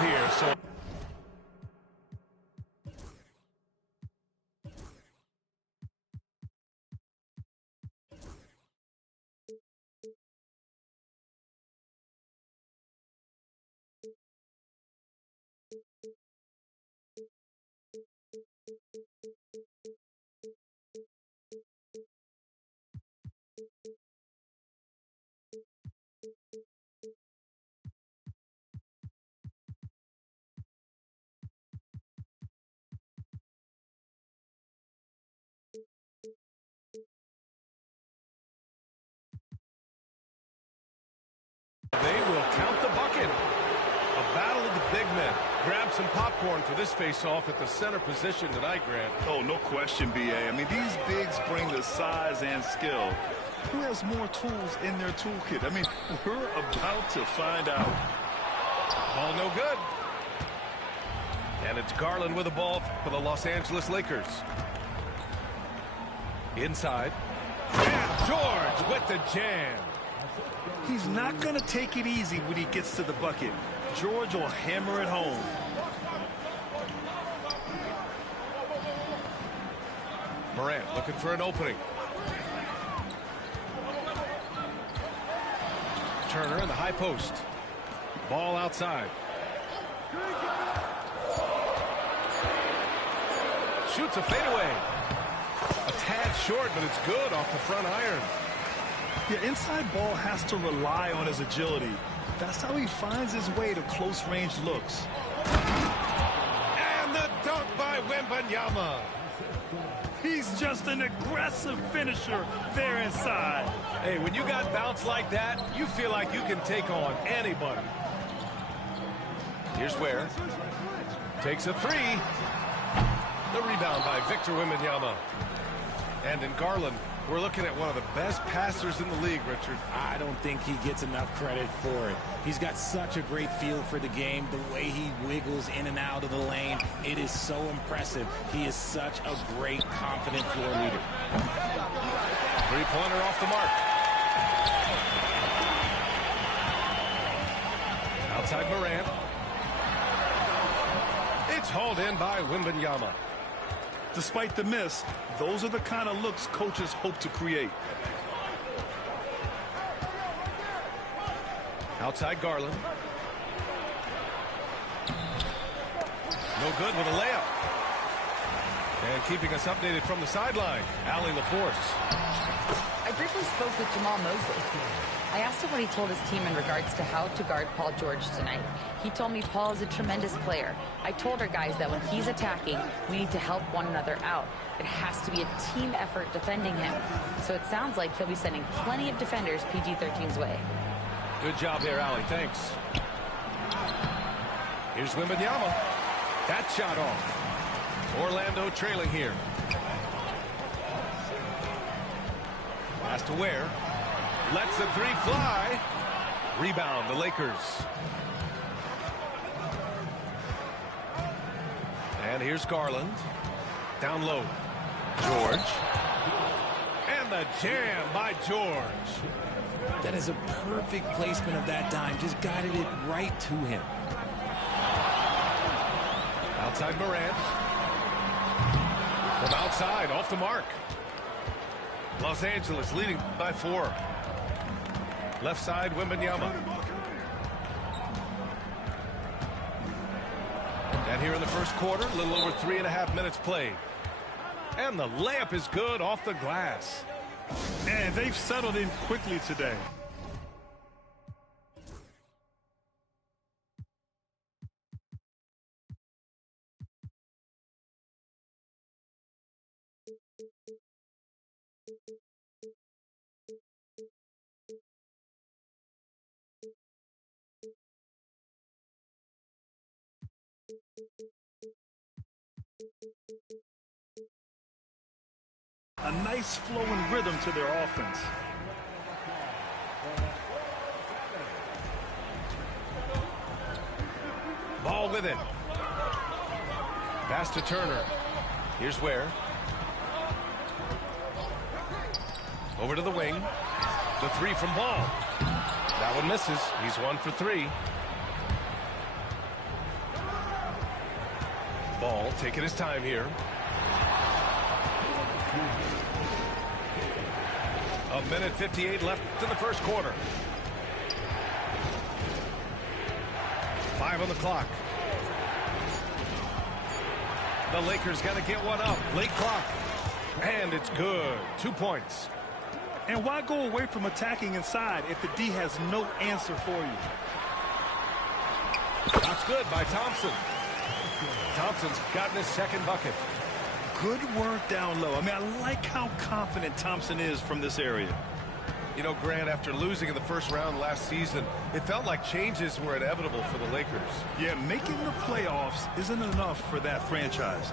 Here, so they will count the bucket. A battle of the big men. Grab some popcorn for this face-off at the center position tonight, Grant. Oh, no question, B.A. I mean, these bigs bring the size and skill. Who has more tools in their toolkit? I mean, we're about to find out. Ball no good. And it's Garland with the ball for the Los Angeles Lakers. Inside. And George with the jam. He's not going to take it easy when he gets to the bucket. George will hammer it home. Morant looking for an opening. Turner in the high post. Ball outside. Shoots a fadeaway. A tad short, but it's good off the front iron. Yeah, inside ball has to rely on his agility. That's how he finds his way to close-range looks. And the dunk by Wembanyama. He's just an aggressive finisher there inside. Hey, when you got bounce like that, you feel like you can take on anybody. Here's Ware. Takes a three. The rebound by Victor Wembanyama. And in Garland, we're looking at one of the best passers in the league, Richard. I don't think he gets enough credit for it. He's got such a great feel for the game, the way he wiggles in and out of the lane. It is so impressive. He is such a great, confident floor leader. Three-pointer off the mark. Outside Morant. It's hauled in by Wembanyama. Despite the miss, those are the kind of looks coaches hope to create. Outside Garland. No good with a layup. And keeping us updated from the sideline, Allie LaForce. I briefly spoke with Jamal Mosley. I asked him what he told his team in regards to how to guard Paul George tonight. He told me Paul is a tremendous player. I told our guys that when he's attacking, we need to help one another out. It has to be a team effort defending him. So it sounds like he'll be sending plenty of defenders PG-13's way. Good job there, Allie. Thanks. Here's Wembanyama. That shot off. Orlando trailing here. Pass to Ware. Lets the three fly. Rebound, the Lakers. And here's Garland. Down low. George. And the jam by George. That is a perfect placement of that dime. Just guided it right to him. Outside Morant. From outside, off the mark. Los Angeles leading by 4. Left side, Wembanyama. And here in the first quarter, a little over 3.5 minutes played. And the layup is good off the glass. And they've settled in quickly today. A nice flowing rhythm to their offense. Ball with it. Pass to Turner. Here's Ware. Over to the wing. The three from Ball. That one misses. He's 1 for 3. Ball taking his time here. A minute 58 left in the first quarter. 5 on the clock. The Lakers got to get one up. Late clock. And it's good. 2 points. And why go away from attacking inside if the D has no answer for you? That's good by Thompson. Thompson's gotten his second bucket. Good work down low. I mean, I like how confident Thompson is from this area. You know, Grant, after losing in the first round last season, it felt like changes were inevitable for the Lakers. Yeah, making the playoffs isn't enough for that franchise.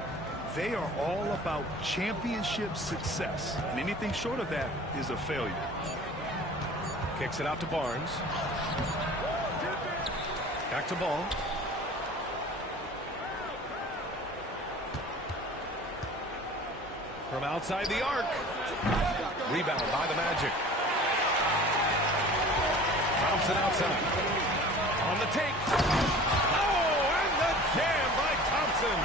They are all about championship success, and anything short of that is a failure. Kicks it out to Barnes. Back to Ball. From outside the arc. Rebound by the Magic. Thompson outside. On the take. Oh, and the jam by Thompson.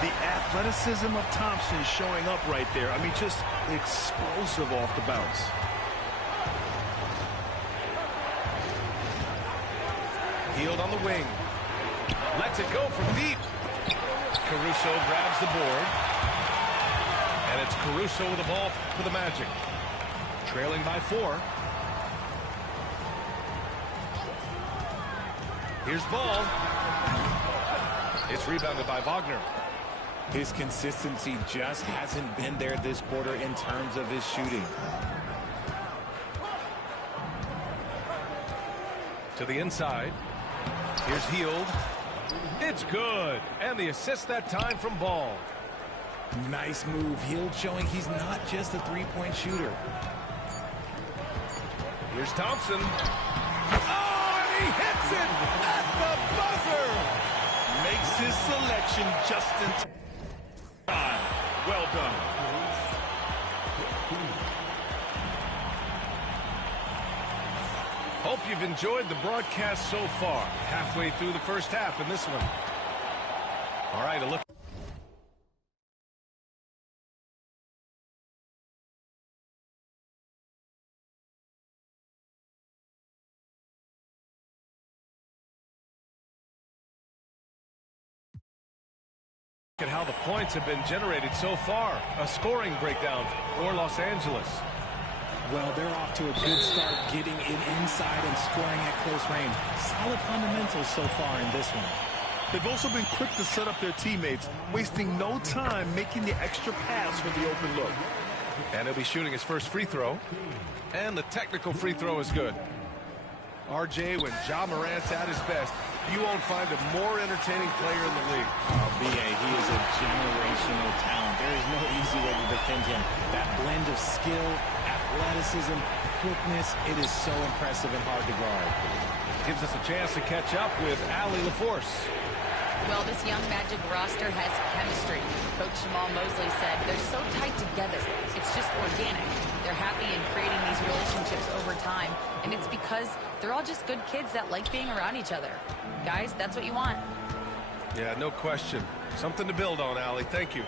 The athleticism of Thompson showing up right there. I mean, just explosive off the bounce. Hield on the wing. Lets it go from deep. Caruso grabs the board. And it's Caruso with the ball for the Magic. Trailing by 4. Here's Ball. It's rebounded by Wagner. His consistency just hasn't been there this quarter in terms of his shooting. To the inside. Here's Hield. It's good. And the assist that time from Ball. Nice move. Hield showing he's not just a three-point shooter. Here's Thompson. Oh, and he hits it at the buzzer. Makes his selection just in time. Well done. Hope you've enjoyed the broadcast so far. Halfway through the first half in this one. All right, a look. At how the points have been generated so far. A scoring breakdown for Los Angeles. Well, they're off to a good start getting it inside and scoring at close range. Solid fundamentals so far in this one. They've also been quick to set up their teammates, wasting no time making the extra pass for the open look. And he'll be shooting his first free throw. And the technical free throw is good. RJ, when Ja Morant's at his best, you won't find a more entertaining player in the league. BA, he is a generational talent. There is no easy way to defend him. That blend of skill, athleticism, quickness, it is so impressive and hard to guard. Gives us a chance to catch up with Allie LaForce. Well, this young Magic roster has chemistry. Coach Jamal Mosley said they're so tight together. It's just organic. They're happy in creating these relationships over time, and it's because they're all just good kids that like being around each other. Guys, that's what you want. Yeah, no question. Something to build on, Allie. Thank you.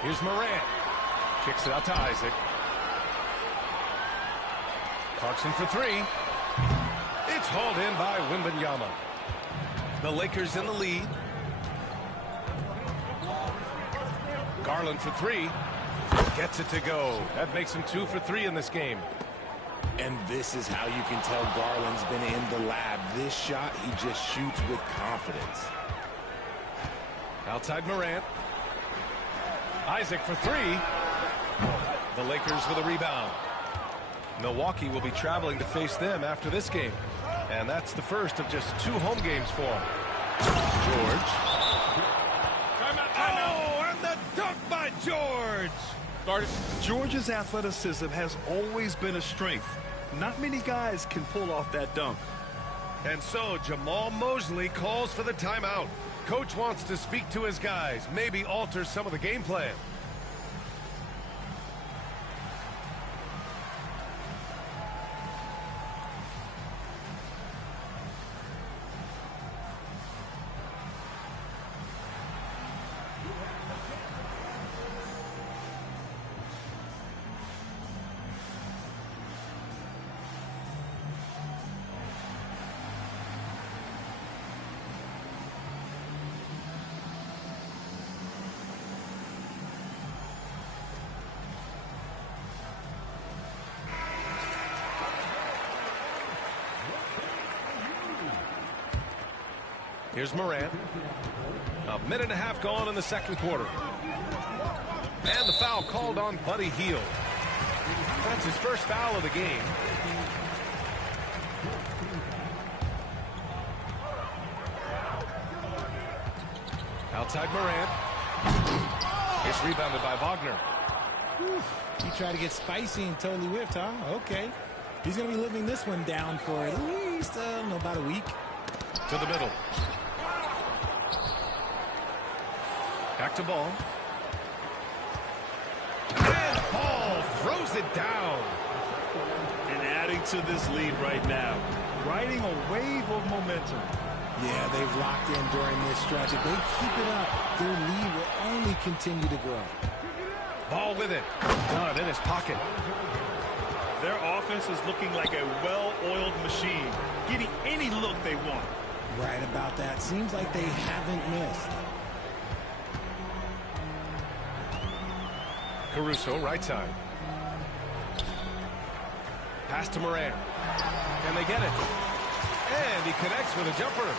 Here's Morant. Kicks it out to Isaac. Clarkson for 3. It's hauled in by Wembanyama. The Lakers in the lead. Garland for three. Gets it to go. That makes him 2 for 3 in this game. And this is how you can tell Garland's been in the lab. This shot, he just shoots with confidence. Outside Morant. Isaac for three. The Lakers with a rebound. Milwaukee will be traveling to face them after this game. And that's the first of just 2 home games for them. George. Oh, and the dunk by George. George's athleticism has always been a strength. Not many guys can pull off that dunk. And so Jamal Mosley calls for the timeout. Coach wants to speak to his guys, maybe alter some of the game plan. Here's Morant. A minute and a half gone in the second quarter. And the foul called on Buddy Hield. That's his first foul of the game. Outside Morant. It's rebounded by Wagner. He tried to get spicy and totally whiffed, huh? Okay. He's going to be living this one down for at least, about a week. To the middle. Back to Ball. And Ball throws it down. And adding to this lead right now. Riding a wave of momentum. Yeah, they've locked in during this stretch. If they keep it up, their lead will only continue to grow. Ball with it. Done in his pocket. Their offense is looking like a well-oiled machine, getting any look they want. Right about that. Seems like they haven't missed. Caruso, right side. Pass to Morant. Can they get it? And he connects with a jumper.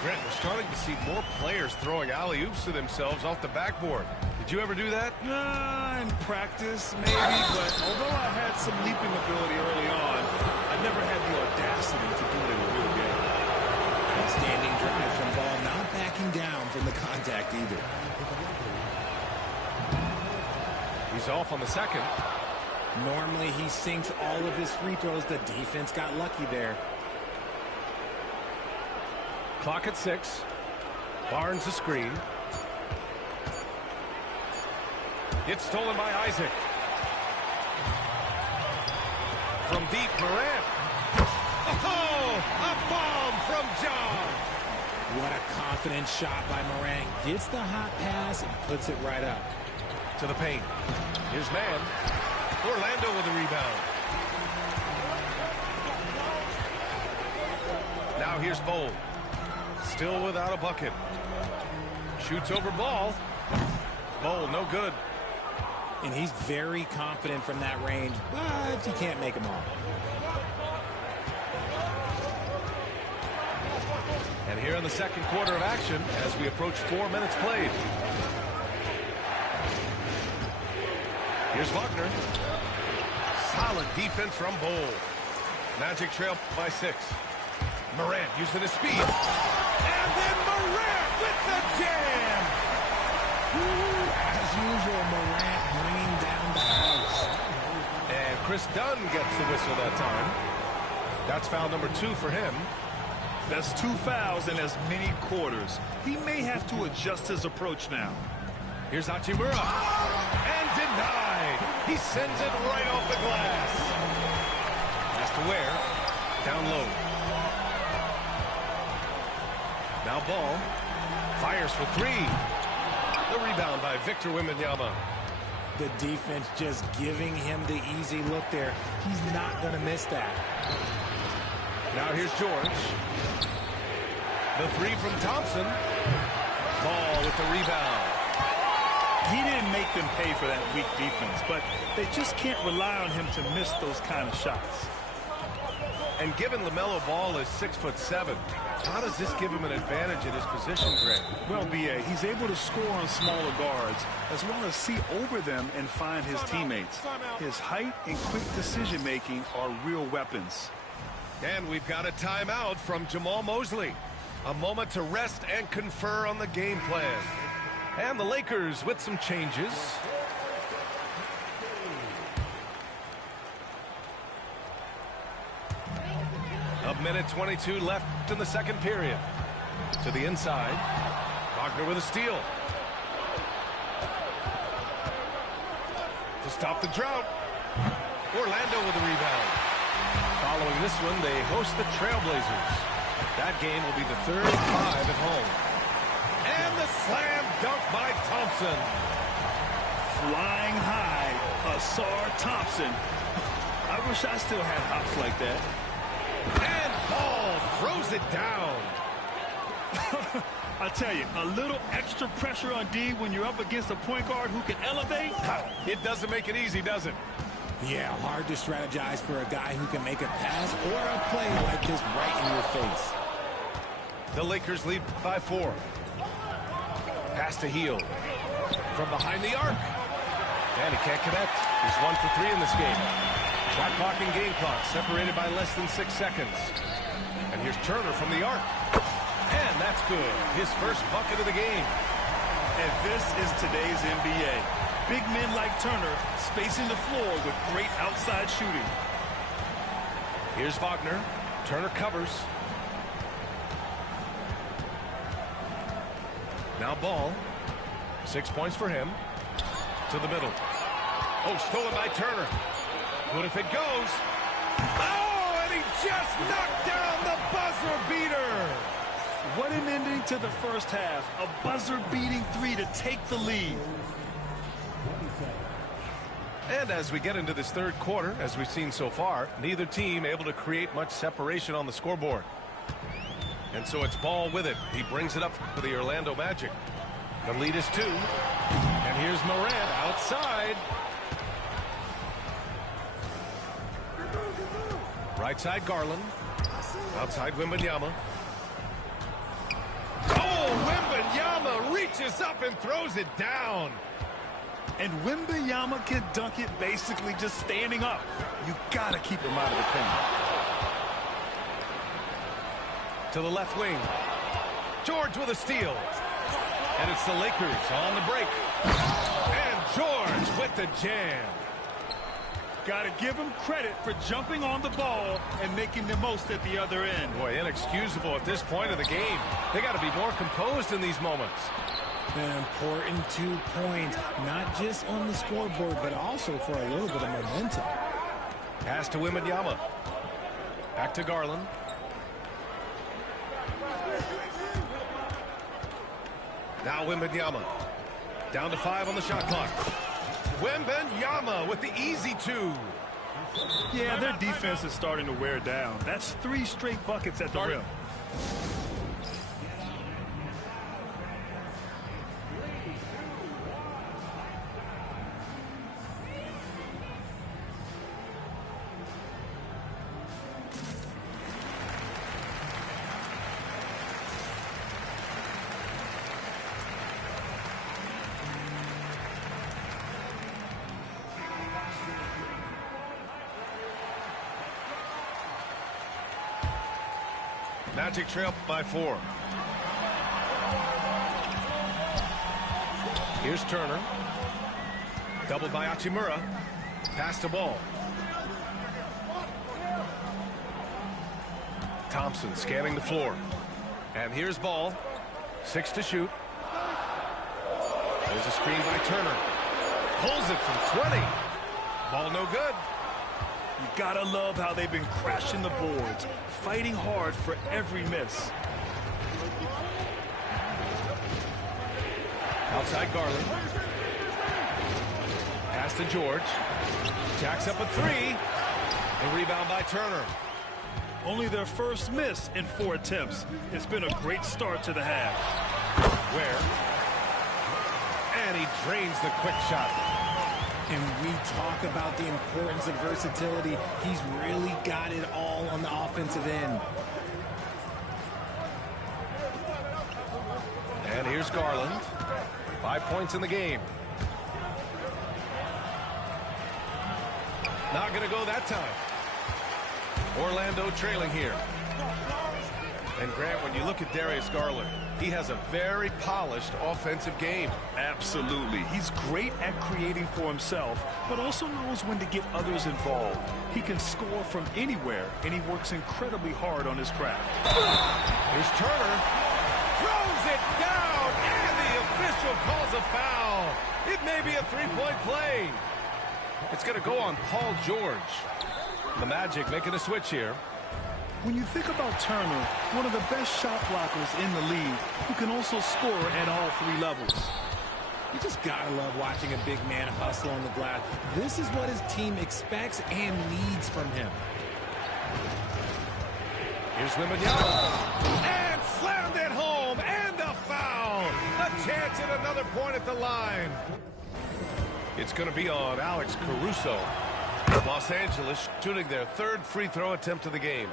Brent, we're starting to see more players throwing alley-oops to themselves off the backboard. Did you ever do that? In practice, maybe, but although I had some leaping ability early on, I never had the audacity to do it in a real game. Outstanding drive from Ball, not backing down from the contact either. He's off on the second. Normally he sinks all of his free throws. The defense got lucky there. Clock at 6. Barnes the screen. It's stolen by Isaac. From deep, Morant. Oh, a bomb from John. What a confident shot by Morant. Gets the hot pass and puts it right up. To the paint. Here's man. Orlando with the rebound. Now here's Bol. Still without a bucket. Shoots over Ball. Bol, no good. And he's very confident from that range, but he can't make them all. And here in the second quarter of action, as we approach 4 minutes played. Here's Wagner. Solid defense from Bol. Magic trail by 6. Morant using his speed. And then Morant with the jam. As usual, Morant bringing down the house. And Chris Dunn gets the whistle that time. That's foul number 2 for him. That's 2 fouls in as many quarters. He may have to adjust his approach now. Here's Hachimura. And denied. He sends it right off the glass. Has to wear. Down low. Now Ball. Fires for 3. The rebound by Victor Wembanyama. The defense just giving him the easy look there. He's not going to miss that. Now here's George. The 3 from Thompson. Ball with the rebound. He make them pay for that weak defense, but they just can't rely on him to miss those kind of shots. And given LaMelo Ball is 6'7", how does this give him an advantage in his position, Greg? Well, B.A., he's able to score on smaller guards as well as see over them and find his teammates. His height and quick decision-making are real weapons. And we've got a timeout from Jamal Mosley. A moment to rest and confer on the game plan. And the Lakers with some changes. A minute 22 left in the second period. To the inside. Wagner with a steal. To stop the drought. Orlando with a rebound. Following this one, they host the Trailblazers. That game will be the third 5 at home. And the slam dunk by Thompson. Flying high, Ausar Thompson. I wish I still had hops like that. And Ball throws it down. I tell you, a little extra pressure on D when you're up against a point guard who can elevate. It doesn't make it easy, does it? Yeah, hard to strategize for a guy who can make a pass or a play like this right in your face. The Lakers lead by 4. Pass to Hield. From behind the arc. And he can't connect. He's 1 for 3 in this game. Shot clock and game clock separated by less than 6 seconds. And here's Turner from the arc. And that's good. His first bucket of the game. And this is today's NBA. Big men like Turner spacing the floor with great outside shooting. Here's Wagner. Turner covers. Now Ball. 6 points for him. To the middle. Oh, stolen by Turner. What if it goes? Oh, and he just knocked down the buzzer beater. What an ending to the first half. A buzzer-beating 3 to take the lead. And as we get into this third quarter, as we've seen so far, neither team able to create much separation on the scoreboard. And so it's Ball with it. He brings it up for the Orlando Magic. The lead is 2. And here's Morant outside. Right side Garland. Outside Wembanyama. Oh, Wembanyama reaches up and throws it down. And Wembanyama can dunk it basically just standing up. You gotta keep him out of the paint. To the left wing. George with a steal. And it's the Lakers on the break. And George with the jam. Gotta give him credit for jumping on the ball and making the most at the other end. Boy, inexcusable at this point of the game. They got to be more composed in these moments. An important 2 points, not just on the scoreboard, but also for a little bit of momentum. Pass to Wembanyama. Back to Garland. Now Wembanyama. Down to 5 on the shot clock. Wembanyama with the easy 2. Yeah, their defense is starting to wear down. That's 3 straight buckets at the rim. Magic trail by 4. Here's Turner. Doubled by Hachimura. Pass to Ball. Thompson scanning the floor. And here's Ball. 6 to shoot. There's a screen by Turner. Pulls it from 20. Ball no good. You gotta love how they've been crashing the boards, fighting hard for every miss. Outside Garland. Pass to George. Jacks up a 3. The rebound by Turner. Only their first miss in 4 attempts. It's been a great start to the half. Where? And he he drains the quick shot. And we talk about the importance of versatility. He's really got it all on the offensive end. And here's Garland. 5 points in the game. Not going to go that time. Orlando trailing here. And Grant, when you look at Darius Garland, he has a very polished offensive game. Absolutely. He's great at creating for himself, but also knows when to get others involved. He can score from anywhere, and he works incredibly hard on his craft. Here's Turner. Throws it down, and the official calls a foul. It may be a three-point play. It's going to go on Paul George. The Magic making a switch here. When you think about Turner, one of the best shot blockers in the league, who can also score at all 3 levels. You just gotta love watching a big man hustle on the glass. This is what his team expects and needs from him. Here's Wembanyama. And slammed it home, and a foul. A chance at another point at the line. It's going to be on Alex Caruso. Los Angeles shooting their 3rd free throw attempt of the game.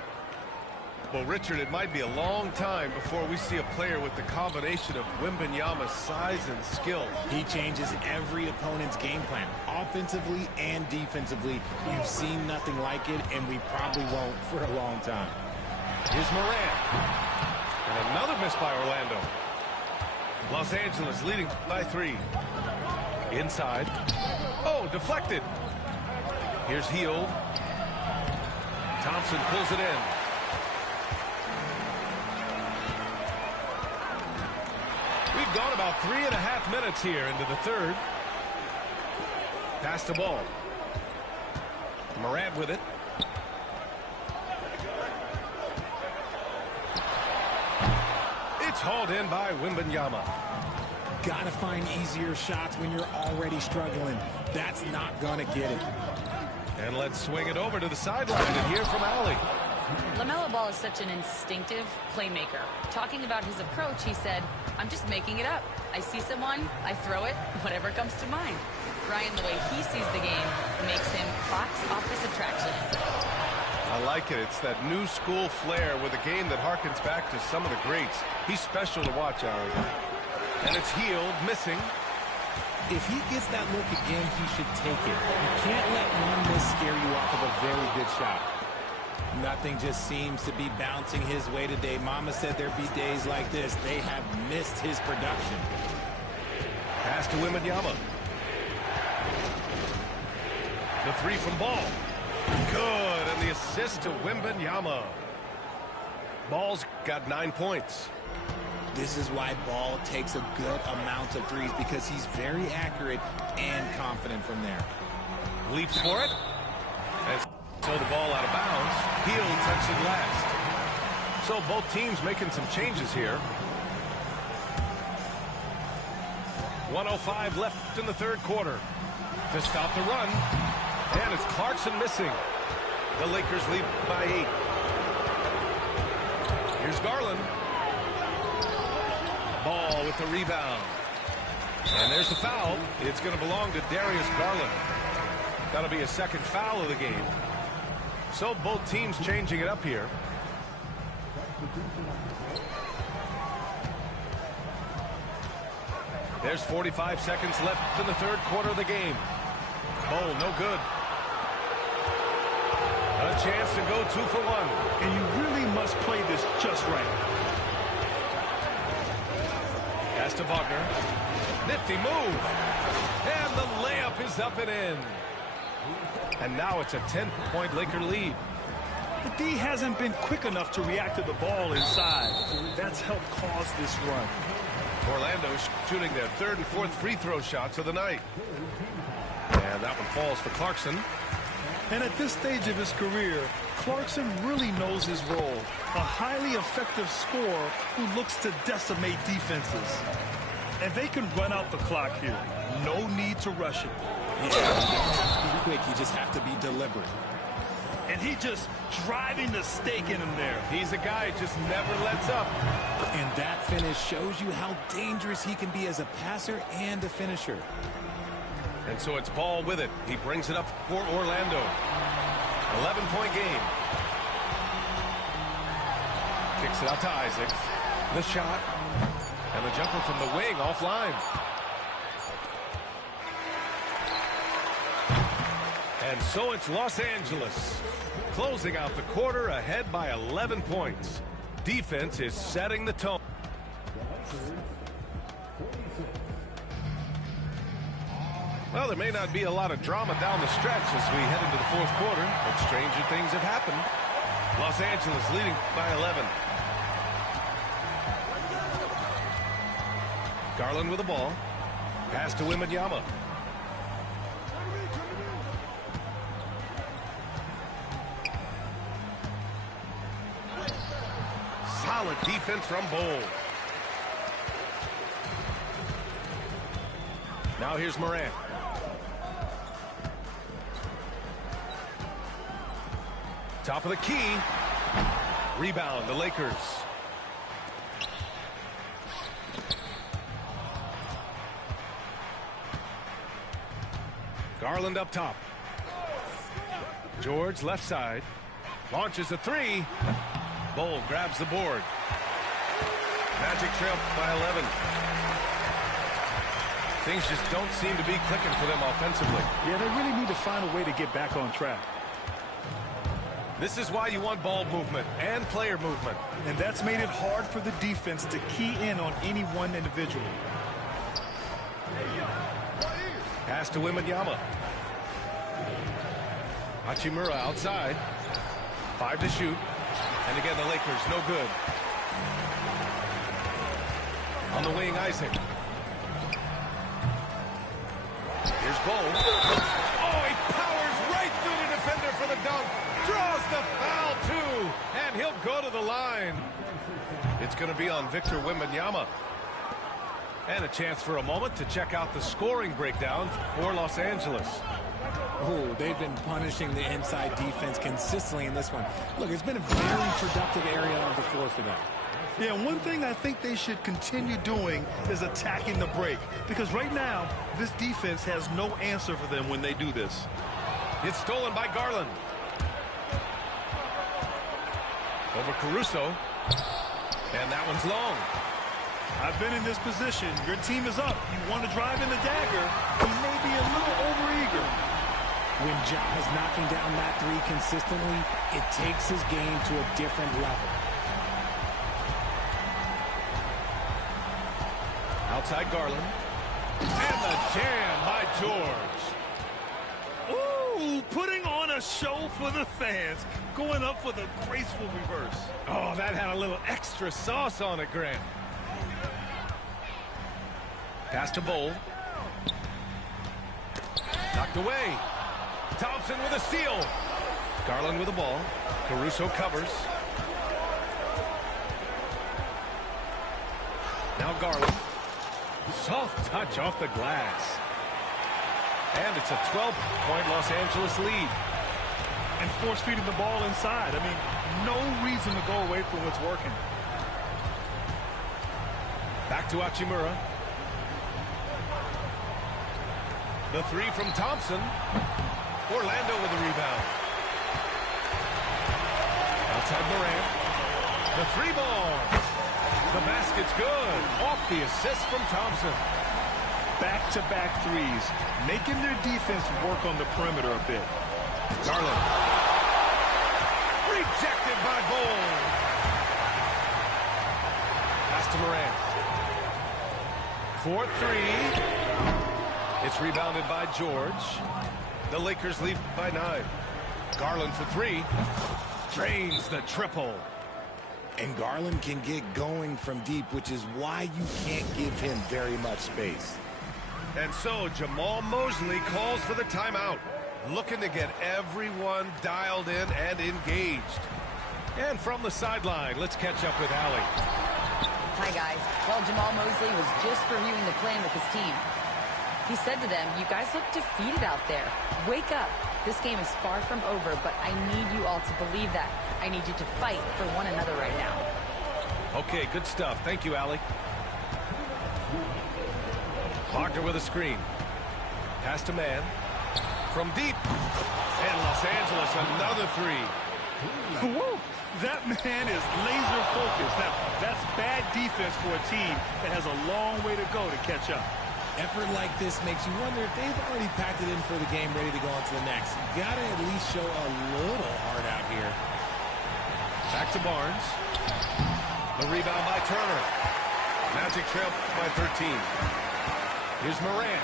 Well, Richard, it might be a long time before we see a player with the combination of Wembanyama's size and skill. He changes every opponent's game plan, offensively and defensively. You've seen nothing like it, and we probably won't for a long time. Here's Morant. And another miss by Orlando. Los Angeles leading by 3. Inside. Oh, deflected. Here's Hield. Thompson pulls it in. We've gone about 3.5 minutes here into the 3rd. Pass the ball. Morant with it. It's hauled in by Wembanyama. Gotta find easier shots when you're already struggling. That's not gonna get it. And let's swing it over to the sideline and hear from Allie. LaMelo Ball is such an instinctive playmaker. Talking about his approach, he said, "I'm just making it up. I see someone, I throw it, whatever comes to mind." Ryan, the way he sees the game makes him box office attraction. I like it. It's that new school flair with a game that harkens back to some of the greats. He's special to watch, Allie. And it's Hield missing. If he gets that look again, he should take it. You can't let one miss scare you off of a very good shot. Nothing just seems to be bouncing his way today. Mama said there'd be days like this. They have missed his production. Pass to Wembanyama. The 3 from Ball. Good, and the assist to Wembanyama. Ball's got 9 points. This is why Ball takes a good amount of threes, because he's very accurate and confident from there. Leaps for it. And so the ball out of bounds. Hield touched it last. So both teams making some changes here. 1:05 left in the 3rd quarter. To stop the run. And it's Clarkson missing. The Lakers lead by 8. Here's Garland. Ball with the rebound. And there's the foul. It's going to belong to Darius Garland. That'll be a 2nd foul of the game. So both teams changing it up here. There's 45 seconds left in the 3rd quarter of the game. Ball, no good. A chance to go 2 for 1. And you really must play this just right. Pass to Wagner. Nifty move. And the layup is up and in. And now it's a 10-point Laker lead. The D hasn't been quick enough to react to the ball inside. That's helped cause this run. Orlando shooting their 3rd and 4th free throw shots of the night. And that one falls for Clarkson. And at this stage of his career, Clarkson really knows his role. A highly effective scorer who looks to decimate defenses. And they can run out the clock here. No need to rush it. Yeah, you don't have to be quick. You just have to be deliberate. And he just driving the stake in him there. He's a guy who just never lets up. And that finish shows you how dangerous he can be as a passer and a finisher. And so it's Ball with it. He brings it up for Orlando. 11-point game. Kicks it out to Isaacs. The shot. And the jumper from the wing offline. And so it's Los Angeles closing out the quarter ahead by 11 points. Defense is setting the tone. Well, there may not be a lot of drama down the stretch as we head into the fourth quarter, but stranger things have happened. Los Angeles leading by 11. Garland with the ball. Pass to Wembanyama. Solid defense from Bol. Now here's Morant. Top of the key. Rebound, the Lakers. Garland up top. George left side. Launches a three. Bol grabs the board. Magic trail by 11. Things just don't seem to be clicking for them offensively. Yeah, they really need to find a way to get back on track. This is why you want ball movement and player movement. And that's made it hard for the defense to key in on any one individual. Pass to Wembanyama. Hachimura outside. 5 to shoot. And again, the Lakers no good. On the wing, Isaac. Here's Bol. Oh, he powers right through the defender for the dunk. Draws the foul, too. And he'll go to the line. It's going to be on Victor Wembanyama. And a chance for a moment to check out the scoring breakdown for Los Angeles. Oh, they've been punishing the inside defense consistently in this one. Look, it's been a very productive area of the floor for them. Yeah, one thing I think they should continue doing is attacking the break. Because right now, this defense has no answer for them when they do this. It's stolen by Garland. Over Caruso. And that one's long. I've been in this position. Your team is up. You want to drive in the dagger. He may be a little overeager. When Ja is knocking down that three consistently, it takes his game to a different level. Outside Garland. And the jam by George. Ooh, putting on a show for the fans. Going up for the graceful reverse. Oh, that had a little extra sauce on it, Grant. Pass to Bol. Knocked away. Thompson with a steal. Garland with the ball. Caruso covers. Now Garland. Soft touch off the glass. And it's a 12-point Los Angeles lead. And force-feeding the ball inside. I mean, no reason to go away from what's working. Back to Hachimura. The three from Thompson. Orlando with the rebound. Outside Morant. The three ball. The basket's good. Off the assist from Thompson. Back-to-back threes. Making their defense work on the perimeter a bit. Garland. Rejected by Bol. Pass to Morant. 4-3. It's rebounded by George. The Lakers lead by 9. Garland for 3. Drains the triple. And Garland can get going from deep, which is why you can't give him very much space. And so Jamal Mosley calls for the timeout. Looking to get everyone dialed in and engaged. And from the sideline, let's catch up with Allie. Hi, guys. Well, Jamal Mosley was just reviewing the plan with his team. He said to them, "You guys look defeated out there. Wake up. This game is far from over, but I need you all to believe that. I need you to fight for one another right now. Okay, good stuff. Thank you, Allie. Wagner with a screen. Pass to man. From deep. And Los Angeles, another three. Woo! That man is laser focused. Now, that's bad defense for a team that has a long way to go to catch up. Effort like this makes you wonder if they've already packed it in for the game, ready to go on to the next. Gotta at least show a little heart out here. Back to Barnes. The rebound by Turner. Magic trail by 13. Here's Morant.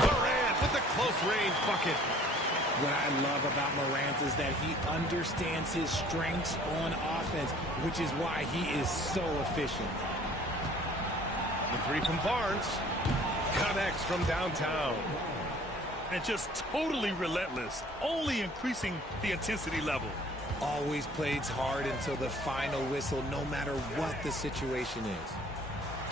Morant with the close-range bucket. What I love about Morant is that he understands his strengths on offense, which is why he is so efficient. The three from Barnes. Connects from downtown. And just totally relentless, only increasing the intensity level. Always plays hard until the final whistle, no matter what the situation is.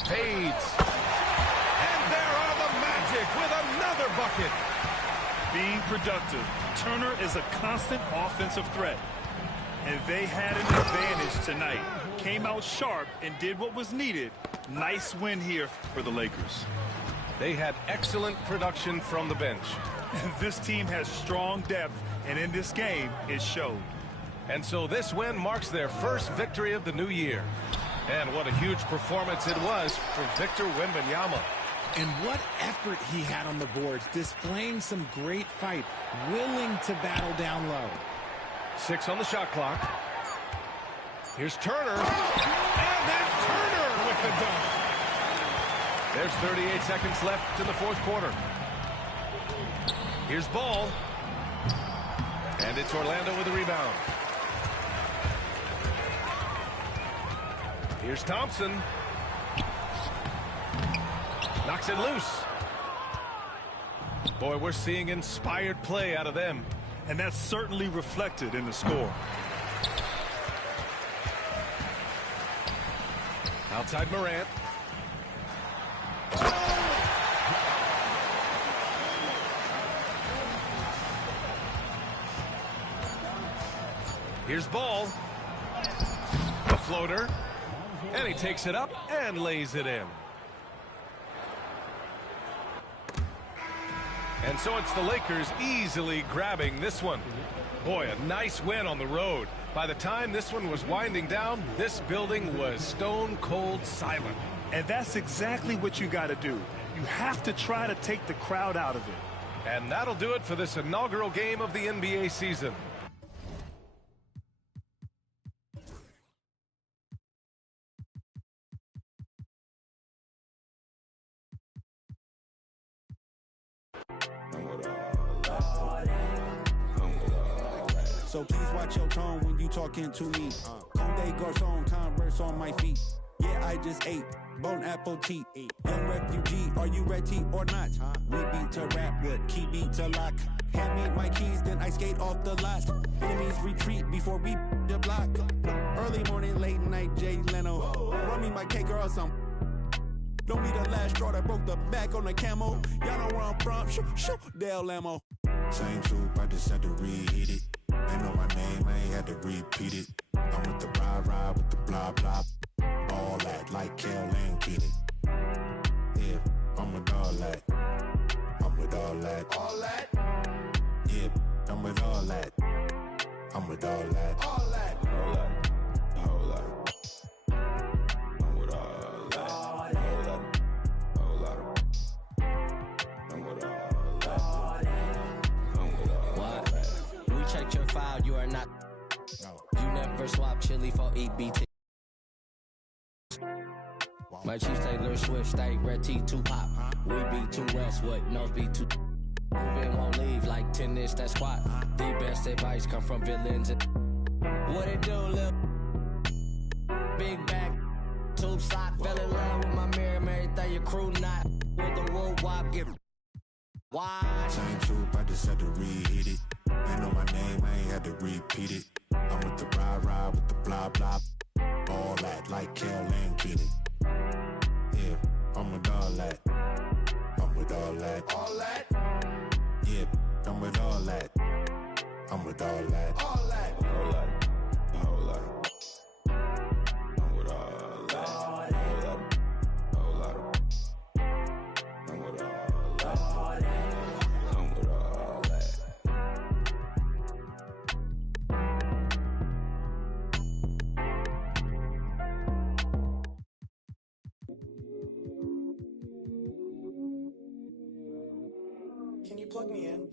Fades. And there are the Magic with another bucket. Being productive, Turner is a constant offensive threat. And they had an advantage tonight. Came out sharp and did what was needed. Nice win here for the Lakers. They had excellent production from the bench. This team has strong depth, and in this game, it showed. And so this win marks their first victory of the new year. And what a huge performance it was for Victor Wembanyama. And what effort he had on the boards, displaying some great fight, willing to battle down low. 6 on the shot clock. Here's Turner. And then Turner with the dunk. There's 38 seconds left in the fourth quarter. Here's Ball. And it's Orlando with the rebound. Here's Thompson. Knocks it loose. Boy, we're seeing inspired play out of them. And that's certainly reflected in the score. Outside Morant. Here's Ball. A floater. And he takes it up and lays it in. And so it's the Lakers easily grabbing this one. Boy, a nice win on the road. By the time this one was winding down, this building was stone cold silent. And that's exactly what you got to do. You have to try to take the crowd out of it. And that'll do it for this inaugural game of the NBA season. So please watch your tone when you talking to me. Conde Garçon, Converse on my feet. Yeah, I just ate Bon Appetit. Young refugee, are you ready or not? We beat to rap with key beat to lock. Hand me my keys, then I skate off the lot. Enemies retreat before we the block. Early morning, late night, Jay Leno. Run me my cake or some. Don't be the last straw that broke the back on the camo. Y'all know where I'm from. Shoo, Dale Lamo. Same troop, I just had to reheat it. They know my name, I ain't had to repeat it. I'm with the ride with the blah blah. All that like Kel and Keenan. Yeah, I'm with all that. I'm with all that. All that? Yeah, I'm with all that. I'm with all that. All that. All that. All that. I'm with all that. All that. All that. I'm with all that. I'm with all that. We checked your file, you are not. No. You never swap chili for EBT. My chief Taylor Swift, stay red T2 pop. We be too Westwood, nose be too. Moving won't leave like tennis, that squat. The best advice come from villains. What it do, lil? Big back, tube sock. Fell in love with my mirror, everything your crew not. With the wood wop, give. Why? Same troop, I just had to reheat it. They know my name, I ain't had to repeat it. I'm with the ride with the blah blah. All that like Kel and Keenan. Yeah, I'm with all that. I'm with all that. All that? Yeah, I'm with all that. that. I'm with all that. All that. Whole lot. A whole lot. I'm with all that. Whole lot. I'm with all that. I'm with all that. Can you plug me in?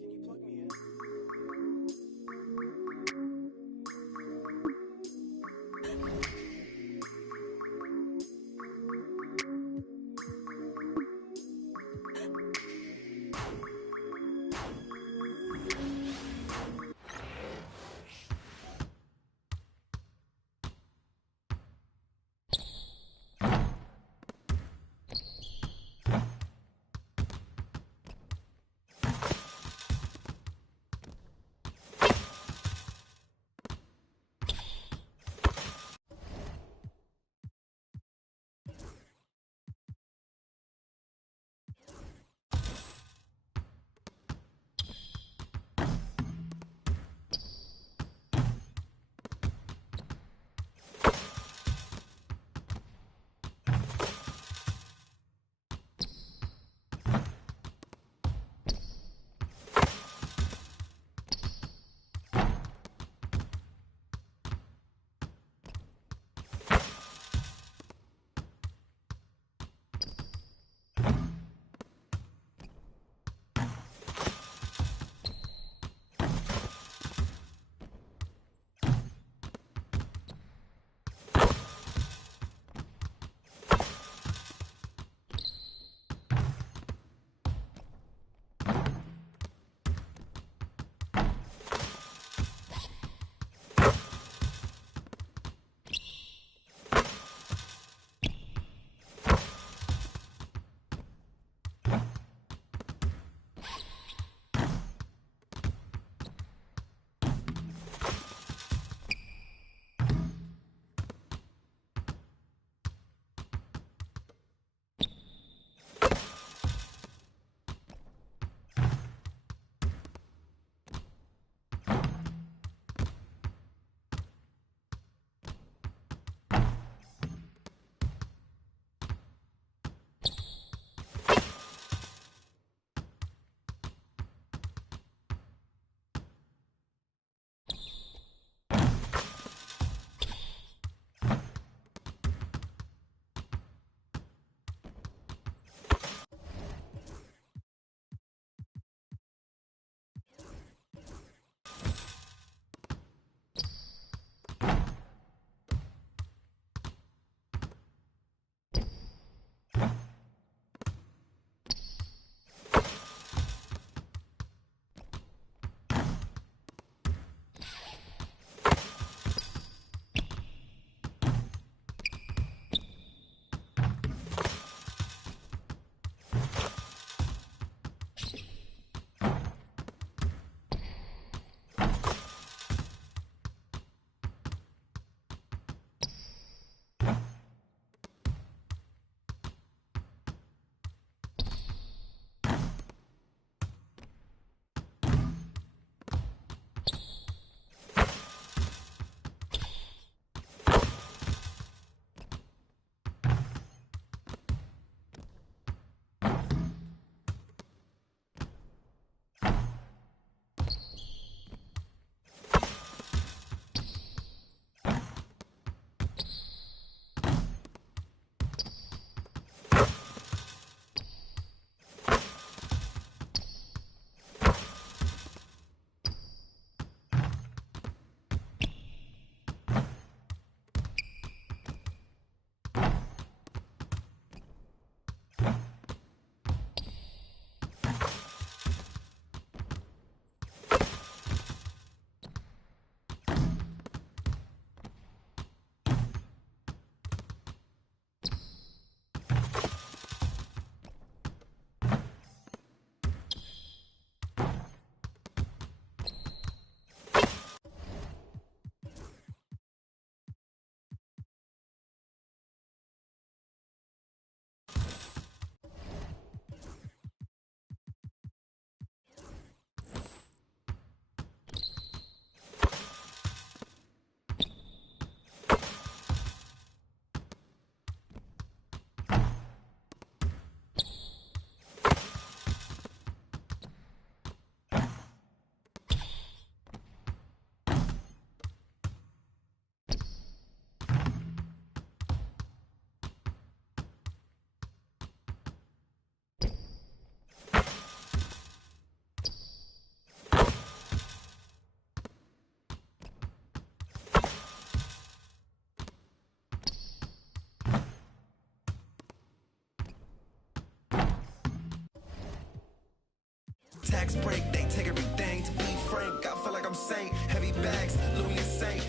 tax break, they take everything. To be frank, I feel like I'm Saint. Heavy bags, Louis and Saint.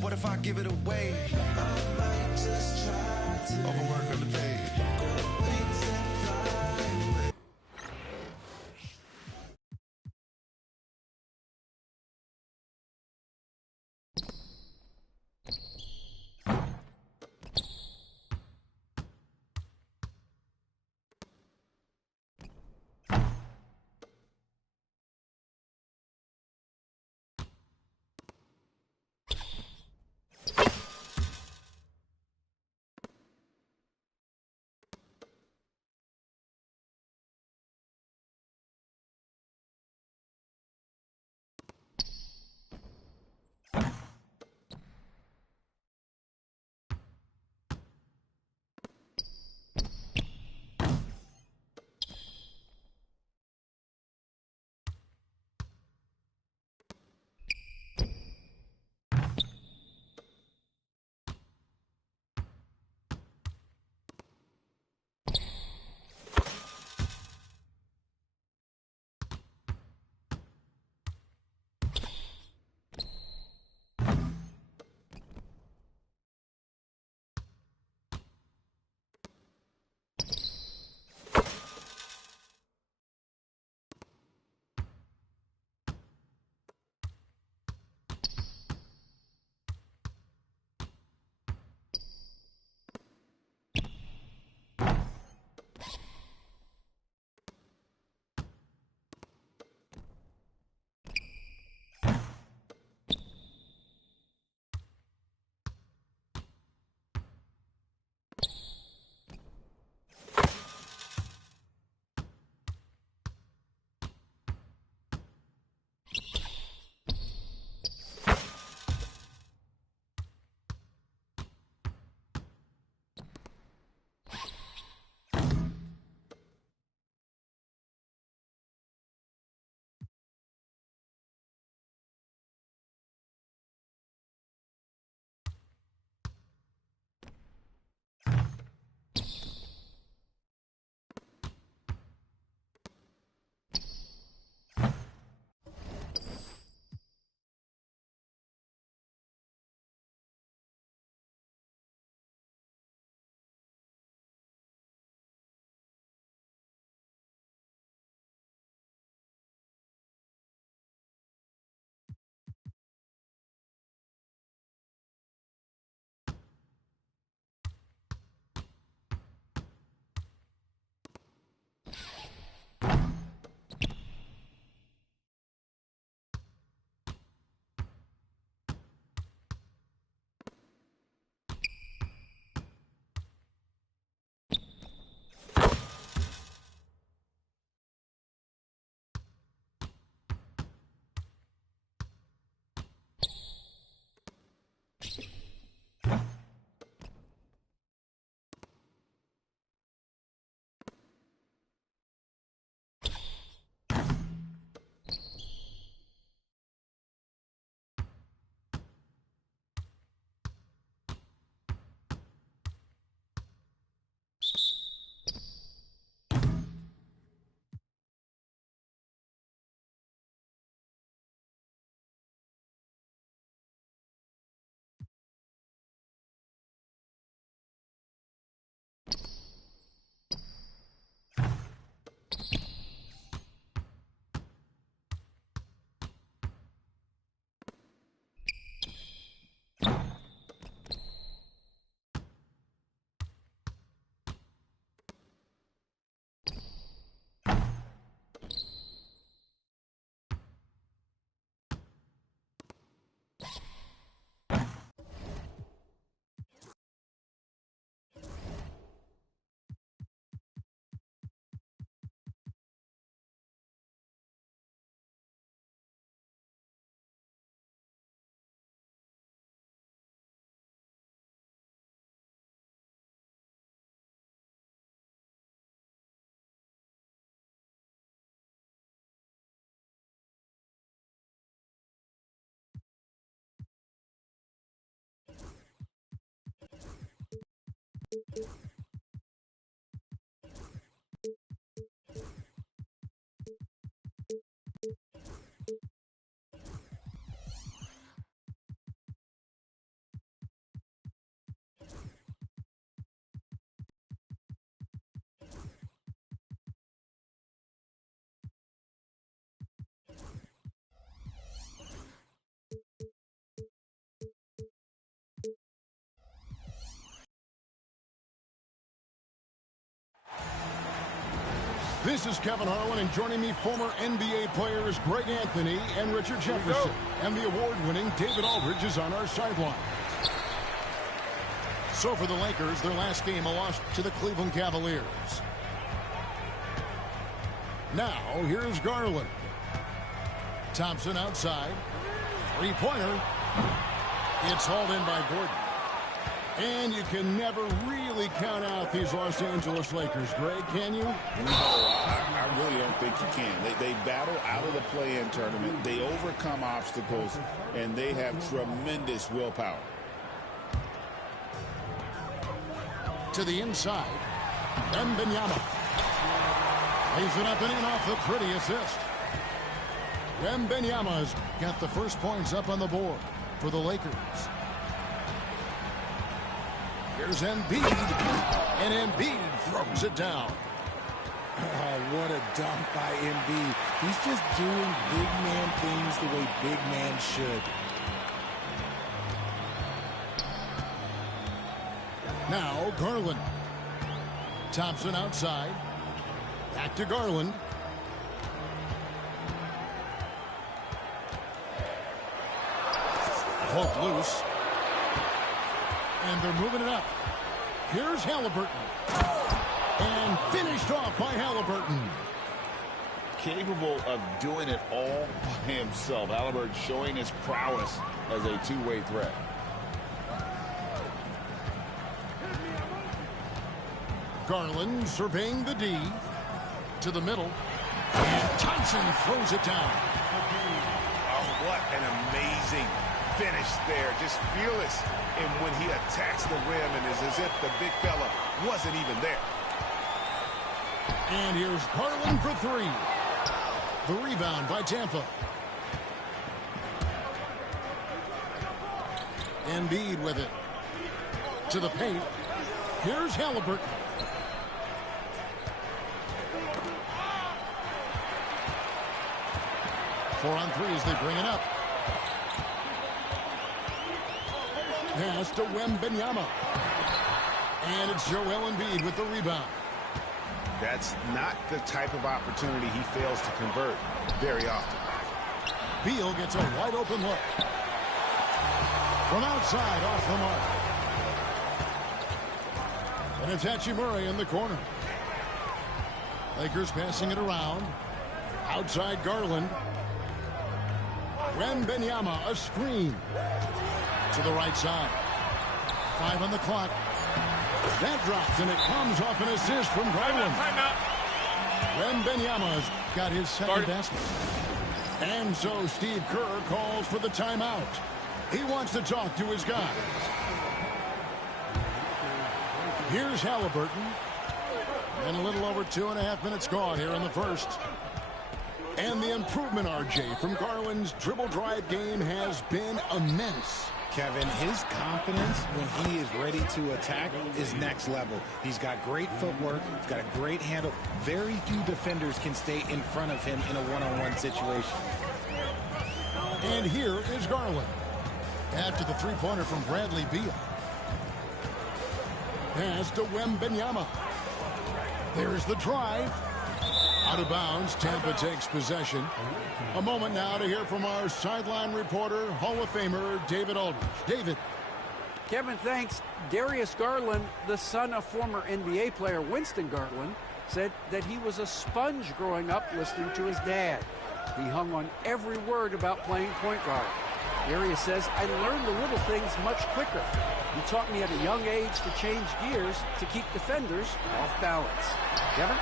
What if I give it away? I might just try to overwork underpaid. This is Kevin Harlan, and joining me, former NBA players Greg Anthony and Richard Jefferson. And the award-winning David Aldridge is on our sideline. So for the Lakers, their last game, a loss to the Cleveland Cavaliers. Now, here's Garland. Thompson outside. Three-pointer. It's hauled in by Gordon. And you can never really count out these Los Angeles Lakers. Greg, can you? No, I really don't think you can. They battle out of the play-in tournament. They overcome obstacles, and they have tremendous willpower. To the inside. Wembanyama. Lays it up and in off the pretty assist. Wembanyama's got the first points up on the board for the Lakers. Here's Embiid, and Embiid throws it down. Oh, what a dunk by Embiid. He's just doing big man things the way big man should. Now Garland. Thompson outside. Back to Garland. Hook loose. And they're moving it up. Here's Halliburton. And finished off by Halliburton. Capable of doing it all by himself. Halliburton showing his prowess as a two-way threat. Garland surveying the D. To the middle. And Thompson throws it down. Oh, what an amazing finish there. Just fearless. And when he attacks the rim, and it's as if the big fella wasn't even there. And here's Garland for three. The rebound by Tampa. Embiid with it. To the paint. Here's Halliburton. Four on three as they bring it up. Pass to Wembanyama. And it's Joel Embiid with the rebound. That's not the type of opportunity he fails to convert very often. Beal gets a wide open look. From outside, off the mark. And it's Hachimura in the corner. Lakers passing it around. Outside Garland. Wembanyama, a screen. To the right side. 5 on the clock. That drops, and it comes off an assist from Garland. Wembanyama's got his second basket. And so Steve Kerr calls for the timeout. He wants to talk to his guys. Here's Halliburton. And a little over 2.5 minutes gone here in the first. And the improvement, RJ, from Garland's dribble drive game has been immense. Kevin, his confidence when he is ready to attack is next level. He's got great footwork. He's got a great handle. Very few defenders can stay in front of him in a one-on-one situation. And here is Garland. After the three-pointer from Bradley Beal. Pass to Wembanyama. There's the drive. Out of bounds, Tampa takes possession. A moment now to hear from our sideline reporter, Hall of Famer David Aldridge. David. Kevin, thanks. Darius Garland, the son of former NBA player Winston Garland, said that he was a sponge growing up listening to his dad. He hung on every word about playing point guard. Darius says, I learned the little things much quicker. He taught me at a young age to change gears to keep defenders off balance. Kevin?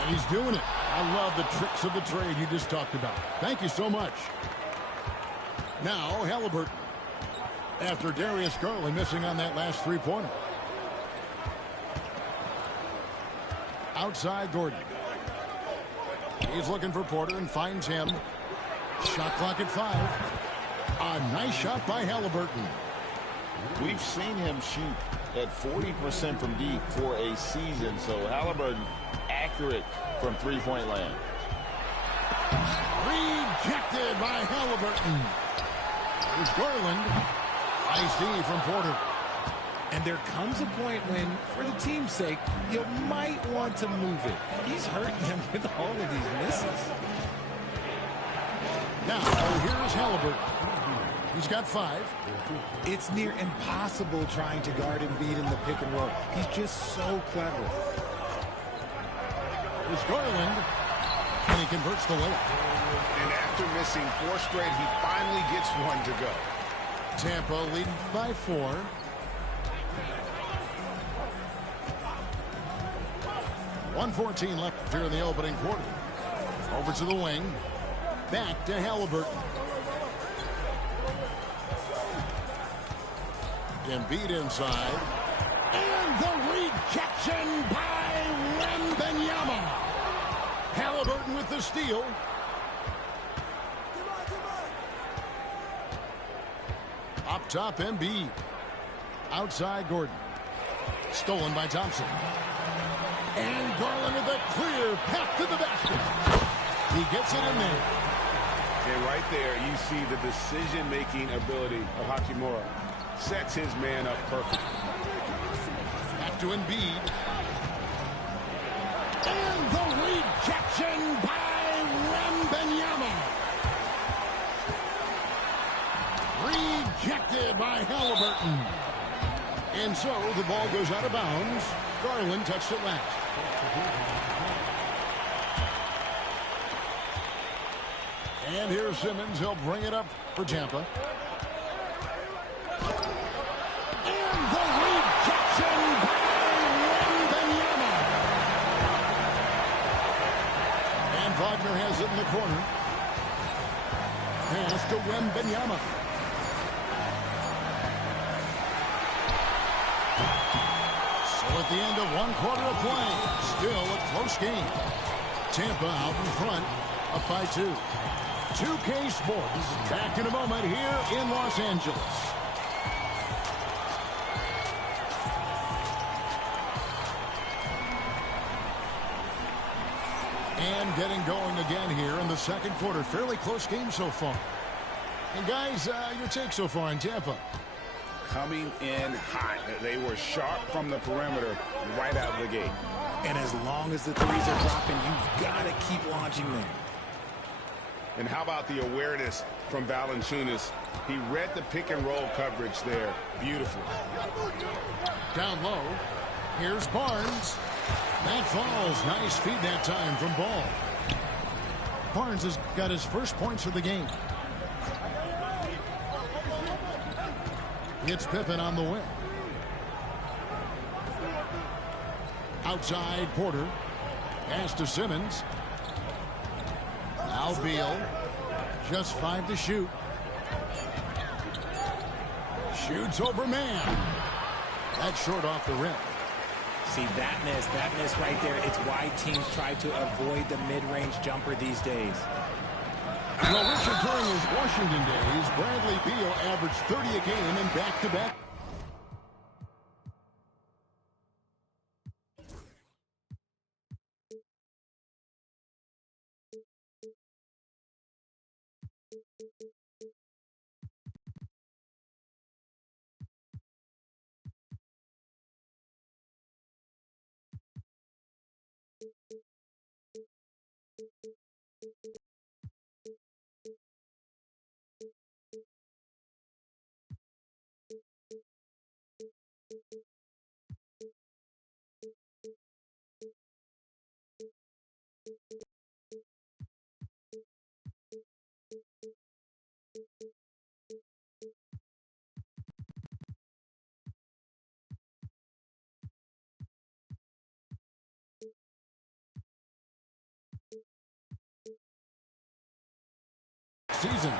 And he's doing it. I love the tricks of the trade you just talked about. Thank you so much. Now, Halliburton. After Darius Garland missing on that last three-pointer. Outside Gordon. He's looking for Porter and finds him. Shot clock at 5. A nice shot by Halliburton. We've seen him shoot at 40% from deep for a season, so Halliburton accurate from three-point land. Rejected by Halliburton. There's Garland. Nice D from Porter. And there comes a point when, for the team's sake, you might want to move it. He's hurting them with all of these misses. Now, here's Halliburton. He's got 5. It's near impossible trying to guard Embiid in the pick and roll. He's just so clever. Here's Garland, and he converts the layup. And after missing 4 straight, he finally gets one to go. Tampa leading by 4. .114 left here in the opening quarter. Over to the wing. Back to Halliburton. Embiid inside. And the rejection by Wembanyama. Halliburton with the steal. Up top, Embiid. Outside, Gordon. Stolen by Thompson. And Garland with a clear path to the basket. He gets it in there. And right there, you see the decision-making ability of Hachimura. Sets his man up perfect. Back to Embiid. And the rejection by Wembanyama. Rejected by Halliburton. And so the ball goes out of bounds. Garland touched it last. And here's Simmons. He'll bring it up for Tampa. And the rejection by Wembanyama. And Wagner has it in the corner. Pass to Wembanyama. So at the end of 1 quarter of play, still a close game. Tampa out in front, up by 2. 2K Sports back in a moment here in Los Angeles. And getting going again here in the second quarter. Fairly close game so far. And guys, your take so far in Tampa? Coming in hot. They were sharp from the perimeter right out of the gate. And as long as the threes are dropping, you've got to keep launching them. And how about the awareness from Valanciunas? He read the pick and roll coverage there. Beautiful. Down low. Here's Barnes. That falls. Nice feed that time from Ball. Barnes has got his first points of the game. It's Pippen on the wing. Outside Porter. Pass to Simmons. Now Beal. Just 5 to shoot. Shoots over man. That's short off the rim. See, that miss right there, it's why teams try to avoid the mid-range jumper these days. Well, Richard, during his Washington days, Bradley Beal averaged 30 a game in back-to-back. Seasons.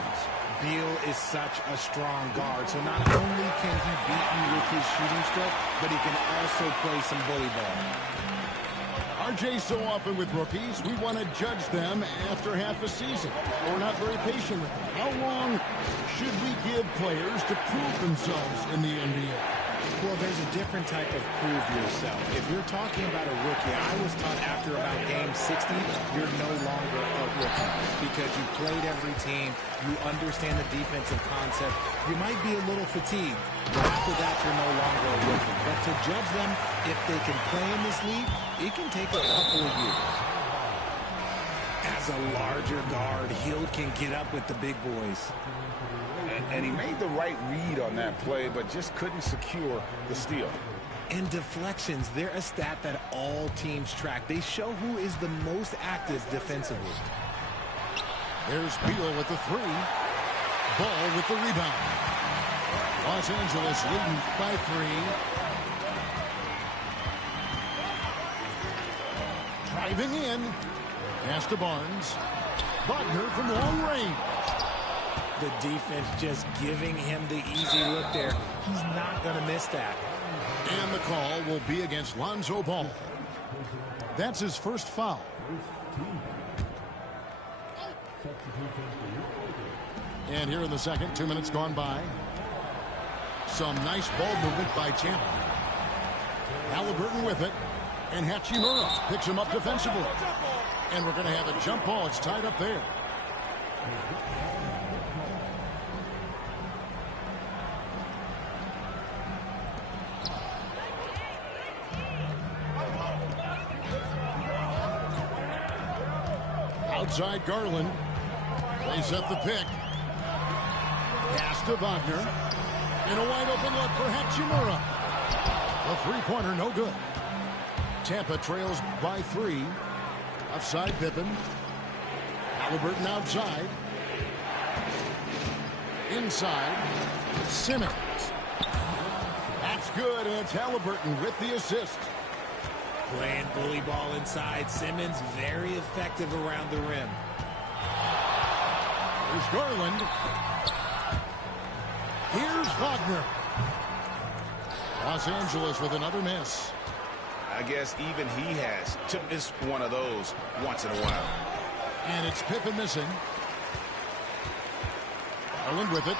Beal is such a strong guard, so not only can he beat you with his shooting stroke, but he can also play some bully ball. RJ, so often with rookies, we want to judge them after half a season. We're not very patient with them. How long should we give players to prove themselves in the NBA? Well, there's a different type of prove yourself. If you're talking about a rookie, I was taught after about game 60, you're no longer a rookie because you played every team, you understand the defensive concept. You might be a little fatigued, but after that, you're no longer a rookie. But to judge them, if they can play in this league, it can take a couple of years. As a larger guard, Hield can get up with the big boys. And he made the right read on that play, but just couldn't secure the steal. And deflections, they're a stat that all teams track. They show who is the most active defensively. There's Beal with the three. Ball with the rebound. Los Angeles leading by 3. Driving in. Pass to Barnes. Wagner from long range. The defense just giving him the easy look there. He's not going to miss that. And the call will be against Lonzo Ball. That's his first foul. And here in the second, 2 minutes gone by. Some nice ball movement by Champ. Halliburton with it. And Hachimura picks him up defensively. And we're going to have a jump ball. It's tied up there. Outside Garland. They set the pick. Pass to Wagner. And a wide open look for Hachimura. The three-pointer no good. Tampa trails by 3. Offside Pippen. Halliburton outside. Inside. Simmons. That's good, and it's Halliburton with the assist. Playing bully ball inside. Simmons very effective around the rim. Here's Garland. Here's Wagner. Los Angeles with another miss. I guess even he has to miss one of those once in a while. And it's Pippen missing. Garland with it.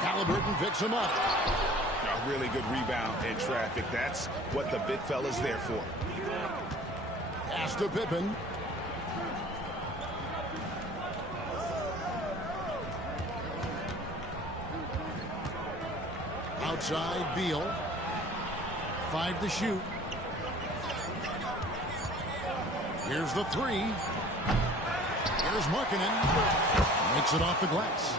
Halliburton picks him up. A really good rebound in traffic. That's what the big fella's there for. Pass to Pippen. Outside Beal. 5 to shoot. Here's the 3. Here's Markkanen. Makes it off the glass.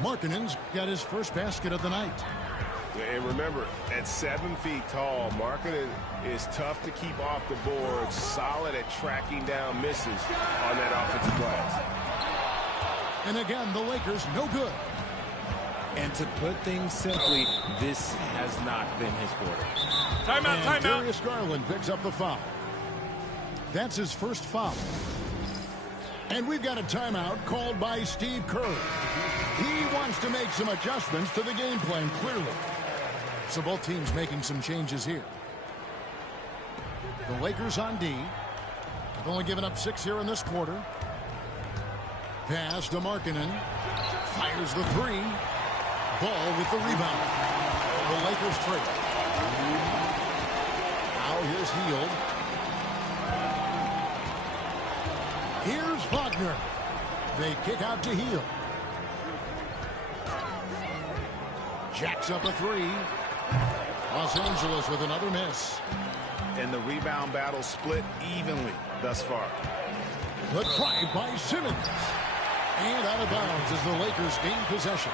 Markkanen's got his first basket of the night. And remember, at 7 feet tall, Markkanen is tough to keep off the board, solid at tracking down misses on that offensive glass. And again, the Lakers no good. And to put things simply, this has not been his quarter. Timeout. Darius Garland picks up the foul. That's his first foul. And we've got a timeout called by Steve Kerr. He wants to make some adjustments to the game plan, clearly. So both teams making some changes here. The Lakers on D. They've only given up 6 here in this quarter. Pass to Markkanen. Fires the 3. Ball with the rebound. The Lakers trade. Now here's Hield. Here's Wagner. They kick out to Hield. Jacks up a 3. Los Angeles with another miss. And the rebound battle split evenly thus far. The drive by Simmons. And out of bounds as the Lakers gain possession.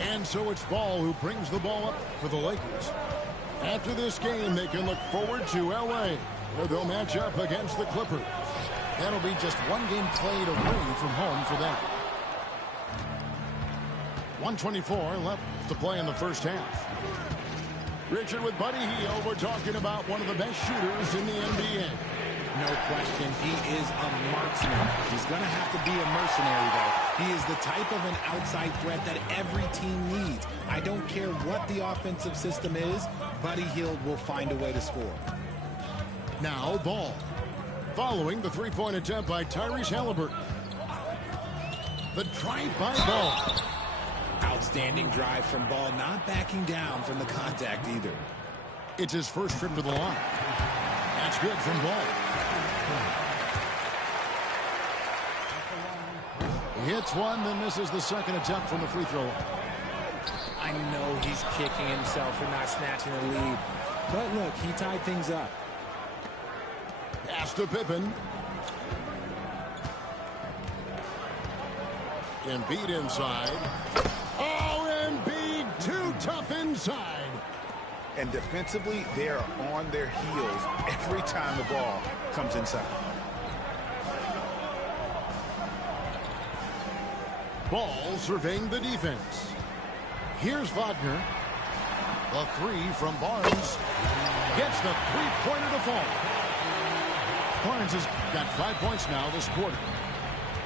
And so it's Ball who brings the ball up for the Lakers. After this game, they can look forward to L.A., where they'll match up against the Clippers. That'll be just one game played away from home for them. 1:24 left to play in the first half. Richard with Buddy Hield. We're talking about one of the best shooters in the NBA. No question, he is a marksman. He's going to have to be a mercenary, though. He is the type of an outside threat that every team needs. I don't care what the offensive system is, Buddy Hield will find a way to score. Now Ball. Following the three-point attempt by Tyrese Halliburton. The drive by Ball. Outstanding drive from Ball, not backing down from the contact either. It's his first trip to the line. That's good from Ball. He hits one, then misses the second attempt from the free throw line. I know he's kicking himself for not snatching the lead. But look, he tied things up. Pass to Pippen. Embiid inside. Oh, Embiid too tough inside. And defensively, they are on their heels every time the ball comes inside. Ball surveying the defense. Here's Wagner. The three from Barnes. Gets the three-pointer to fall. Barnes has got 5 points now this quarter.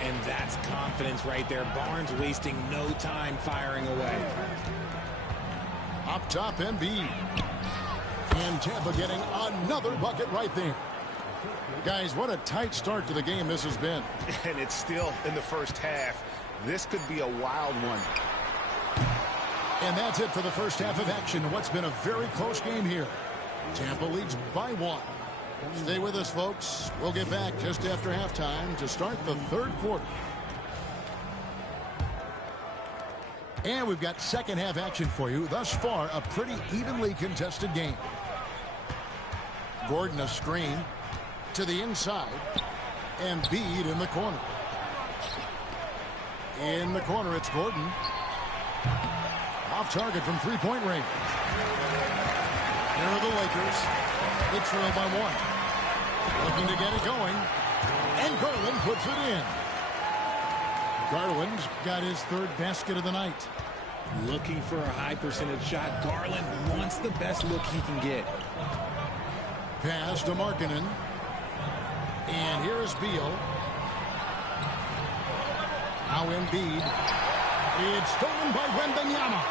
And that's confidence right there. Barnes wasting no time firing away. Up top, Embiid. And Tampa getting another bucket right there. Guys, what a tight start to the game this has been. And it's still in the first half. This could be a wild one. And that's it for the first half of action. What's been a very close game here. Tampa leads by 1. Stay with us, folks. We'll get back just after halftime to start the third quarter. And we've got second half action for you. Thus far, a pretty evenly contested game. Gordon a screen to the inside. And Embiid in the corner. In the corner, it's Gordon. Off target from three-point range. Here are the Lakers. They trail by 1. Looking to get it going. And Garland puts it in. Garland's got his third basket of the night. Looking for a high percentage shot. Garland wants the best look he can get. Pass to Markkanen. And here is Beal. Now Embiid. It's stolen by Wembanyama.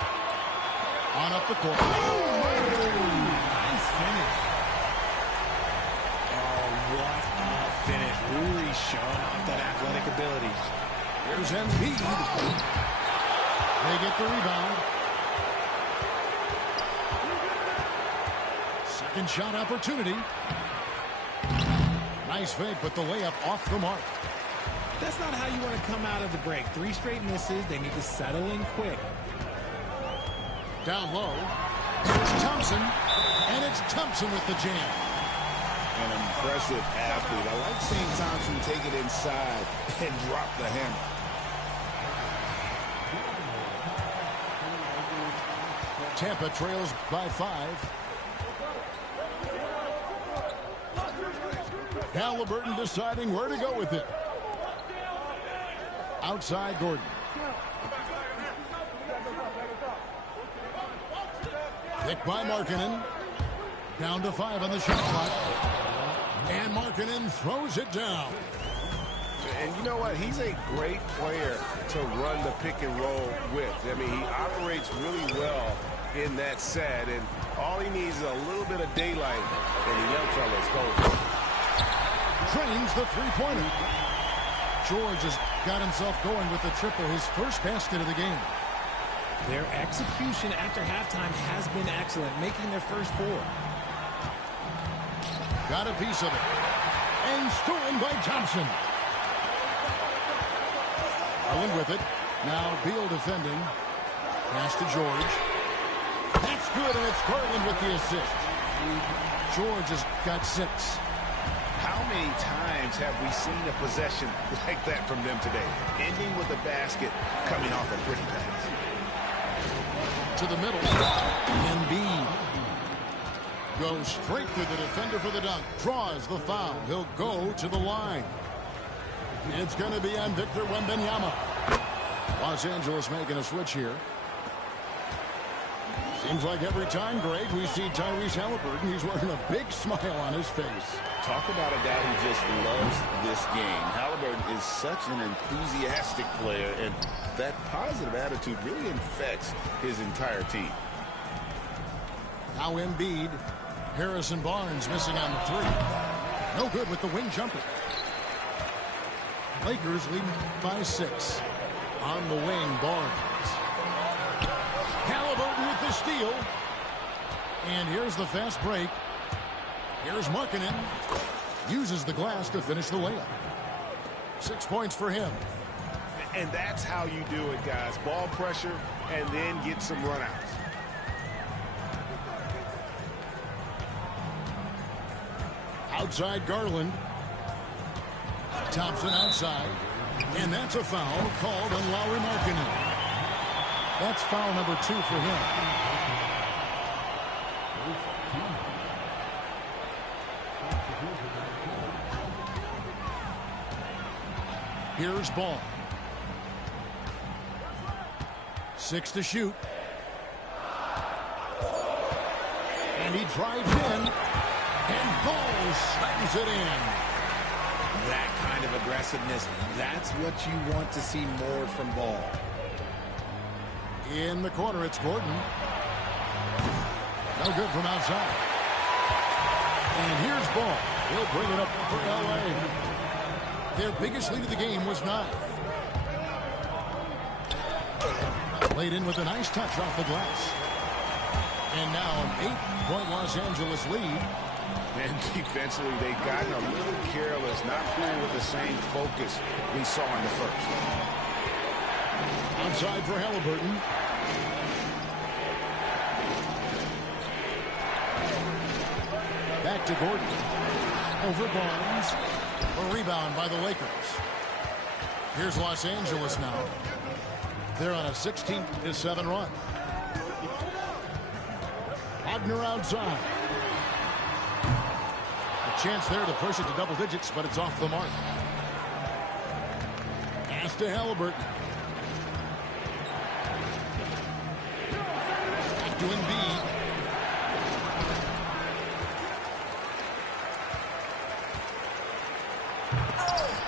On up the court. Nice finish. Oh, what a finish. Really showing off that athletic ability. Here's Embiid. They get the rebound. Second shot opportunity. Nice fake, but the layup off the mark. That's not how you want to come out of the break. 3 straight misses. They need to settle in quick. Down low. It's Thompson. And it's Thompson with the jam. An impressive athlete. I like seeing Thompson take it inside and drop the hammer. Tampa trails by 5. Halliburton deciding where to go with it. Outside Gordon. Picked by Markkanen. Down to 5 on the shot clock. And Markkanen throws it down. And you know what? He's a great player to run the pick and roll with. I mean, he operates really well in that set. And all he needs is a little bit of daylight. And the young fella's going. Drains the three-pointer. George has got himself going with the triple, his first basket of the game. Their execution after halftime has been excellent, making their first 4. Got a piece of it. And stolen by Thompson. Garland with it. Now Beal defending. Pass to George. That's good, and it's Garland with the assist. George has got 6. How many times have we seen a possession like that from them today? Ending with a basket, coming off a pretty pass. To the middle. Embiid goes straight to the defender for the dunk. Draws the foul. He'll go to the line. It's going to be on Victor Wembanyama. Los Angeles making a switch here. Seems like every time, Greg, we see Tyrese Halliburton, he's wearing a big smile on his face. Talk about a guy who just loves this game. Halliburton is such an enthusiastic player, and that positive attitude really infects his entire team. Now Embiid. Harrison Barnes missing on the 3. No good with the wing jumper. Lakers leading by 6. On the wing, Barnes. Halliburton with the steal. And here's the fast break. Here's Markkanen. Uses the glass to finish the layup. 6 points for him. And that's how you do it, guys. Ball pressure and then get some runouts. Outside Garland. Thompson outside. And that's a foul called on Lauri Markkanen. That's foul number 2 for him. Here's Ball. 6 to shoot. And he drives in. And Ball slams it in. That kind of aggressiveness, that's what you want to see more from Ball. In the corner, it's Gordon. No good from outside. And here's Ball. He'll bring it up for L.A. Their biggest lead of the game was 9. Played in with a nice touch off the glass. And now an 8-point Los Angeles lead. And defensively, they've gotten a little careless, not playing with the same focus we saw in the first. Outside for Halliburton. Back to Gordon. Over Barnes. A rebound by the Lakers. Here's Los Angeles now. They're on a 16-7 run. Wagner outside. A chance there to push it to double digits, but it's off the mark. Pass to Halliburton. Back to Embiid.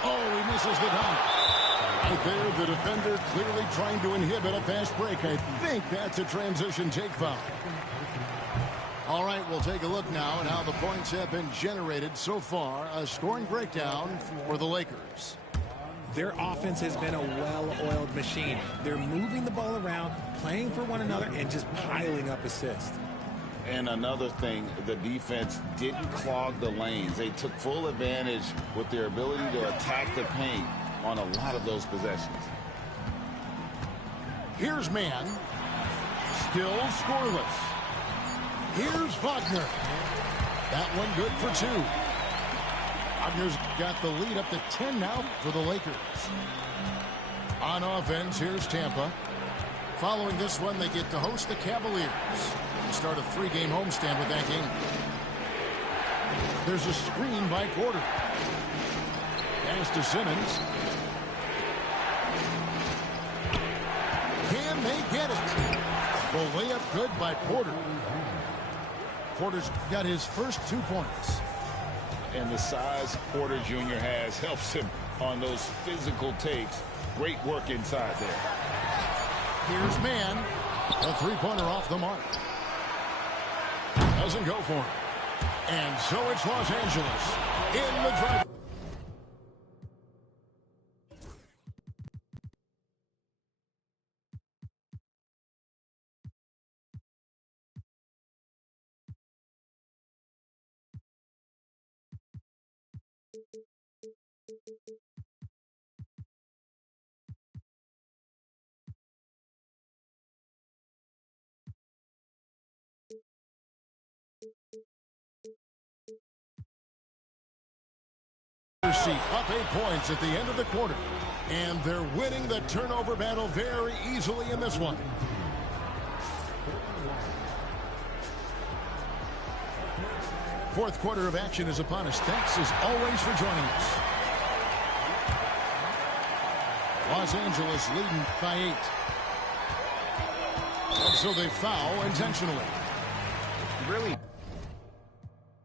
Oh, he misses the dunk. Right there, the defender clearly trying to inhibit a fast break. I think that's a transition take foul. All right, we'll take a look now at how the points have been generated so far. A scoring breakdown for the Lakers. Their offense has been a well-oiled machine. They're moving the ball around, playing for one another, and just piling up assists. And another thing, the defense didn't clog the lanes. They took full advantage with their ability to attack the paint on a lot of those possessions. Here's Mann. Still scoreless. Here's Wagner. That one good for 2. Wagner's got the lead up to 10 now for the Lakers. On offense, here's Tampa. Following this one, they get to host the Cavaliers and start a 3-game homestand with that game. There's a screen by Porter. Pass to Simmons. Can they get it? The layup good by Porter. Porter's got his first 2 points. And the size Porter Jr. has helps him on those physical takes. Great work inside there. Here's Mann. A 3-pointer off the mark. Doesn't go for him. And so it's Los Angeles in the drive. Up 8 points at the end of the quarter. And they're winning the turnover battle very easily in this one. Fourth quarter of action is upon us. Thanks as always for joining us. Los Angeles leading by 8. And so they foul intentionally. Really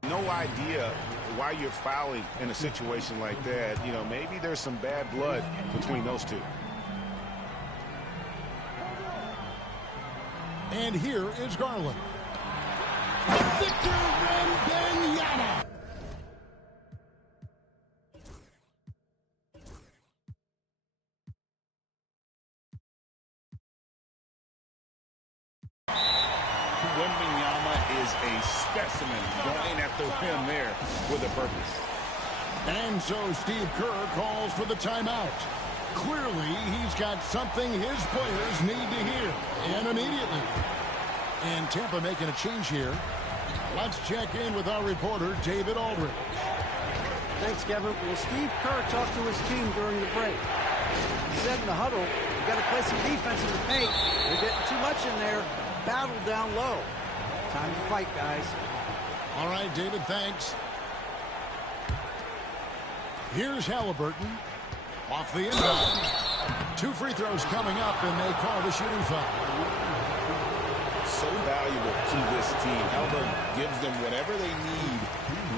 no idea why you're fouling in a situation like that. You know, maybe there's some bad blood between those two. And here is Garland. Victor Wembanyama. is a specimen going at the rim there with a purpose. And so Steve Kerr calls for the timeout. Clearly, he's got something his players need to hear, and immediately. And Tampa making a change here. Let's check in with our reporter, David Aldridge. Thanks, Kevin. Well, Steve Kerr talked to his team during the break. He said in the huddle, you got to play some defense in the paint. You're getting too much in there. Battle down low. Time to fight, guys. All right, David, thanks. Here's Halliburton. Off the inbound. 2 free throws coming up, and they call the shooting foul. So valuable to this team. Halliburton gives them whatever they need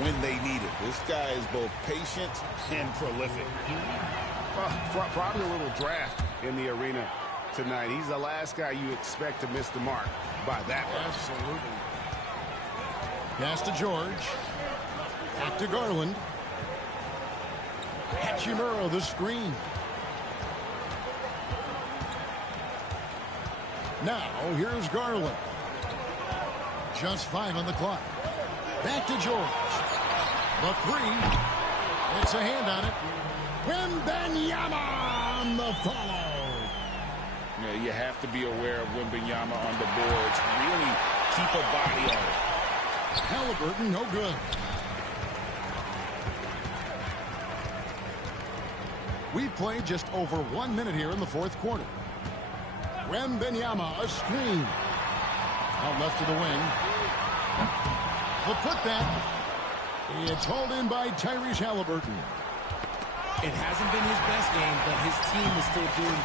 when they need it. This guy is both patient and prolific. Probably a little draft in the arena tonight. He's the last guy you expect to miss the mark by that much. Absolutely. Pass to George. Back to Garland. Hachimura the screen. Now, here's Garland. Just 5 on the clock. Back to George. The 3. It's a hand on it. Wembanyama on the follow. Yeah, you have to be aware of Wembanyama on the boards. Really keep a body on it. Halliburton, no good. We've played just over 1 minute here in the 4th quarter. Wembanyama, a screen. Out left to the wing. The putback. It's hauled in by Tyrese Halliburton. It hasn't been his best game, but his team is still doing.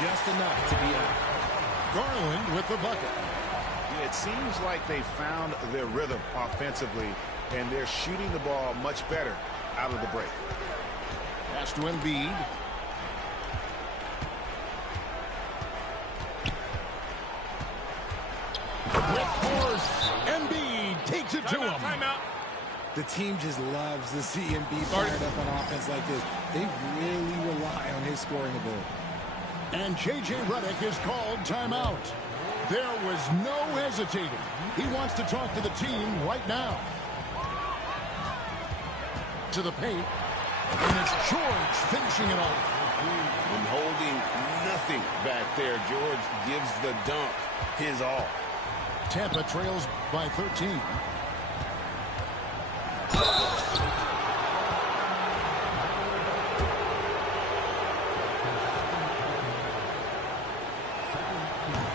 Just enough to be out. Garland with the bucket. It seems like they found their rhythm offensively, and they're shooting the ball much better out of the break. Pass to Embiid. With force, Embiid takes it to him. Timeout. The team just loves to see Embiid fired up on offense like this. They really rely on his scoring ability. And J.J. Redick is called timeout. There was no hesitating. He wants to talk to the team right now. To the paint. And it's George finishing it off. And holding nothing back there. George gives the dunk his all. Tampa trails by 13.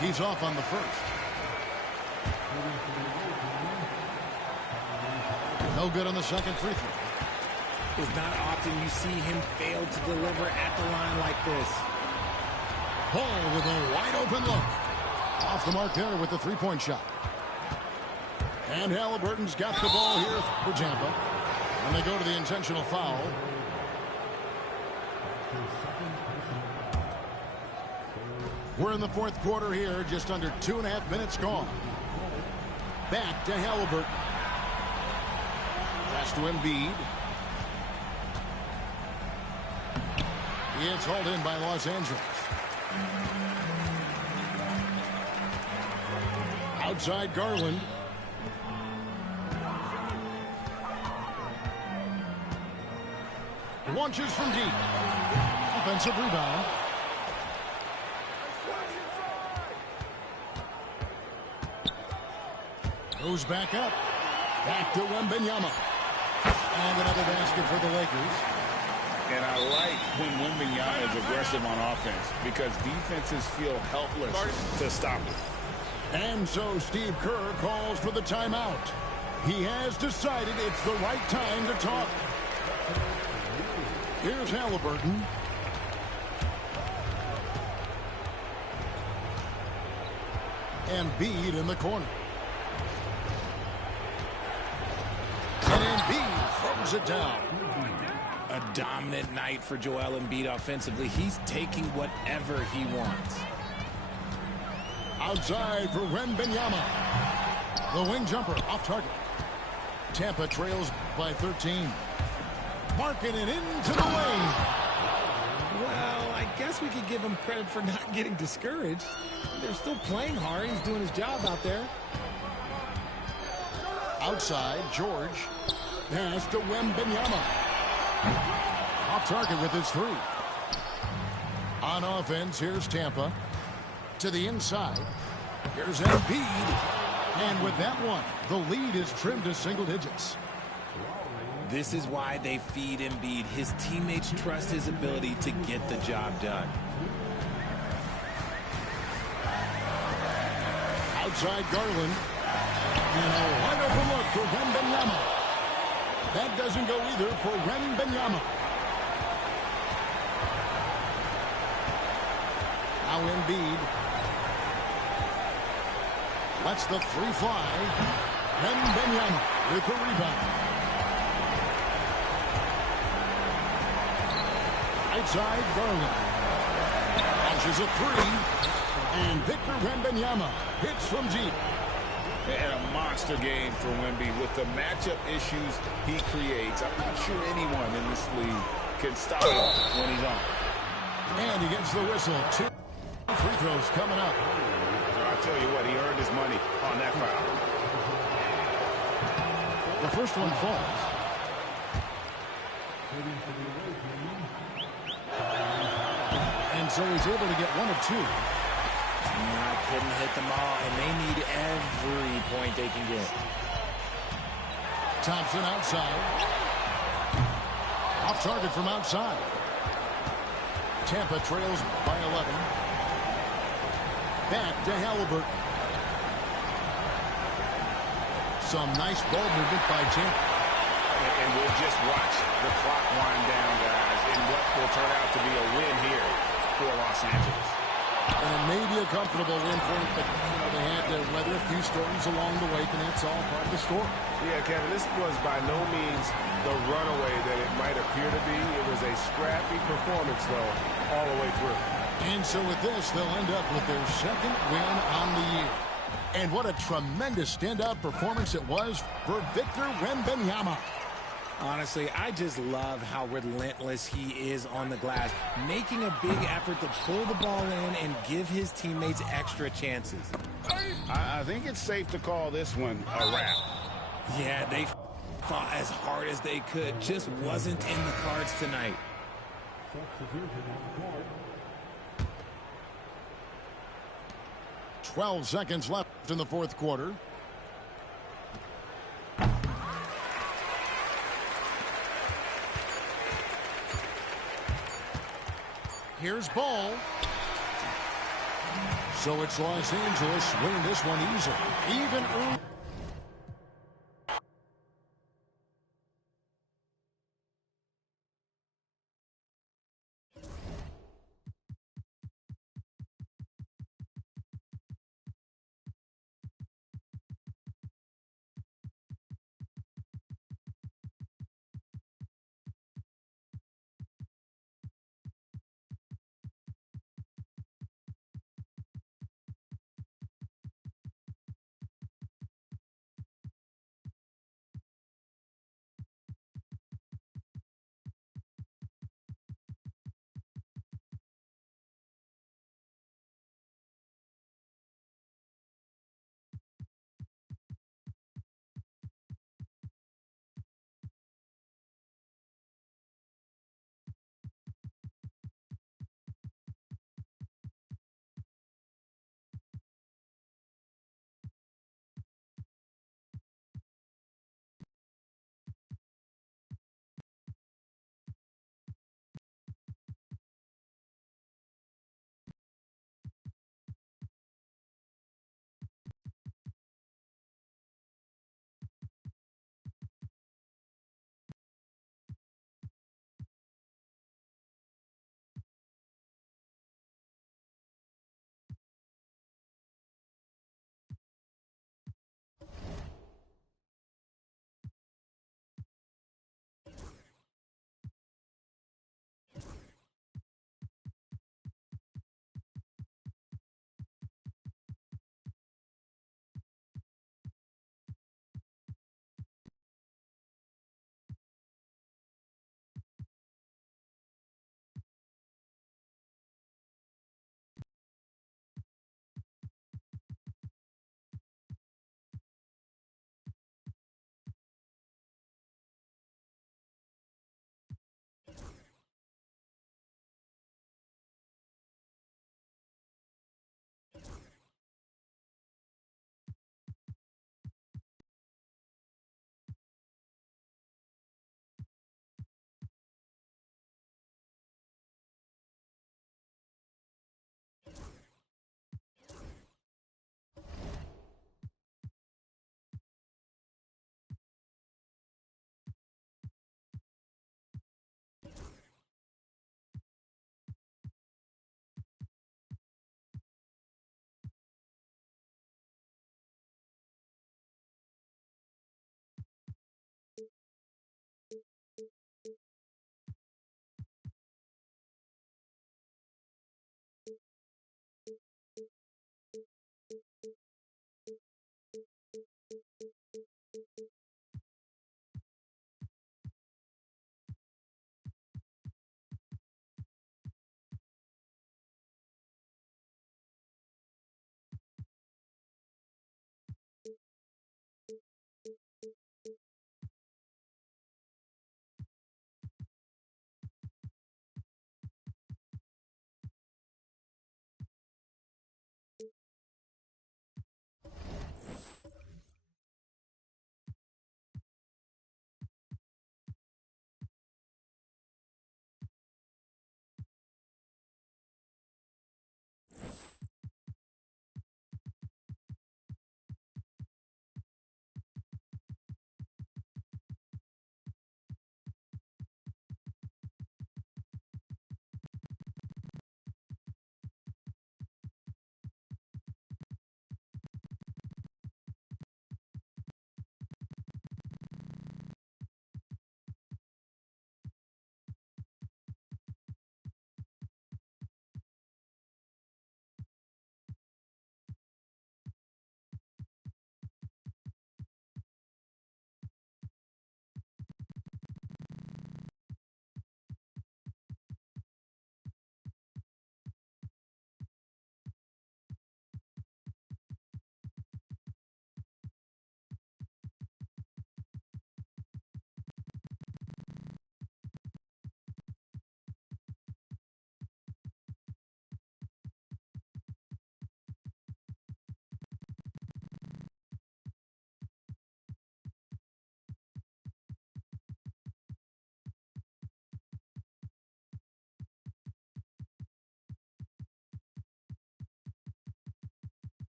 He's off on the first. No good on the second free throw. It's not often you see him fail to deliver at the line like this. Paul with a wide open look. Off the mark there with the three-point shot. And Halliburton's got the ball here for Tampa. And they go to the intentional foul. We're in the 4th quarter here, just under 2.5 minutes gone. Back to Halliburton. Pass to Embiid. It's hauled in by Los Angeles. Outside Garland. Launches from deep. Offensive rebound. Goes back up. Back to Wembanyama. And another basket for the Lakers. And I like when Wembanyama is aggressive on offense because defenses feel helpless to stop it. And so Steve Kerr calls for the timeout. He has decided it's the right time to talk. Here's Halliburton. And Embiid in the corner. And Embiid throws it down. A dominant night for Joel Embiid offensively. He's taking whatever he wants. Outside for Wembanyama. The wing jumper off target. Tampa trails by 13. Marking it into the lane. Well, I guess we could give him credit for not getting discouraged. They're still playing hard. He's doing his job out there. Outside, George. Pass to Wembanyama. Off target with his three. On offense, here's Tampa. To the inside. Here's Embiid. And with that one, the lead is trimmed to single digits. This is why they feed Embiid. His teammates trust his ability to get the job done. Outside Garland. And a wide open look for Wembanyama. That doesn't go either for Wembanyama. Now Embiid. Lets the three fly. Wembanyama with the rebound. Outside Garland. Launches a three. And Victor Wembanyama hits from deep. And a monster game for Wemby with the matchup issues he creates. I'm not sure anyone in this league can stop him when he's on. And he gets the whistle. 2 free throws coming up. I'll tell you what, he earned his money on that foul. The first one falls. And so he's able to get one of two. I couldn't hit them all, and they need every point they can get. Thompson outside. Off target from outside. Tampa trails by 11. Back to Halliburton. Some nice ball movement by Tampa. And we'll just watch the clock wind down, guys, in what will turn out to be a win here for Los Angeles. And maybe a comfortable win for him, but they had to weather a few storms along the way, and that's all part of the story. Yeah, Kevin, this was by no means the runaway that it might appear to be. It was a scrappy performance, though, all the way through. And so with this, they'll end up with their second win on the year. And what a tremendous standout performance it was for Victor Wembanyama. Honestly, I just love how relentless he is on the glass, making a big effort to pull the ball in and give his teammates extra chances. I think it's safe to call this one a wrap. Yeah, they fought as hard as they could. Just wasn't in the cards tonight. 12 seconds left in the fourth quarter. Here's Ball. So it's Los Angeles winning this one easily. Even early.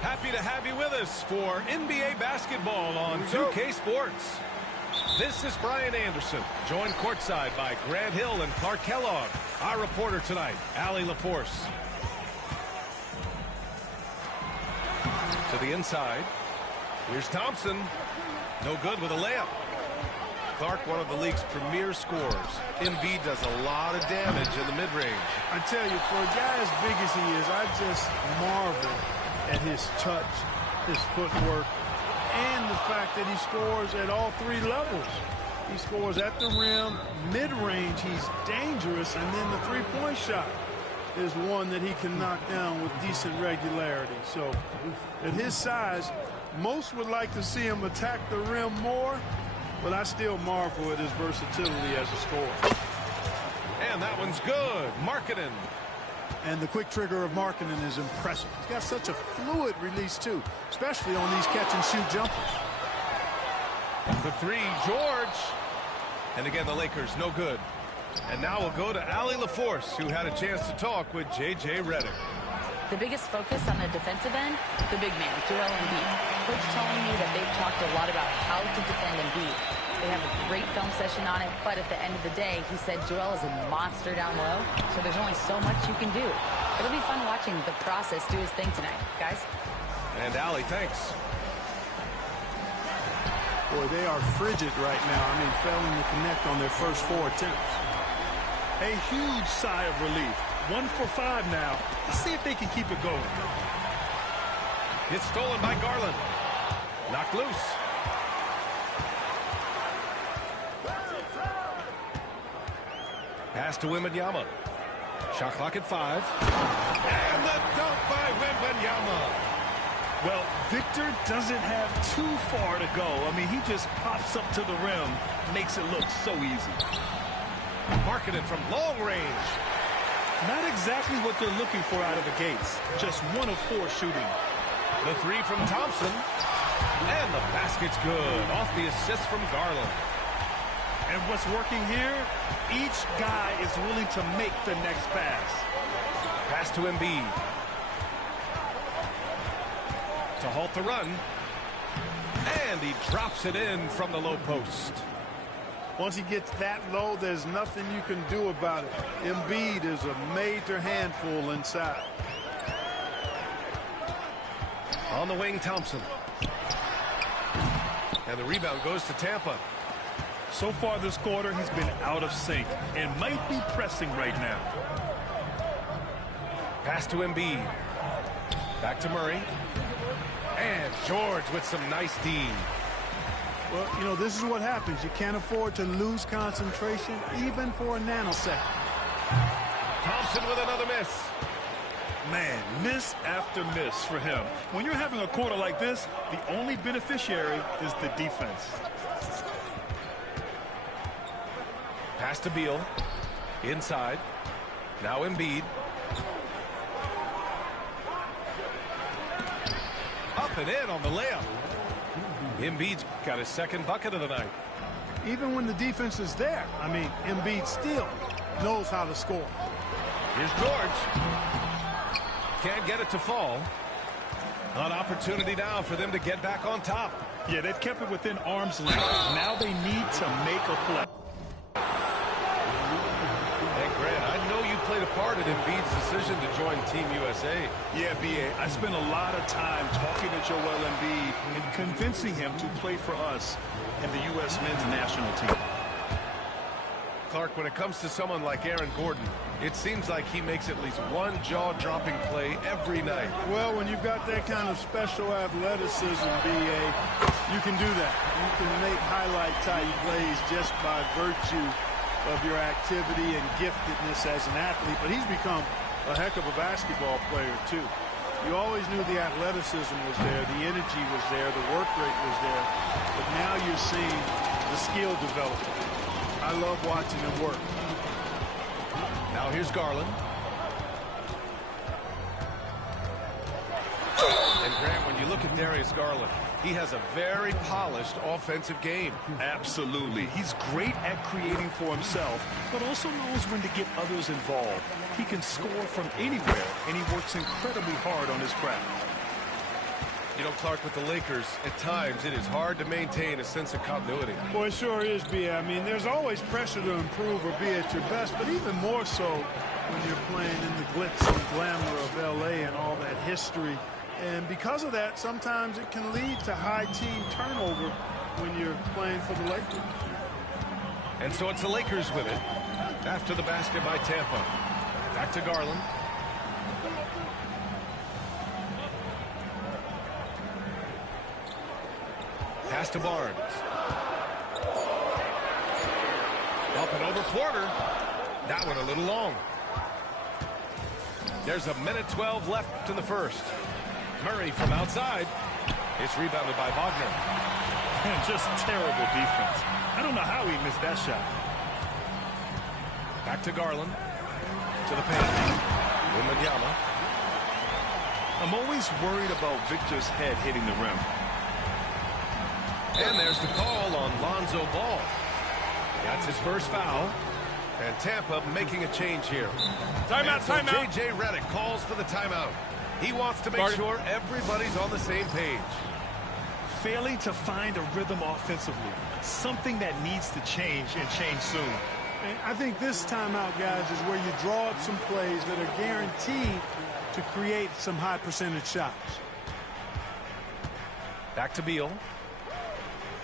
Happy to have you with us for NBA basketball on 2K Sports. This is Brian Anderson, joined courtside by Grant Hill and Clark Kellogg. Our reporter tonight, Allie LaForce. To the inside. Here's Thompson. No good with a layup. Clark, one of the league's premier scorers. Embiid does a lot of damage in the mid-range. I tell you, for a guy as big as he is, I just marvel at his touch, his footwork, and the fact that he scores at all three levels. He scores at the rim, mid-range, he's dangerous, and then the three-point shot is one that he can knock down with decent regularity. So at his size, most would like to see him attack the rim more, but I still marvel at his versatility as a scorer. And that one's good. Markkanen. And the quick trigger of Markkanen is impressive. He's got such a fluid release, too, especially on these catch-and-shoot jumpers. The three, George. And again, the Lakers, no good. And now we'll go to Allie LaForce, who had a chance to talk with J.J. Redick. The biggest focus on the defensive end, the big man, Joel Embiid. Coach telling me that they've talked a lot about how to defend Embiid. They have a great film session on it, but at the end of the day, he said Joel is a monster down low, so there's only so much you can do. It'll be fun watching the process do his thing tonight, guys. And Allie, thanks. Boy, they are frigid right now. I mean, failing to connect on their first 4 attempts. A huge sigh of relief. 1 for 5 now. Let's see if they can keep it going. It's stolen by Garland. Knocked loose. Pass to Wembanyama. Shot clock at 5. And the dunk by Wembanyama. Well, Victor doesn't have too far to go. I mean, he just pops up to the rim, makes it look so easy. Markkanen from long range. Not exactly what they're looking for out of the gates. Just 1 of 4 shooting. The three from Thompson. And the basket's good. Off the assist from Garland. And what's working here? Each guy is willing to make the next pass. Pass to Embiid. To halt the run. And he drops it in from the low post. Once he gets that low, there's nothing you can do about it. Embiid is a major handful inside. On the wing, Thompson. And the rebound goes to Tampa. So far this quarter, he's been out of sync and might be pressing right now. Pass to Embiid. Back to Murray. And George with some nice D. Well, you know, this is what happens. You can't afford to lose concentration even for a nanosecond. Thompson with another miss. Man, miss after miss for him. When you're having a quarter like this, the only beneficiary is the defense. Pass to Beal. Inside. Now Embiid. Up and in on the layup. Embiid's got his second bucket of the night. Even when the defense is there, I mean, Embiid still knows how to score. Here's George. Can't get it to fall. An opportunity now for them to get back on top. Yeah, they've kept it within arm's length. Now they need to make a play. Hey, Grant, I know you played a part in Embiid's decision to join Team USA. Yeah, B.A., I spent a lot of time talking to Joel Embiid and convincing him to play for us in the U.S. men's national team. Clark, when it comes to someone like Aaron Gordon, it seems like he makes at least one jaw-dropping play every night. Well, when you've got that kind of special athleticism, B.A., you can do that. You can make highlight-type plays just by virtue of your activity and giftedness as an athlete. But he's become a heck of a basketball player, too. You always knew the athleticism was there, the energy was there, the work rate was there. But now you're seeing the skill development. I love watching him work. Now here's Garland. And Grant, when you look at Darius Garland, he has a very polished offensive game. Absolutely. He's great at creating for himself, but also knows when to get others involved. He can score from anywhere, and he works incredibly hard on his craft. You know, Clark, with the Lakers, at times it is hard to maintain a sense of continuity. Well, it sure is, B.A. I mean, there's always pressure to improve or be at your best, but even more so when you're playing in the glitz and glamour of L.A. and all that history. And because of that, sometimes it can lead to high team turnover when you're playing for the Lakers. And so it's the Lakers with it after the basket by Tampa. Back to Garland. Pass to Barnes. Up and over Porter. That one a little long. There's a minute 12 left in the first. Murray from outside. It's rebounded by Wagner. And just terrible defense. I don't know how he missed that shot. Back to Garland. To the paint. Wembanyama. I'm always worried about Victor's head hitting the rim. And there's the call on Lonzo Ball. That's his first foul. And Tampa making a change here. Timeout, so timeout. J.J. Redick calls for the timeout. He wants to make sure everybody's on the same page. Failing to find a rhythm offensively. Something that needs to change and change soon. And I think this timeout, guys, is where you draw up some plays that are guaranteed to create some high percentage shots. Back to Beal.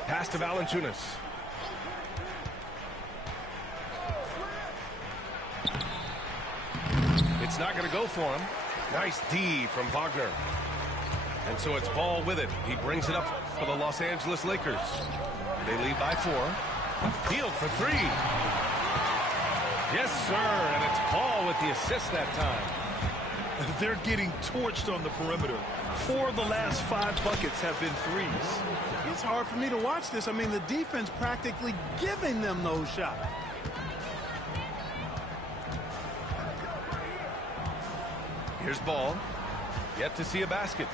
Pass to Valanciunas. It's not going to go for him. Nice D from Wagner. And so it's Ball with it. He brings it up for the Los Angeles Lakers. They lead by 4. Field for 3. Yes, sir. And it's Ball with the assist that time. They're getting torched on the perimeter. 4 of the last 5 buckets have been threes. It's hard for me to watch this. I mean, the defense practically giving them those shots. Here's Ball. Yet to see a basket.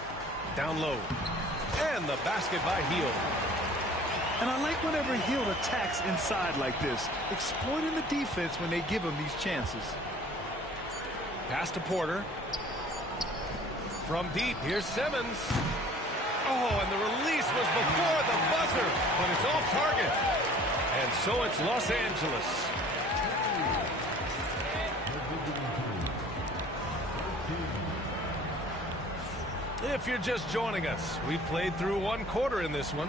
Down low. And the basket by Hield. And I like whenever Hield attacks inside like this, exploiting the defense when they give him these chances. Pass to Porter. From deep, here's Simmons. Oh, and the release was before the buzzer, but it's off target. And so it's Los Angeles. If you're just joining us, we played through 1 quarter in this one.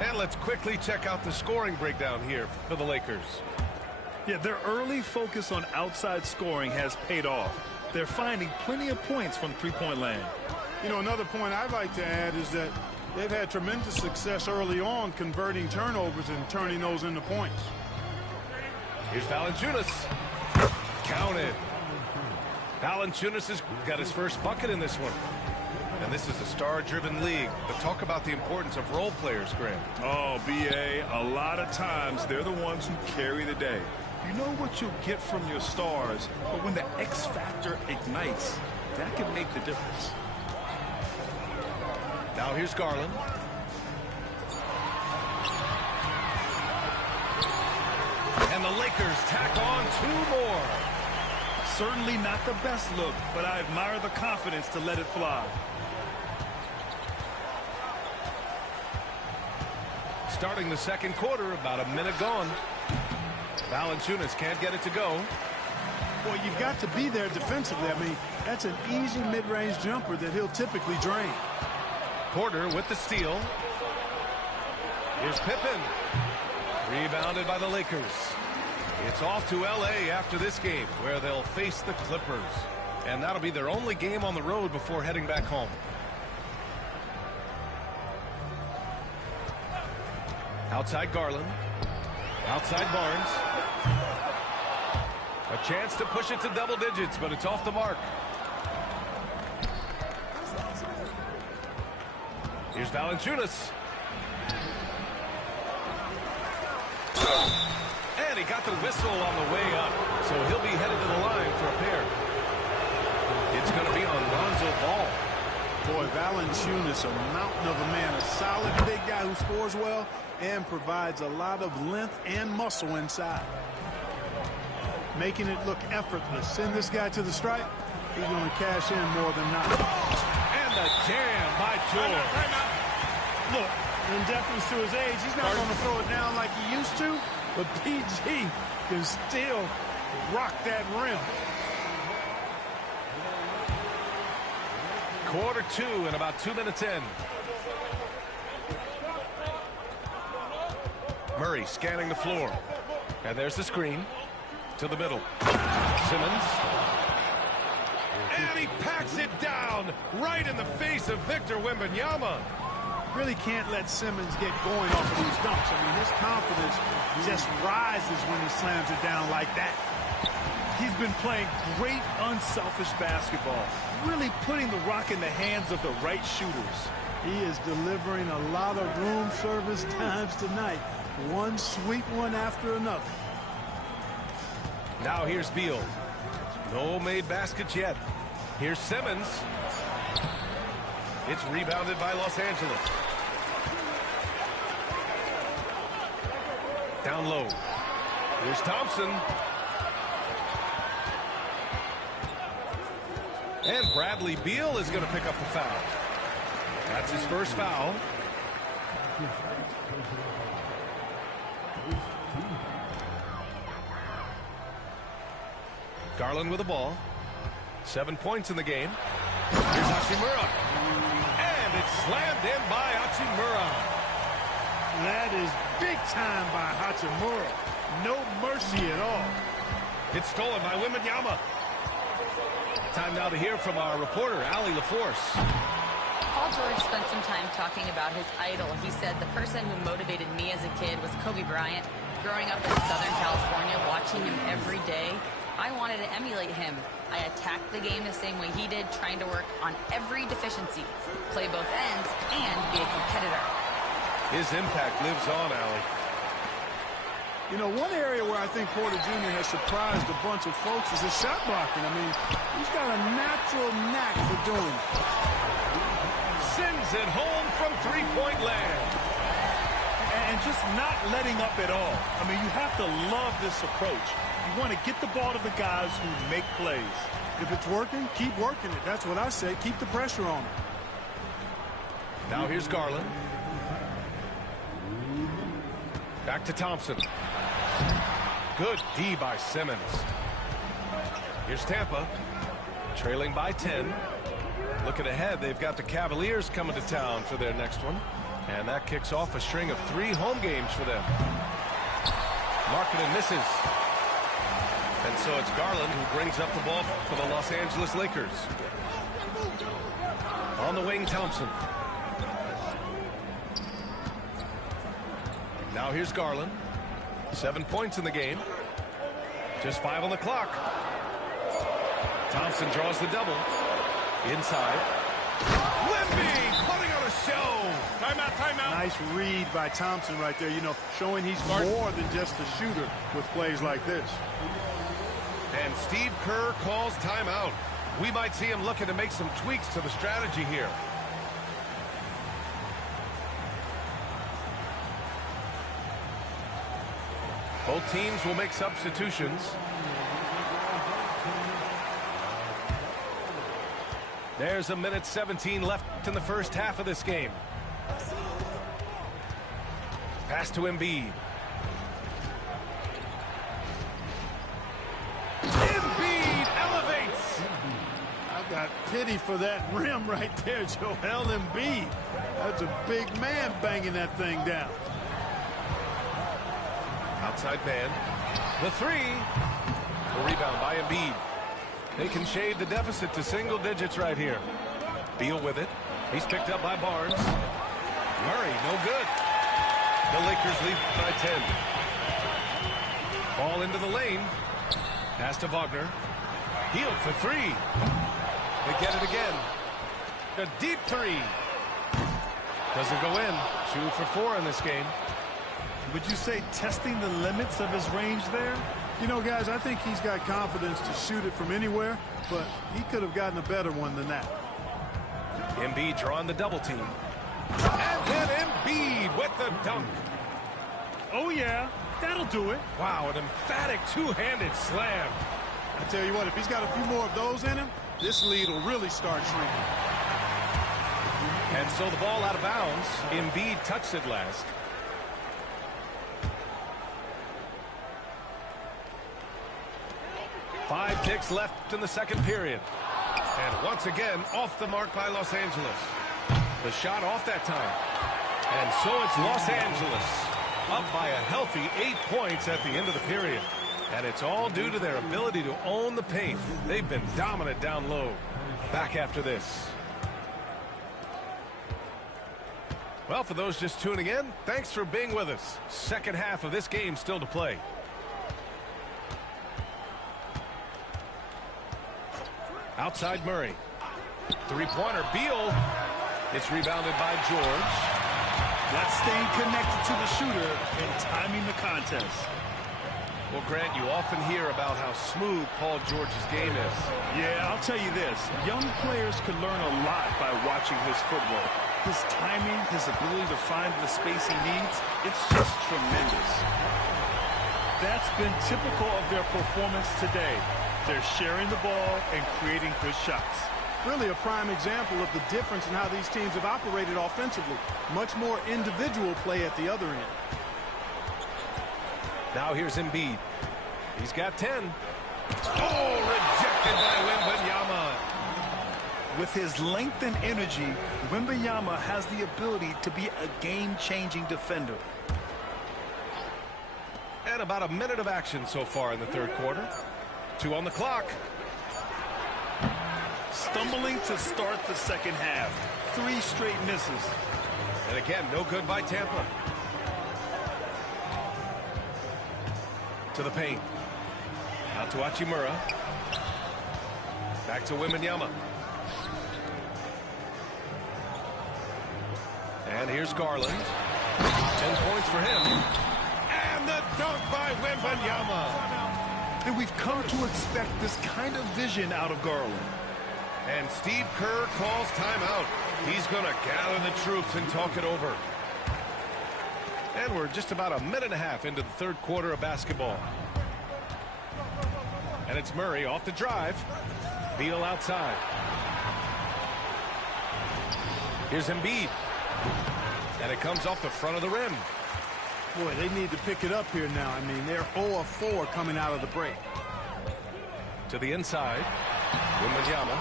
And let's quickly check out the scoring breakdown here for the Lakers. Yeah, their early focus on outside scoring has paid off. They're finding plenty of points from three-point land. You know, another point I'd like to add is that they've had tremendous success early on converting turnovers and turning those into points. Here's Valanciunas. Counted. Valanciunas has got his first bucket in this one. And this is a star-driven league. But talk about the importance of role players, Graham. Oh, B.A., a lot of times they're the ones who carry the day. You know what you'll get from your stars, but when the X factor ignites, that can make the difference. Now here's Garland. And the Lakers tack on 2 more. Certainly not the best look, but I admire the confidence to let it fly. Starting the second quarter, about a minute gone. Valanciunas can't get it to go. Well, you've got to be there defensively. I mean, that's an easy mid-range jumper that he'll typically drain. Porter with the steal. Here's Pippen. Rebounded by the Lakers. It's off to L.A. after this game, where they'll face the Clippers. And that'll be their only game on the road before heading back home. Outside Garland. Outside Barnes. A chance to push it to double digits, but it's off the mark. Here's Valanciunas. And he got the whistle on the way up, so he'll be headed to the line for a pair. It's going to be on Lonzo Ball. Boy, Valanciunas, a mountain of a man, a solid big guy who scores well and provides a lot of length and muscle inside. Making it look effortless. Send this guy to the stripe, he's going to cash in more than not. And a jam by George. Look, in deference to his age, he's not going to throw it down like he used to, but PG can still rock that rim. Quarter 2 and about 2 minutes in. Murray scanning the floor. And there's the screen to the middle. Simmons. And he packs it down right in the face of Victor Wembanyama. Really can't let Simmons get going off of these dunks. I mean, his confidence just rises when he slams it down like that. He's been playing great, unselfish basketball, really putting the rock in the hands of the right shooters. He is delivering a lot of room service times tonight. One sweet one after another. Now here's Beal. No made baskets yet. Here's Simmons. It's rebounded by Los Angeles. Down low. Here's Thompson. And Bradley Beal is going to pick up the foul. That's his first foul. Garland with the ball. 7 points in the game. Here's Hachimura. And it's slammed in by Hachimura. That is big time by Hachimura. No mercy at all. It's stolen by Wembanyama. Time now to hear from our reporter, Allie LaForce. Paul George spent some time talking about his idol. He said, the person who motivated me as a kid was Kobe Bryant. Growing up in Southern California, watching him every day, I wanted to emulate him. I attacked the game the same way he did, trying to work on every deficiency, play both ends, and be a competitor. His impact lives on, Allie. You know, one area where I think Porter Jr. has surprised a bunch of folks is his shot blocking. I mean, he's got a natural knack for doing it. Sends it home from three-point land. And just not letting up at all. I mean, you have to love this approach. You want to get the ball to the guys who make plays. If it's working, keep working it. That's what I say. Keep the pressure on him. Now here's Garland. Back to Thompson. Good D by Simmons. Here's Tampa, trailing by 10. Looking ahead, they've got the Cavaliers coming to town for their next one. And that kicks off a string of 3 home games for them. Markkanen misses. And so it's Garland who brings up the ball for the Los Angeles Lakers. On the wing, Thompson. Now here's Garland. 7 points in the game. Just 5 on the clock. Thompson draws the double. Inside. Wemby putting on a show. Timeout, timeout. Nice read by Thompson right there. You know, showing he's more than just a shooter with plays like this. And Steve Kerr calls timeout. We might see him looking to make some tweaks to the strategy here. Both teams will make substitutions. There's 1:17 left in the first half of this game. Pass to Embiid. Embiid elevates. I've got pity for that rim right there, Joel Embiid. That's a big man banging that thing down. Outside man. The three. The rebound by Embiid. They can shade the deficit to single digits right here. Beal with it. He's picked up by Barnes. Murray, no good. The Lakers lead by 10. Ball into the lane. Pass to Wagner. Hield for three. They get it again. A deep three. Doesn't go in. 2 for 4 in this game. Would you say testing the limits of his range there? You know, guys, I think he's got confidence to shoot it from anywhere, but he could have gotten a better one than that. Embiid drawing the double team. And then Embiid with the dunk. Oh, yeah. That'll do it. Wow, an emphatic two-handed slam. I tell you what, if he's got a few more of those in him, this lead will really start shrinking. And so the ball out of bounds. Embiid touched it last. Five ticks left in the second period. And once again, off the mark by Los Angeles. The shot off that time. And so it's Los Angeles up by a healthy 8 points at the end of the period. And it's all due to their ability to own the paint. They've been dominant down low. Back after this. Well, for those just tuning in, thanks for being with us. Second half of this game still to play. Outside Murray. Three-pointer. Beal. It's rebounded by George. That's staying connected to the shooter and timing the contest. Well, Grant, you often hear about how smooth Paul George's game is. Yeah, I'll tell you this. Young players can learn a lot by watching his footwork. His timing, his ability to find the space he needs, it's just tremendous. That's been typical of their performance today. They're sharing the ball and creating good shots. Really a prime example of the difference in how these teams have operated offensively. Much more individual play at the other end. Now here's Embiid. He's got 10. Oh, rejected by Wembanyama. With his length and energy, Wembanyama has the ability to be a game-changing defender. And about a minute of action so far in the third quarter. 2 on the clock. Stumbling to start the second half. 3 straight misses. And again, no good by Tampa. To the paint. Out to Hachimura. Back to Wembanyama. And here's Garland. 10 points for him. And the dunk by Wembanyama. And we've come to expect this kind of vision out of Garland. And Steve Kerr calls timeout. He's going to gather the troops and talk it over. And we're just about a minute and a half into the third quarter of basketball. And it's Murray off the drive. Beal outside. Here's Embiid. And it comes off the front of the rim. Boy, they need to pick it up here now. I mean, they're 0 of 4 coming out of the break. To the inside. Wembanyama.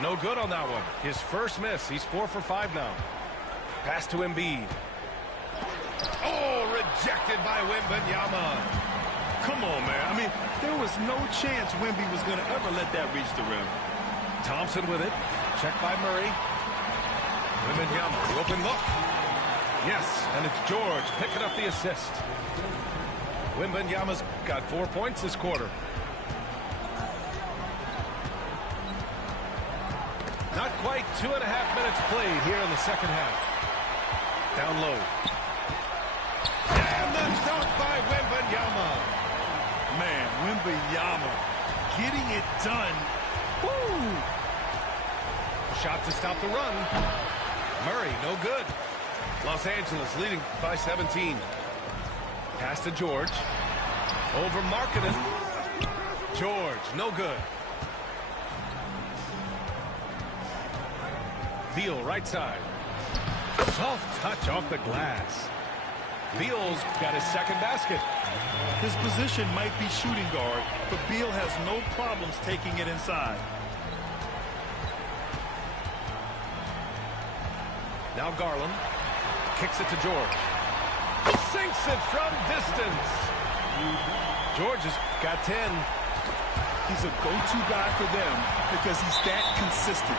No good on that one. His first miss. He's 4 for 5 now. Pass to Embiid. Oh, rejected by Wembanyama. Come on, man. I mean, there was no chance Wemby was going to ever let that reach the rim. Thompson with it. Checked by Murray. Wembanyama, the open look. Yes, and it's George picking up the assist. Wembanyama's got 4 points this quarter. Not quite 2.5 minutes played here in the second half. Down low. And the dunk by Wembanyama. Man, Wembanyama getting it done. Woo! Shot to stop the run. Murray, no good. Los Angeles leading by 17. Pass to George. Over Markkanen. George, no good. Beal, right side. Soft touch off the glass. Beal's got his second basket. His position might be shooting guard, but Beal has no problems taking it inside. Now Garland kicks it to George. Sinks it from distance. George has got 10. He's a go-to guy for them because he's that consistent.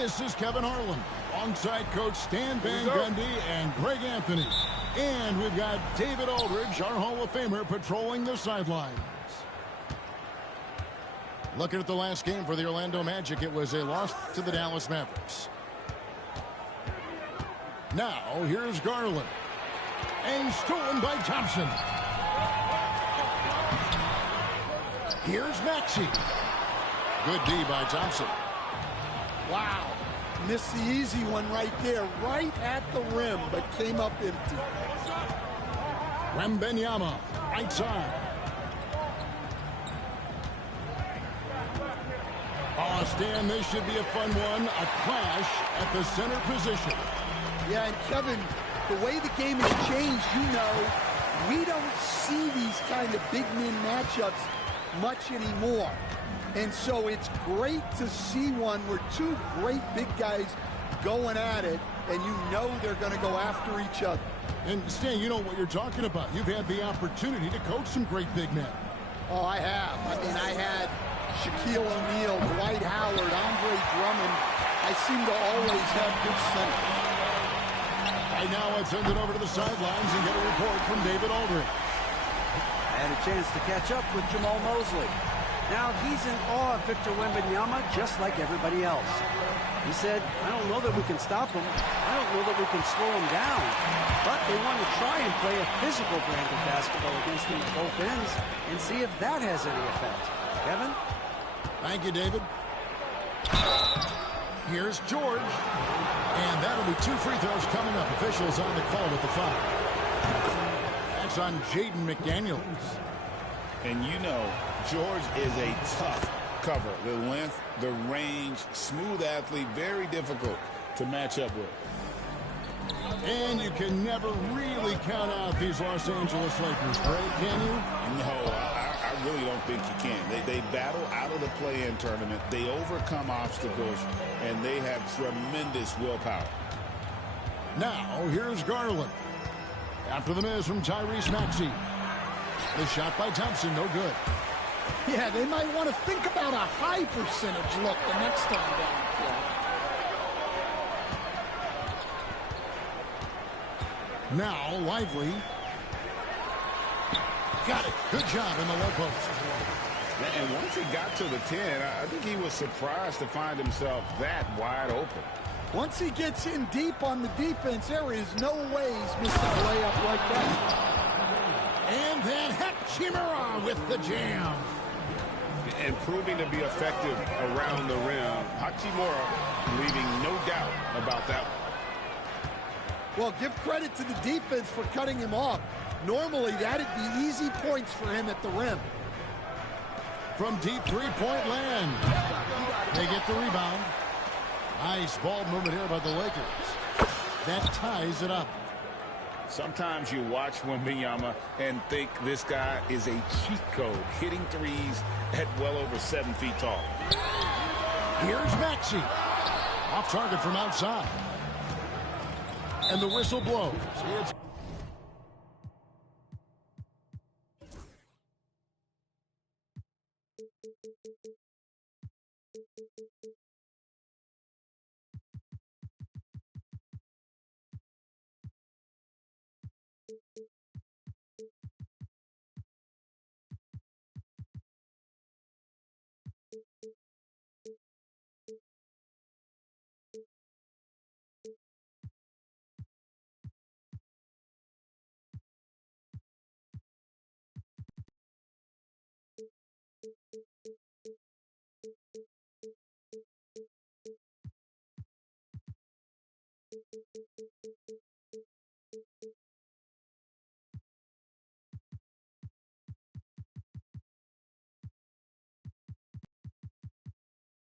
This is Kevin Harlan, alongside Coach Stan Van Gundy and Greg Anthony. And we've got David Aldridge, our Hall of Famer, patrolling the sidelines. Looking at the last game for the Orlando Magic, it was a loss to the Dallas Mavericks. Now, here's Garland. And stolen by Thompson. Here's Maxey. Good D by Thompson. Wow. Missed the easy one right there, right at the rim, but came up empty. Wembanyama, right side. Oh, Stan, this should be a fun one. A clash at the center position. Yeah, and Kevin, the way the game has changed, we don't see these kind of big men matchups much anymore. And so it's great to see one where two great big guys going at it, and they're going to go after each other. And Stan, you know what you're talking about. You've had the opportunity to coach some great big men. Oh, I have. I had Shaquille O'Neal, Dwight Howard, Andre Drummond. I seem to always have good centers. Right now, let's send it over to the sidelines and get a report from David Aldridge. And a chance to catch up with Jamal Mosley. Now he's in awe of Victor Wembanyama, just like everybody else. He said, I don't know that we can stop him. I don't know that we can slow him down. But they want to try and play a physical brand of basketball against him at both ends and see if that has any effect. Kevin? Thank you, David. Here's George. And that'll be 2 free throws coming up. Officials on the call with the foul. That's on Jaden McDaniels. And George is a tough cover. The length, the range, smooth athlete, very difficult to match up with. And you can never really count out these Los Angeles Lakers, right? Can you? No, I really don't think you can. They battle out of the play-in tournament. They overcome obstacles, and they have tremendous willpower. Now, here's Garland. After the miss from Tyrese Maxey. The shot by Thompson, no good. Yeah, they might want to think about a high percentage look the next time down the floor. Now, Lively. Got it. Good job in the low post. And once he got to the 10, I think he was surprised to find himself that wide open. Once he gets in deep on the defense, there is no way he's missing a layup like that. And then Hachimura with the jam. And proving to be effective around the rim. Hachimura leaving no doubt about that one. Well, give credit to the defense for cutting him off. Normally, that'd be easy points for him at the rim. From deep three-point land. They get the rebound. Nice ball movement here by the Lakers. That ties it up. Sometimes you watch Wembanyama and think this guy is a cheat code, hitting threes at well over 7 feet tall. Here's Maxey. Off target from outside. And the whistle blows.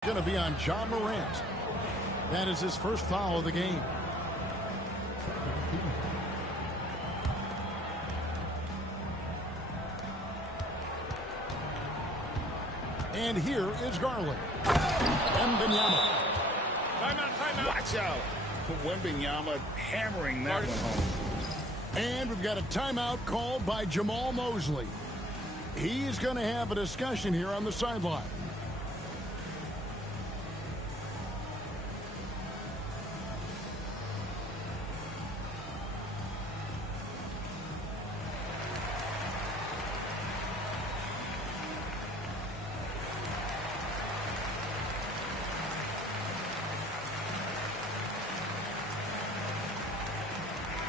It's going to be on Ja Morant. That is his first foul of the game. And here is Garland. Wembanyama. Timeout. Watch out. Wembanyama hammering that one home. And we've got a timeout called by Jamal Mosley. He's going to have a discussion here on the sideline.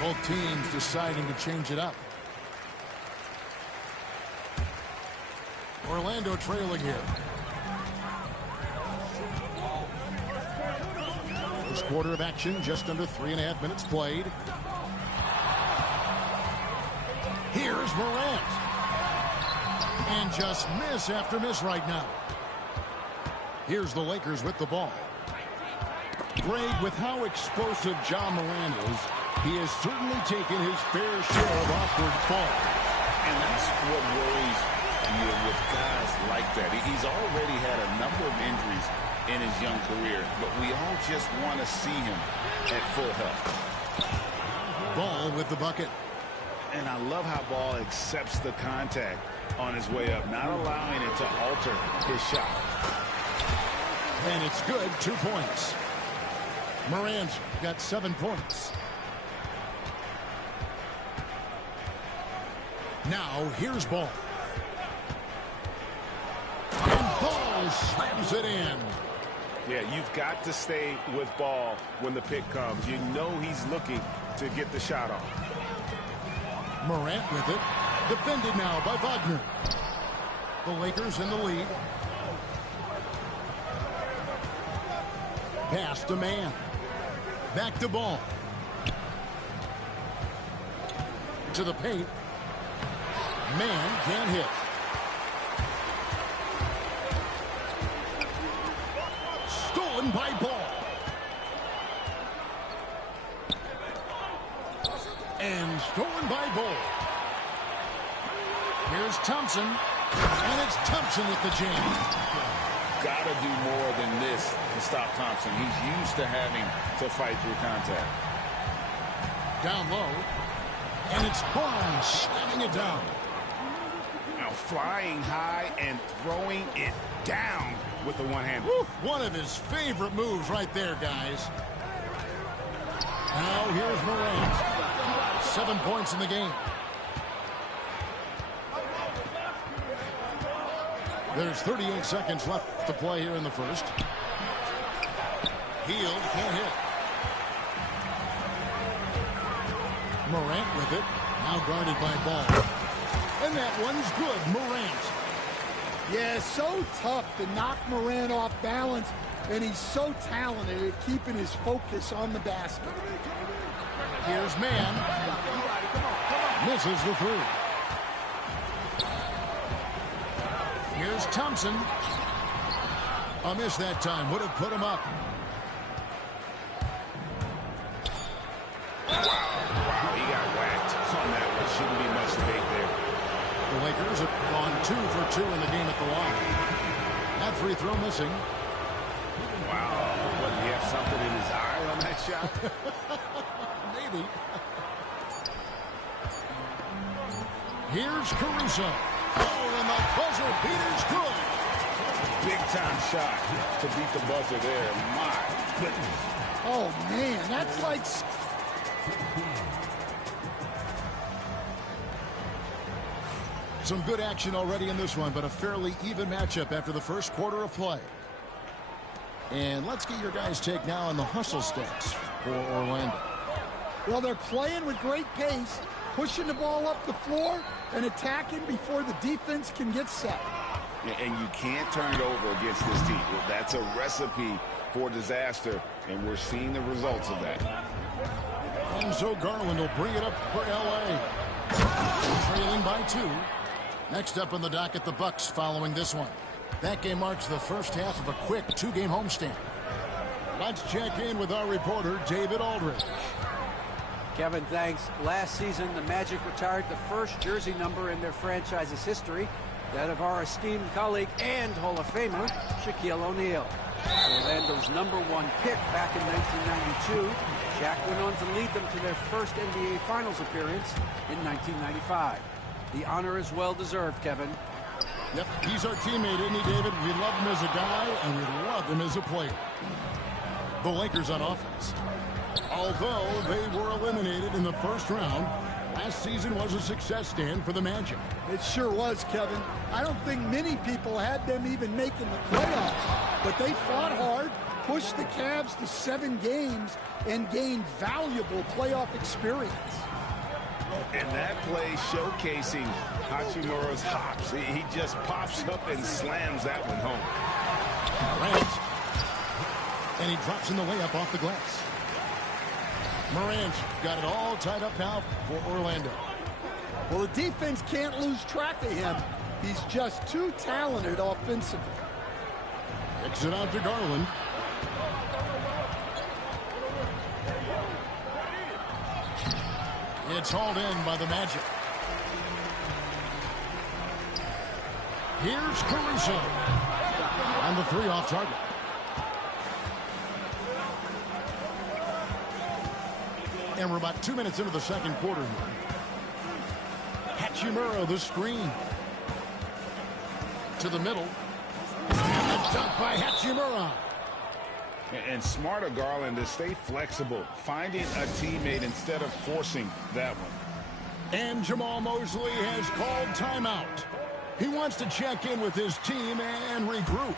Both teams deciding to change it up. Orlando trailing here. First quarter of action, just under 3.5 minutes played. Here's Morant. And just miss after miss right now. Here's the Lakers with the ball. Greg, with how explosive Ja Morant is, he has certainly taken his fair share of awkward falls. And that's what worries you with guys like that. He's already had a number of injuries in his young career, but we all just want to see him at full health. Ball with the bucket. And I love how Ball accepts the contact on his way up, not allowing it to alter his shot. And it's good, 2 points. Morant's got 7 points. Now, here's Ball. And Ball slams it in. Yeah, you've got to stay with Ball when the pick comes. You know he's looking to get the shot off. Morant with it. Defended now by Wagner. The Lakers in the lead. Pass to man. Back to Ball. To the paint. Man can't hit. Stolen by Ball. And stolen by Ball. Here's Thompson. And it's Thompson with the jam. Got to do more than this to stop Thompson. He's used to having to fight through contact. Down low. And it's Barnes slamming it down. Now flying high and throwing it down with the one hand. One of his favorite moves right there, guys. Now here's Morant. 7 points in the game. There's 38 seconds left to play here in the first. Hield can't hit. Morant with it. Now guarded by Ball. And that one's good. Morant. Yeah, so tough to knock Morant off balance. And he's so talented at keeping his focus on the basket. Here's man. Misses the three. Here's Thompson. A miss that time. Would have put him up. Wow, he got whacked on that one. Shouldn't be much debate there. The Lakers have gone 2 for 2 in the game at the line. That free throw missing. Wow. What, did he have something in his eye on that shot? Maybe. Here's Caruso. Oh, and the buzzer beater's good. Big-time shot to beat the buzzer there. My goodness. Oh, man, that's like... Some good action already in this one, but a fairly even matchup after the first quarter of play. And let's get your guys' take now on the hustle stats for Orlando. Well, they're playing with great pace, pushing the ball up the floor and attacking before the defense can get set. And you can't turn it over against this team. That's a recipe for disaster, and we're seeing the results of that. Enzo Garland will bring it up for L.A. Trailing by 2. Next up on the docket, the Bucks following this one. That game marks the first half of a quick 2-game homestand. Let's check in with our reporter, David Aldridge. Kevin, thanks. Last season, the Magic retired the first jersey number in their franchise's history, that of our esteemed colleague and Hall of Famer, Shaquille O'Neal. Orlando's #1 pick back in 1992, Shaq went on to lead them to their first NBA Finals appearance in 1995. The honor is well-deserved, Kevin. Yep, he's our teammate, isn't he, David? We love him as a guy, and we love him as a player. The Lakers on offense. Although they were eliminated in the first round, last season was a success stand for the Magic. It sure was, Kevin. I don't think many people had them even making the playoffs, but they fought hard, pushed the Cavs to 7 games and gained valuable playoff experience. And that play showcasing Hachimuro's hops. He just pops up and slams that one home. Morant. And he drops in the layup off the glass. Morant got it all tied up now for Orlando. Well, the defense can't lose track of him. He's just too talented offensively. Kicks it out to Garland. It's hauled in by the Magic. Here's Caruso. And the 3 off target. And we're about 2 minutes into the second quarter here. Hachimura, the screen. To the middle. And the dunk by Hachimura. And smart of Garland to stay flexible, finding a teammate instead of forcing that one. And Jamal Mosley has called timeout. He wants to check in with his team and regroup.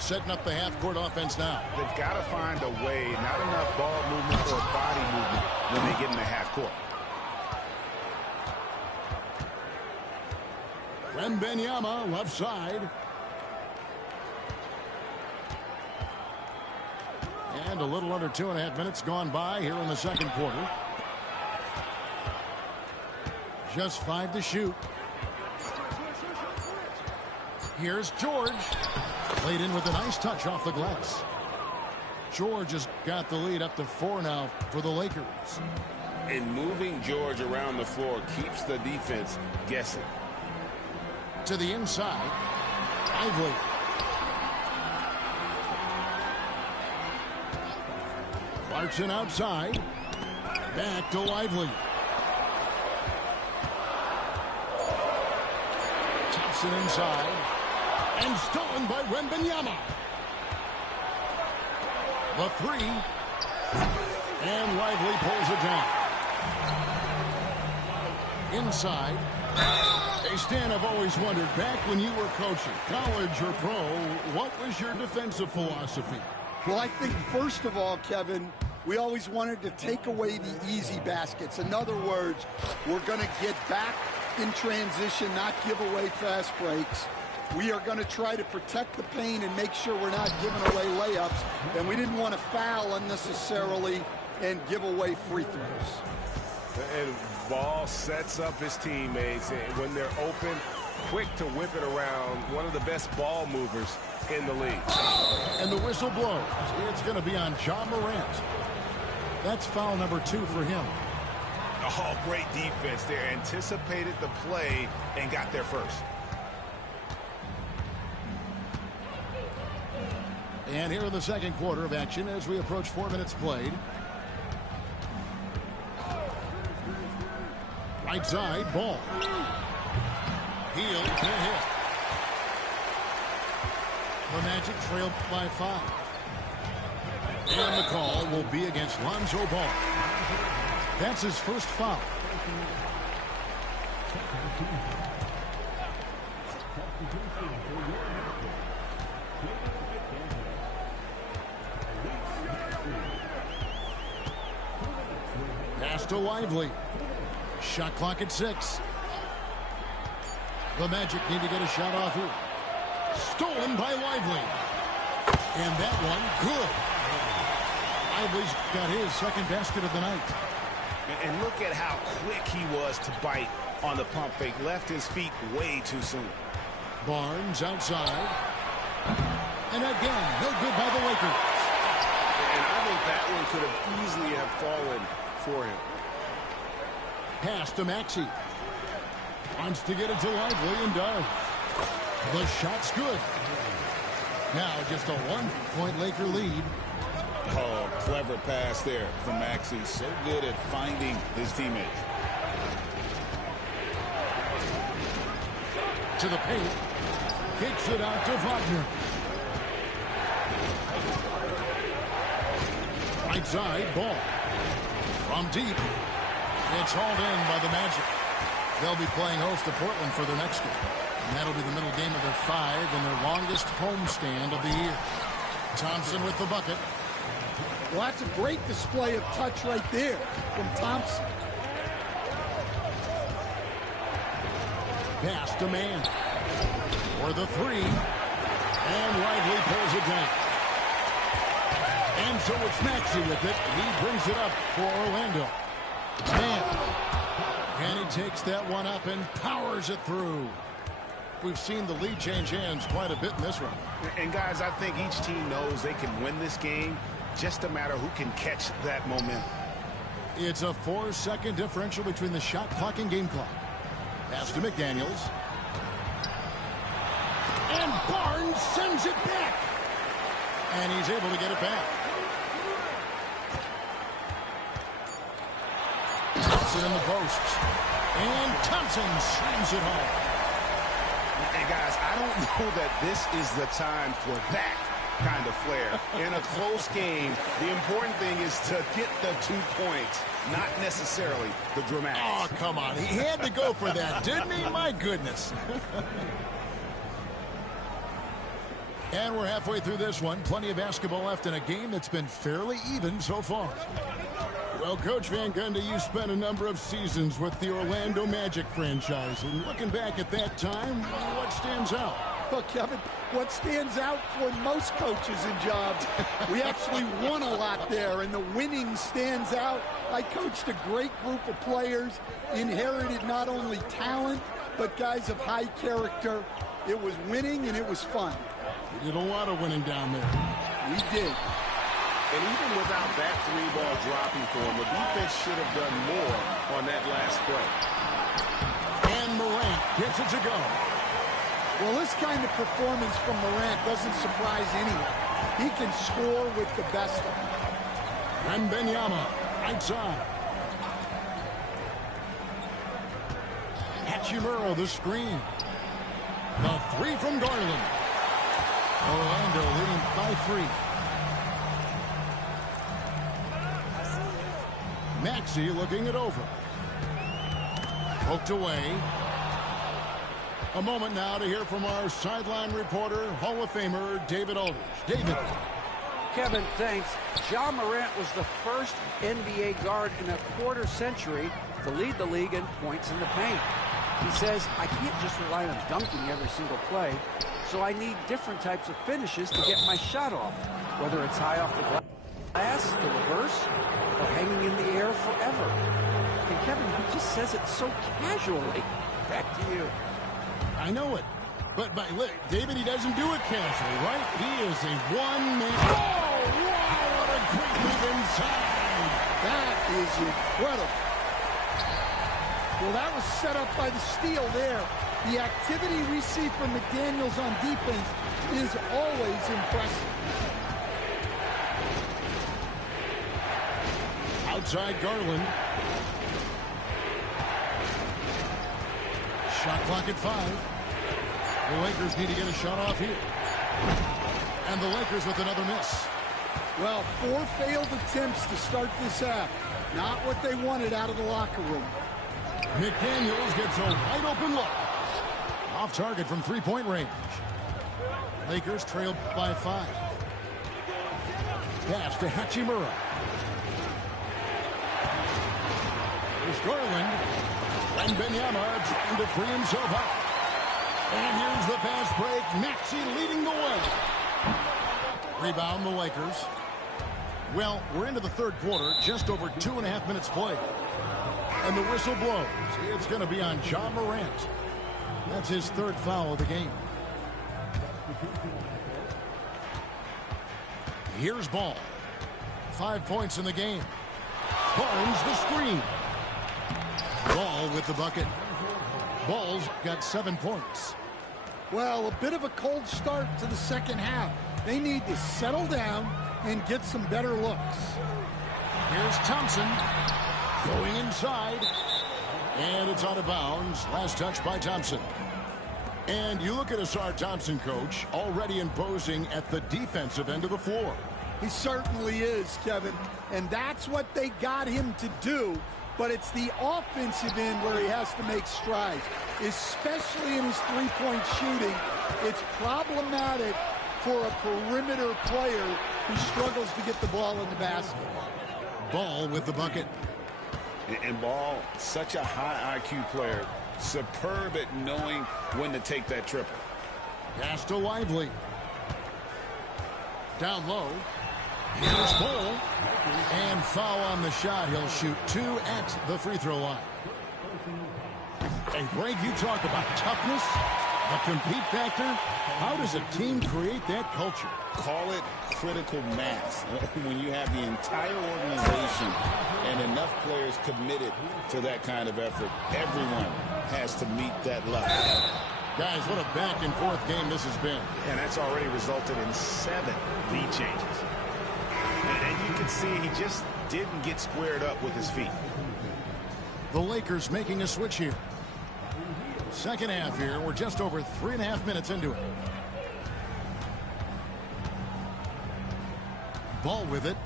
Setting up the half-court offense now. They've got to find a way, not enough ball movement or body movement when they get in the half-court. Wembanyama, left side. And a little under 2.5 minutes gone by here in the second quarter. Just 5 to shoot. Here's George. Played in with a nice touch off the glass. George has got the lead up to 4 now for the Lakers. And moving George around the floor keeps the defense guessing. To the inside. Lively. Clarkson outside. Back to Lively. Thompson inside. And stolen by Wembanyama. The 3. And Lively pulls it down. Inside. Hey, Stan, I've always wondered, back when you were coaching, college or pro, what was your defensive philosophy? Well, I think, first of all, Kevin, we always wanted to take away the easy baskets. In other words, we're going to get back in transition, not give away fast breaks. We are going to try to protect the paint and make sure we're not giving away layups. And we didn't want to foul unnecessarily and give away free throws. And Ball sets up his teammates, and when they're open, quick to whip it around. One of the best ball movers in the league. And the whistle blows. It's going to be on Ja Morant. That's foul number 2 for him. Oh, great defense there. Anticipated the play and got there first. And here in the second quarter of action as we approach 4 minutes played. Right side, Ball. Hield can't hit. The Magic trail by 5. And the call will be against Lonzo Ball. That's his first foul. Pass to Lively. Shot clock at 6. The Magic need to get a shot off here. Stolen by Lively. And that one, good. Lively's got his second basket of the night. And look at how quick he was to bite on the pump fake. Left his feet way too soon. Barnes outside. And again, no good by the Lakers. And I think that one could have easily have fallen for him. Pass to Maxey. Wants to get it to Lively and does. The shot's good. Now just a 1-point Laker lead. Oh, clever pass there from Maxey. So good at finding his teammates. To the paint. Kicks it out to Wagner. Right side, Ball. From deep. It's hauled in by the Magic. They'll be playing host to Portland for their next game. And that'll be the middle game of their 5 and their longest homestand of the year. Thompson with the bucket. Well, that's a great display of touch right there from Thompson. Pass to man. For the 3. And Lively pulls it down. And so it's Maxey with it. He brings it up for Orlando. Man. And he takes that one up and powers it through. We've seen the lead change hands quite a bit in this one. And guys, I think each team knows they can win this game. Just a matter who can catch that momentum. It's a 4-second differential between the shot clock and game clock. Pass to McDaniels. And Barnes sends it back. And he's able to get it back. Thompson in the posts. And Thompson slams it home. And guys, I don't know that this is the time for that kind of flair. In a close game, the important thing is to get the 2 points, not necessarily the dramatics. Oh, come on. He had to go for that, didn't he? My goodness. And we're halfway through this one. Plenty of basketball left in a game that's been fairly even so far. Well, Coach Van Gundy, you spent a number of seasons with the Orlando Magic franchise. And looking back at that time, what stands out? Well, Kevin, what stands out for most coaches and jobs, we actually won a lot there, and the winning stands out. I coached a great group of players, inherited not only talent, but guys of high character. It was winning, and it was fun. We did a lot of winning down there. We did. And even without that 3-ball dropping for him, the defense should have done more on that last play. And Morant gets it to go. Well, this kind of performance from Morant doesn't surprise anyone. He can score with the best of them. Wembanyama, right side. Hachimura, the screen. The 3 from Garland. Orlando leading by 3. Maxey looking it over. Poked away. A moment now to hear from our sideline reporter, Hall of Famer David Aldridge. David. Kevin, thanks. Ja Morant was the first NBA guard in a quarter century to lead the league in points in the paint. He says, I can't just rely on dunking every single play, so I need different types of finishes to get my shot off, whether it's high off the glass, the reverse, or hanging in the air forever. And Kevin, he just says it so casually. Back to you. I know it. But David, he doesn't do it casually, right? He is a one-man. Oh, wow, what a great move inside. That is incredible. Well, that was set up by the steal there. The activity we see from McDaniels on defense is always impressive. Outside Garland. Shot clock at 5. The Lakers need to get a shot off here. And the Lakers with another miss. Well, 4 failed attempts to start this half. Not what they wanted out of the locker room. McDaniels gets a wide open look. Off target from 3-point range. Lakers trailed by 5. Pass to Hachimura. Here's Garland. Wembanyama trying to free himself up. And here's the fast break. Maxey leading the way. Rebound the Lakers. Well, we're into the third quarter. Just over 2.5 minutes played. And the whistle blows. It's going to be on Ja Morant. That's his 3rd foul of the game. Here's Ball. 5 points in the game. Barnes the screen. Ball with the bucket. Ball's got 7 points. Well, a bit of a cold start to the second half. They need to settle down and get some better looks. Here's Thompson going inside. And it's out of bounds. Last touch by Thompson. And you look at Ausar Thompson, coach, already imposing at the defensive end of the floor. He certainly is, Kevin. And that's what they got him to do. but it's the offensive end where he has to make strides, especially in his three-point shooting. It's problematic for a perimeter player who struggles to get the ball in the basket. Ball with the bucket. And Ball, such a high IQ player, superb at knowing when to take that triple. Pass to Lively. Down low. Here's Ball. And foul on the shot. He'll shoot 2 at the free throw line. And Greg, you talk about toughness, the compete factor. How does a team create that culture? Call it critical mass. When you have the entire organization and enough players committed to that kind of effort, everyone has to meet that level. Guys, what a back-and-forth game this has been. And that's already resulted in 7 lead changes. And you can see he just didn't get squared up with his feet. The Lakers making a switch here. Second half here. We're just over 3.5 minutes into it. Ball with it.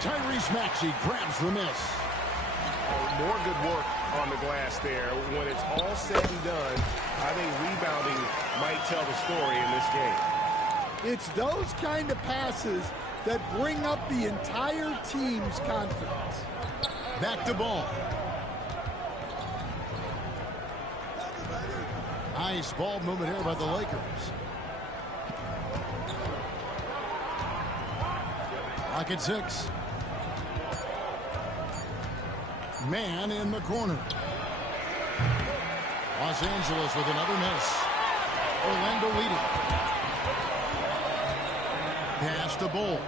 Tyrese Maxey grabs the miss. More good work on the glass there. When it's all said and done, I think rebounding might tell the story in this game. It's those kind of passes that bring up the entire team's confidence. Back to Ball. Nice ball movement here by the Lakers. Lock at 6. Man in the corner. Los Angeles with another miss. Orlando leading. Pass to Ball.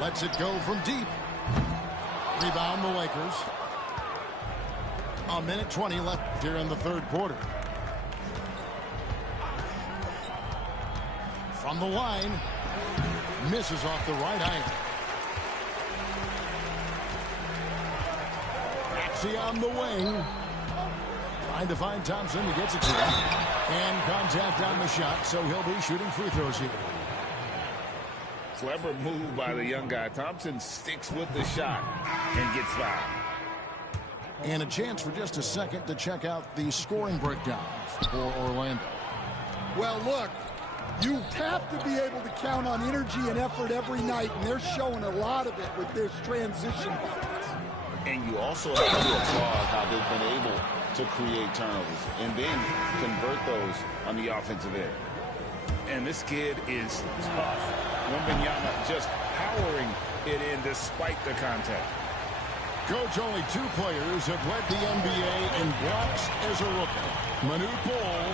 Lets it go from deep. Rebound the Lakers. A minute 20 left here in the third quarter. From the line. Misses off the right iron. Maxey on the wing. Trying to find Thompson. He gets it to him. And contact on the shot, so he'll be shooting free throws here. Clever move by the young guy. Thompson sticks with the shot and gets fouled. And a chance for just a second to check out the scoring breakdown for Orlando. Well, look, you have to be able to count on energy and effort every night, and they're showing a lot of it with this transition buckets. And you also have to applaud how they've been able to create turnovers and then convert those on the offensive end. And this kid is tough. Wembanyama just powering it in despite the contact. Coach, only 2 players have led the NBA in blocks as a rookie. Manute Bol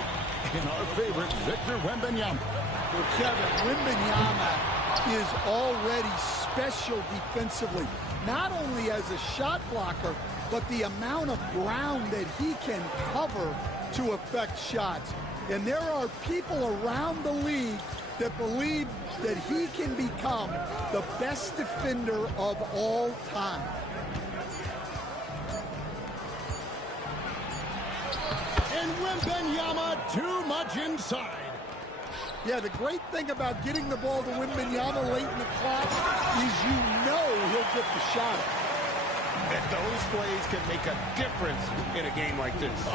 and our favorite, Victor Wembanyama. Well, Kevin, Wembanyama is already special defensively, not only as a shot blocker, but the amount of ground that he can cover to affect shots. And there are people around the league that believe that he can become the best defender of all time. And Wembanyama too much inside. Yeah, the great thing about getting the ball to Wembanyama late in the clock is you know he'll get the shot. And those plays can make a difference in a game like this.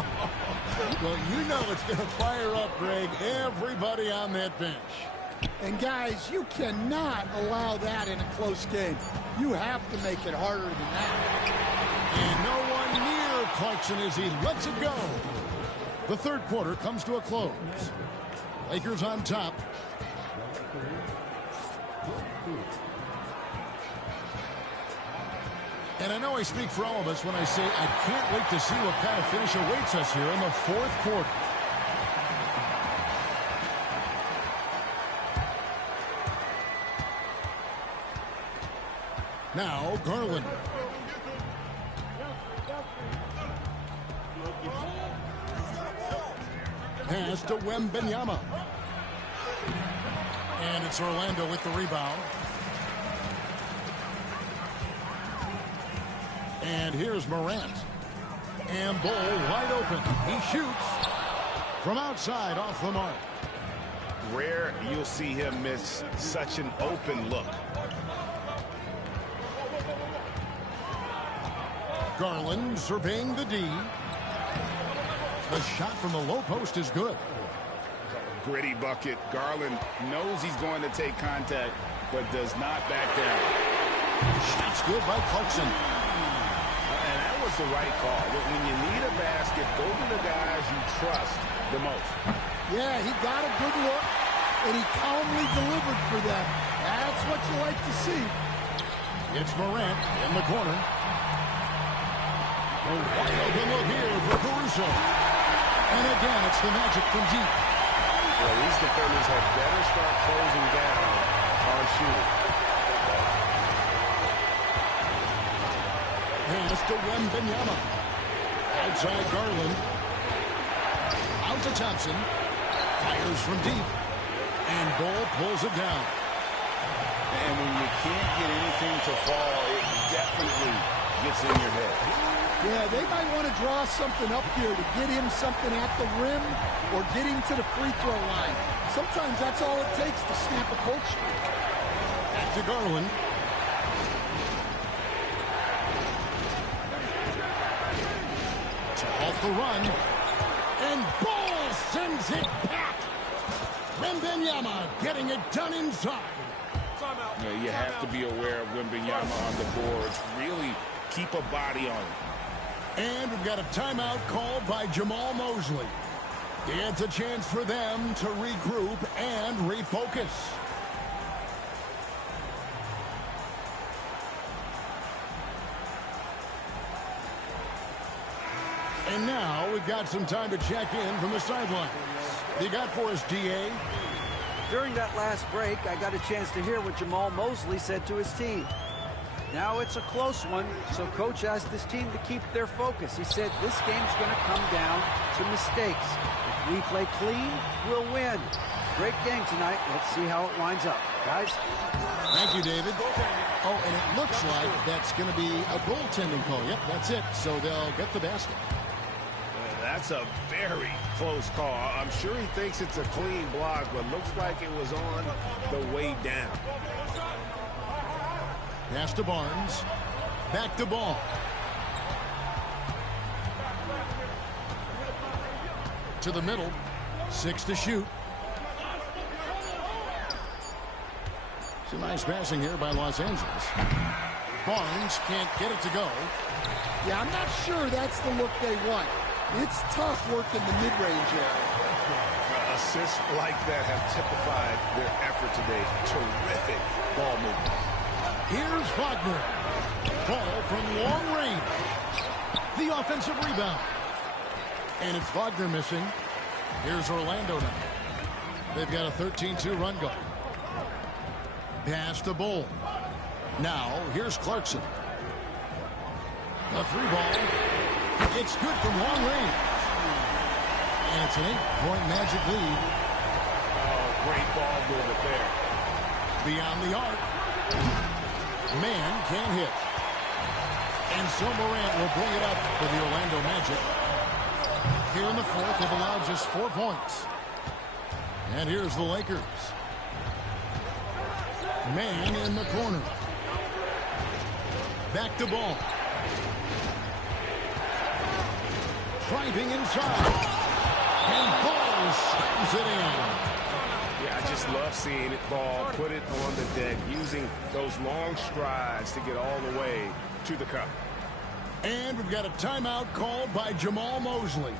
Well, you know it's going to fire up, Greg, everybody on that bench. And guys, you cannot allow that in a close game. You have to make it harder than that. And no one near Clarkson as he lets it go. The third quarter comes to a close. Lakers on top. And I know I speak for all of us when I say I can't wait to see what kind of finish awaits us here in the fourth quarter. Now, Garland. Pass to Wembanyama. And it's Orlando with the rebound. And here's Morant. And Bol wide open. He shoots from outside off the mark. Rare you'll see him miss such an open look. Garland surveying the D. The shot from the low post is good. Gritty bucket. Garland knows he's going to take contact, but does not back down. Shot's good by Clarkson. And that was the right call. When you need a basket, go to the guys you trust the most. Yeah, he got a good look, and he calmly delivered for them. That's what you like to see. It's Morant in the corner. A wide open look here for Caruso. And again, it's the Magic from deep. Well, these defenders had better start closing down on shooting. Pass to Wembanyama. Outside Garland. Out to Thompson. Fires from deep. And Ball pulls it down. And when you can't get anything to fall, it definitely gets in your head. Yeah, they might want to draw something up here to get him something at the rim or get him to the free throw line. Sometimes that's all it takes to snap a coach streak. Back to Garland. To off the run. And Ball sends it back. Wembanyama getting it done inside. You have to be aware of Wembanyama on the boards. Really keep a body on him. And we've got a timeout called by Jamal Mosley. It's a chance for them to regroup and refocus. And now we've got some time to check in from the sidelines. You got for us, DA? During that last break, I got a chance to hear what Jamal Mosley said to his team. Now it's a close one, so Coach asked his team to keep their focus. He said this game's going to come down to mistakes. If we play clean, we'll win. Great game tonight. Let's see how it winds up. Guys? Thank you, David. Oh, and it looks like that's going to be a goaltending call. Yep, that's it. So they'll get the basket. That's a very close call. I'm sure he thinks it's a clean block, but looks like it was on the way down. Pass to Barnes. Back to Ball. To the middle. 6 to shoot. Some nice passing here by Los Angeles. Barnes can't get it to go. Yeah, I'm not sure that's the look they want. It's tough working the mid-range area. Assists like that have typified their effort today. Terrific ball movement. Here's Wagner. Ball from long range. The offensive rebound. And it's Wagner missing. Here's Orlando now. They've got a 13-2 run going. Pass to Bull. Now, here's Clarkson. A 3-ball. It's good from long range. And it's an 8-point Magic lead. Oh, great ball movement there. Beyond the arc. Man can't hit. And so Morant will bring it up for the Orlando Magic. Here in the fourth, they've allowed just 4 points. And here's the Lakers. Man in the corner. Back to Ball. Driving inside. And Ball slams it in. Yeah, I just love seeing it Ball put it on the deck, using those long strides to get all the way to the cup. And we've got a timeout called by Jamal Mosley.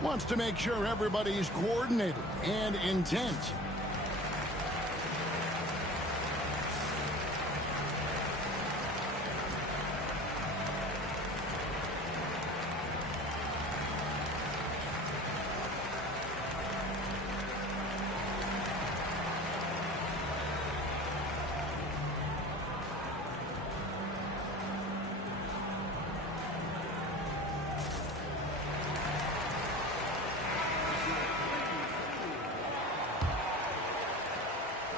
Wants to make sure everybody's coordinated and intent.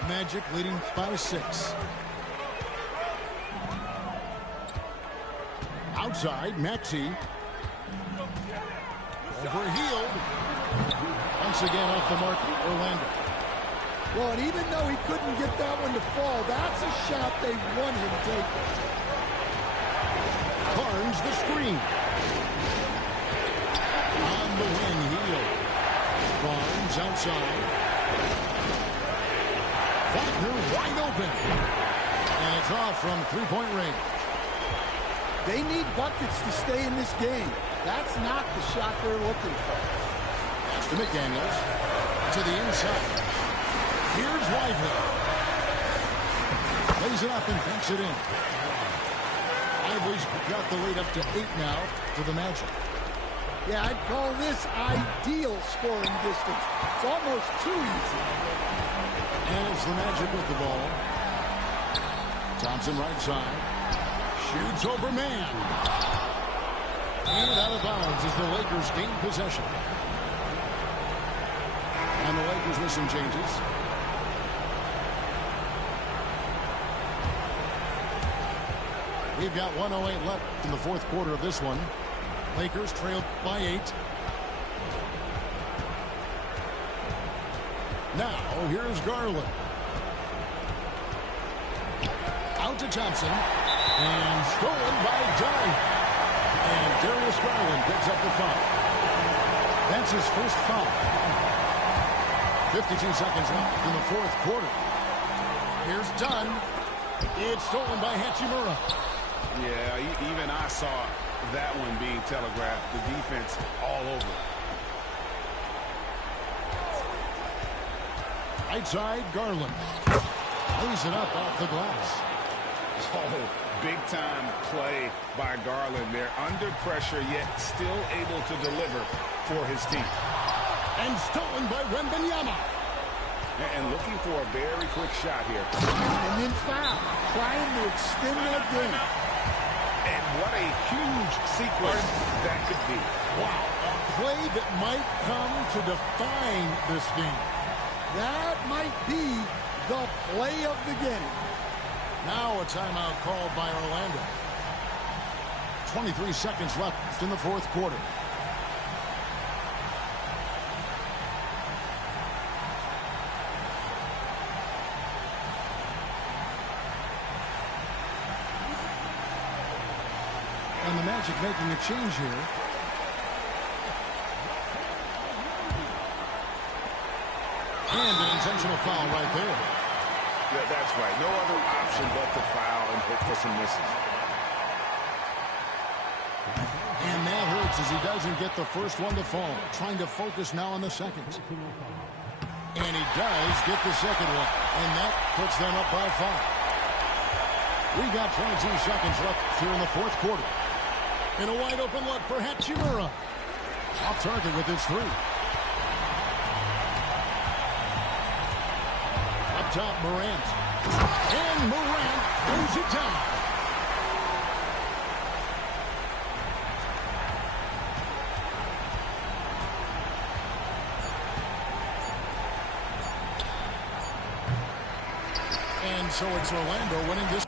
Magic leading by 6. Outside, Maxey. Overhealed. Once again off the mark, Orlando. Well, and even though he couldn't get that one to fall, that's a shot they want him taking. Burns the screen. On the wing, Hield. Barnes outside. Wagner wide open. And it's off from three-point range. They need buckets to stay in this game. That's not the shot they're looking for. That's to McDaniels. To the inside. Here's Lively. Lays it up and banks it in. Lively's got the lead up to 8 now for the Magic. Yeah, I'd call this ideal scoring distance. It's almost too easy. And it's the Magic with the ball. Thompson right side. Shoots over man. And out of bounds as the Lakers gain possession. And the Lakers with some changes. We've got 1:08 left in the fourth quarter of this one. Lakers trailed by 8. Now, here's Garland. Out to Thompson. And stolen by Dunn. And Darius Garland picks up the foul. That's his first foul. 52 seconds left in the fourth quarter. Here's Dunn. It's stolen by Hachimura. Yeah, even I saw that one being telegraphed. The defense all over. Right side, Garland. Lays it up off the glass. Oh, big-time play by Garland. They're under pressure, yet still able to deliver for his team. And stolen by Wembanyama. And looking for a very quick shot here. And then foul. Trying to extend that game. And what a huge sequence that could be. Wow. A play that might come to define this game. That might be the play of the game. Now a timeout called by Orlando. 23 seconds left in the fourth quarter. And the Magic making a change here. And an intentional foul right there. Yeah, that's right. No other option but to foul and hope for some misses. And that hurts as he doesn't get the first one to fall. Trying to focus now on the second. And he does get the second one. And that puts them up by 5. We've got 22 seconds left here in the fourth quarter. And a wide open look for Hachimura. Off target with his 3. Up top, Morant. And Morant throws it down. And so it's Orlando winning this.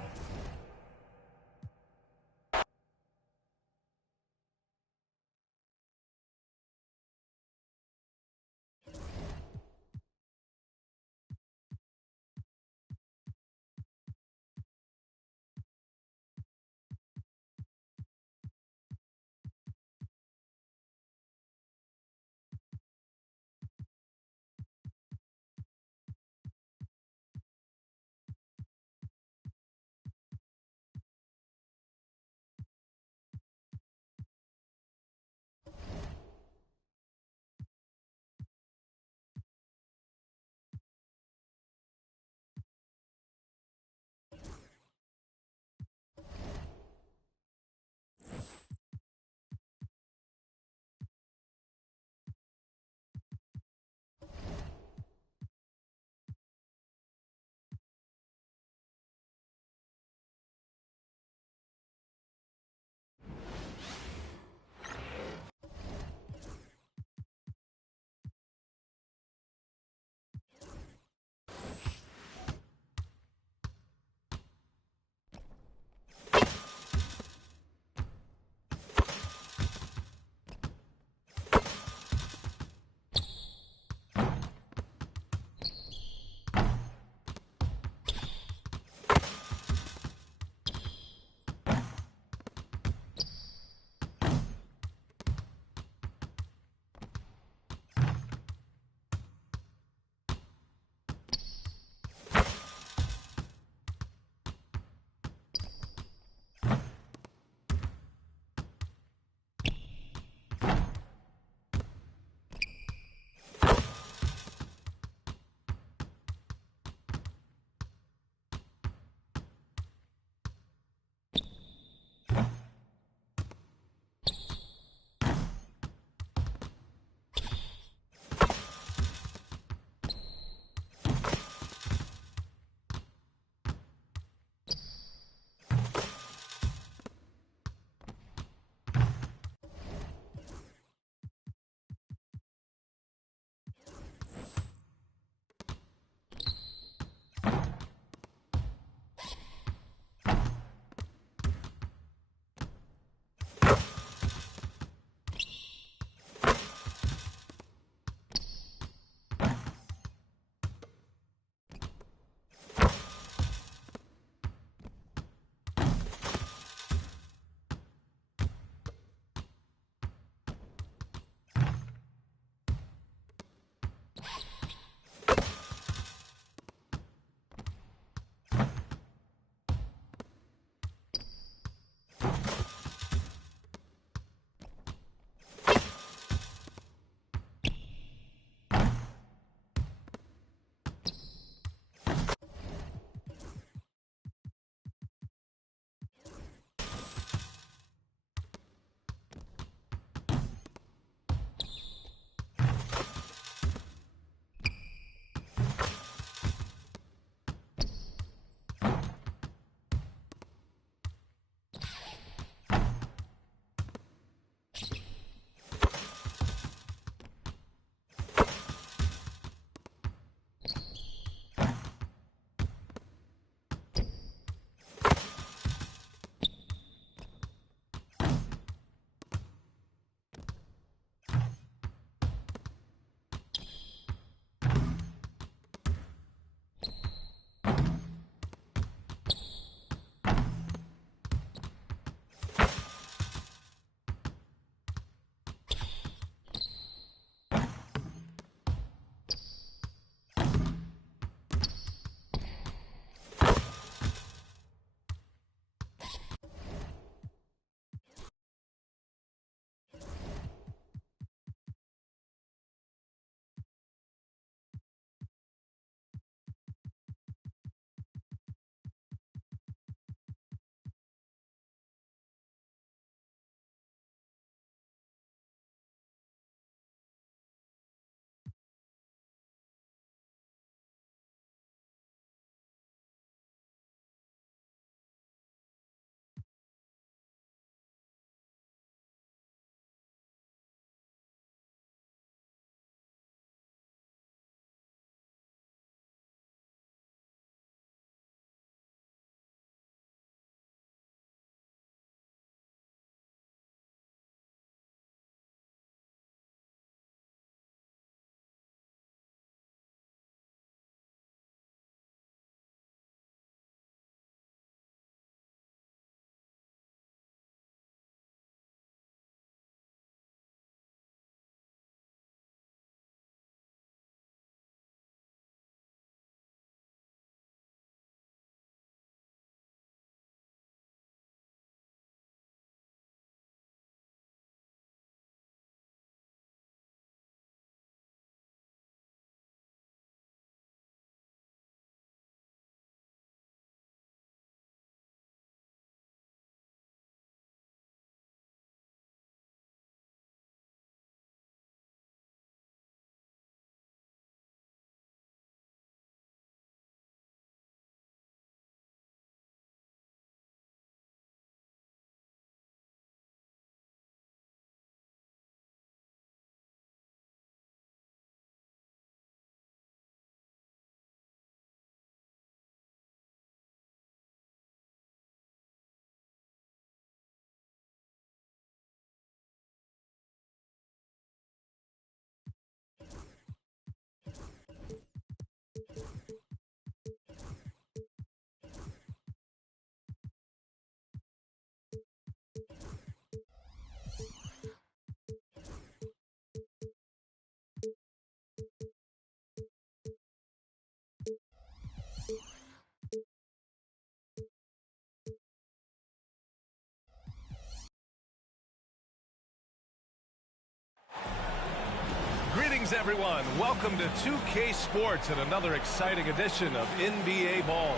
Greetings, everyone. Welcome to 2K Sports and another exciting edition of NBA Ball.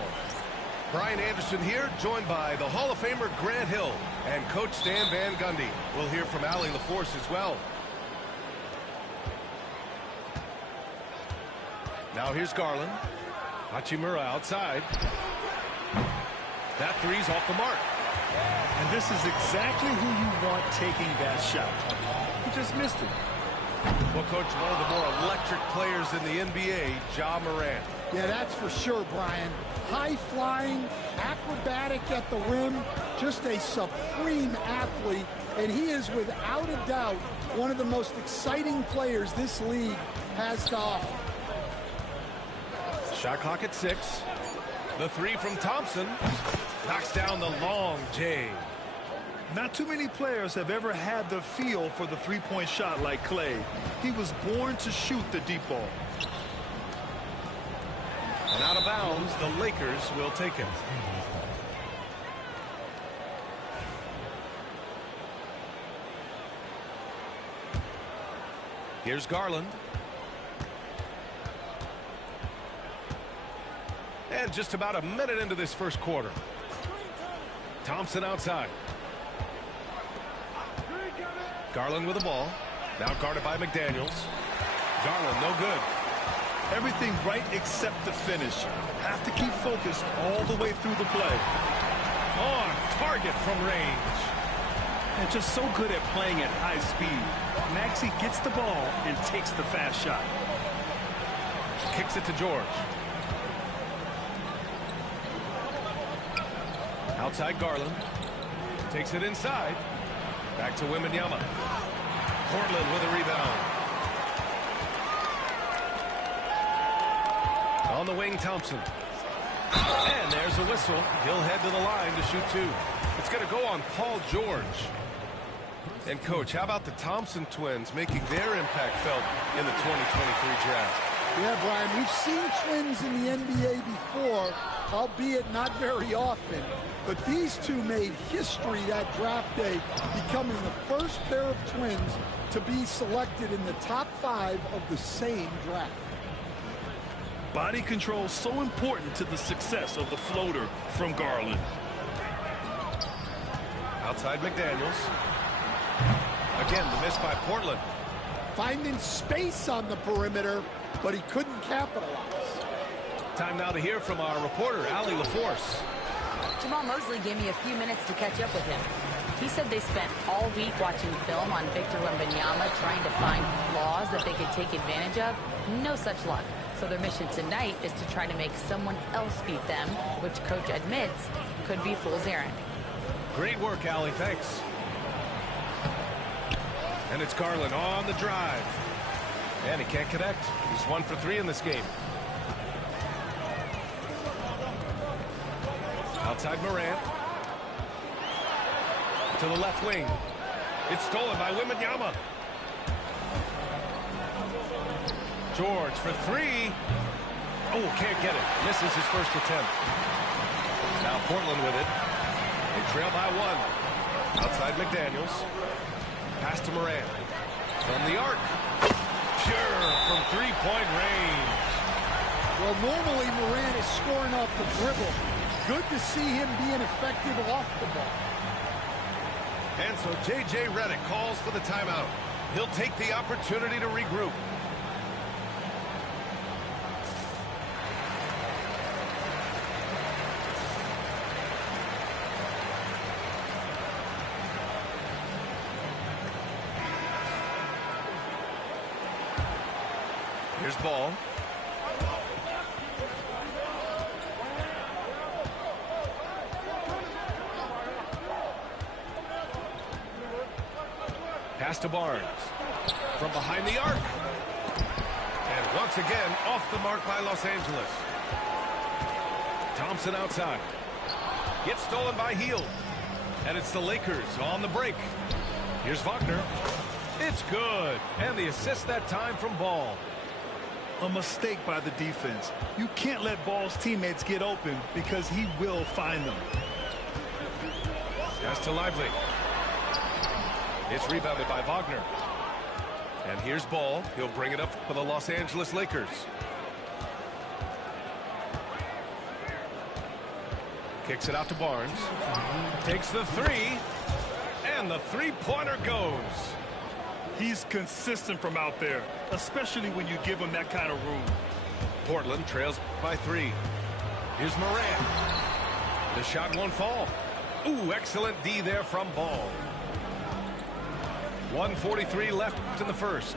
Brian Anderson here, joined by the Hall of Famer Grant Hill and Coach Stan Van Gundy. We'll hear from Allie LaForce as well. Now here's Garland. Hachimura outside. That three's off the mark. And this is exactly who you want taking that shot. He just missed it. Well, Coach, one of the more electric players in the NBA, Ja Morant. Yeah, that's for sure, Brian. High-flying, acrobatic at the rim, just a supreme athlete, and he is without a doubt one of the most exciting players this league has to offer. Shot clock at 6. The three from Thompson knocks down the long J. Not too many players have ever had the feel for the three-point shot like Clay. He was born to shoot the deep ball. And out of bounds, the Lakers will take it. Here's Garland. And just about a minute into this first quarter. Thompson outside. Garland with the ball. Now guarded by McDaniels. Garland, no good. Everything right except the finish. Have to keep focused all the way through the play. On target from range. And just so good at playing at high speed. Maxey gets the ball and takes the fast shot. Kicks it to George. Outside Garland. Takes it inside. Back to Wembanyama. Portland with a rebound. On the wing, Thompson. And there's a whistle. He'll head to the line to shoot two. It's going to go on Paul George. And, Coach, how about the Thompson twins making their impact felt in the 2023 draft? Yeah, Brian, we've seen twins in the NBA before, albeit not very often. But these two made history that draft day, becoming the first pair of twins to be selected in the top 5 of the same draft. Body control so important to the success of the floater from Garland. Outside McDaniels. Again, the miss by Portland. Finding space on the perimeter, but he couldn't capitalize. Time now to hear from our reporter, Allie LaForce. Jamal Mosley gave me a few minutes to catch up with him. He said they spent all week watching film on Victor Wembanyama, trying to find flaws that they could take advantage of. No such luck. So their mission tonight is to try to make someone else beat them, which Coach admits could be fool's errand. Great work, Allie. Thanks. And it's Garland on the drive. And he can't connect. He's 1 for 3 in this game. Outside Morant. To the left wing. It's stolen by Wembanyama. George for 3. Oh, can't get it. Misses his first attempt. Now Portland with it. They trail by 1. Outside McDaniels. Pass to Morant. From the arc. Pure from three-point range. Well, normally Morant is scoring off the dribble. Good to see him being effective off the ball. And so J.J. Redick calls for the timeout. He'll take the opportunity to regroup. Here's Ball. Pass to Barnes. From behind the arc. And once again, off the mark by Los Angeles. Thompson outside. Gets stolen by Hield. And it's the Lakers on the break. Here's Wagner. It's good. And the assist that time from Ball. A mistake by the defense. You can't let Ball's teammates get open because he will find them. Pass to Lively. It's rebounded by Wagner. And here's Ball. He'll bring it up for the Los Angeles Lakers. Kicks it out to Barnes. Takes the three. And the three-pointer goes. He's consistent from out there, especially when you give him that kind of room. Portland trails by 3. Here's Morant. The shot won't fall. Ooh, excellent D there from Ball. 1:43 left in the first.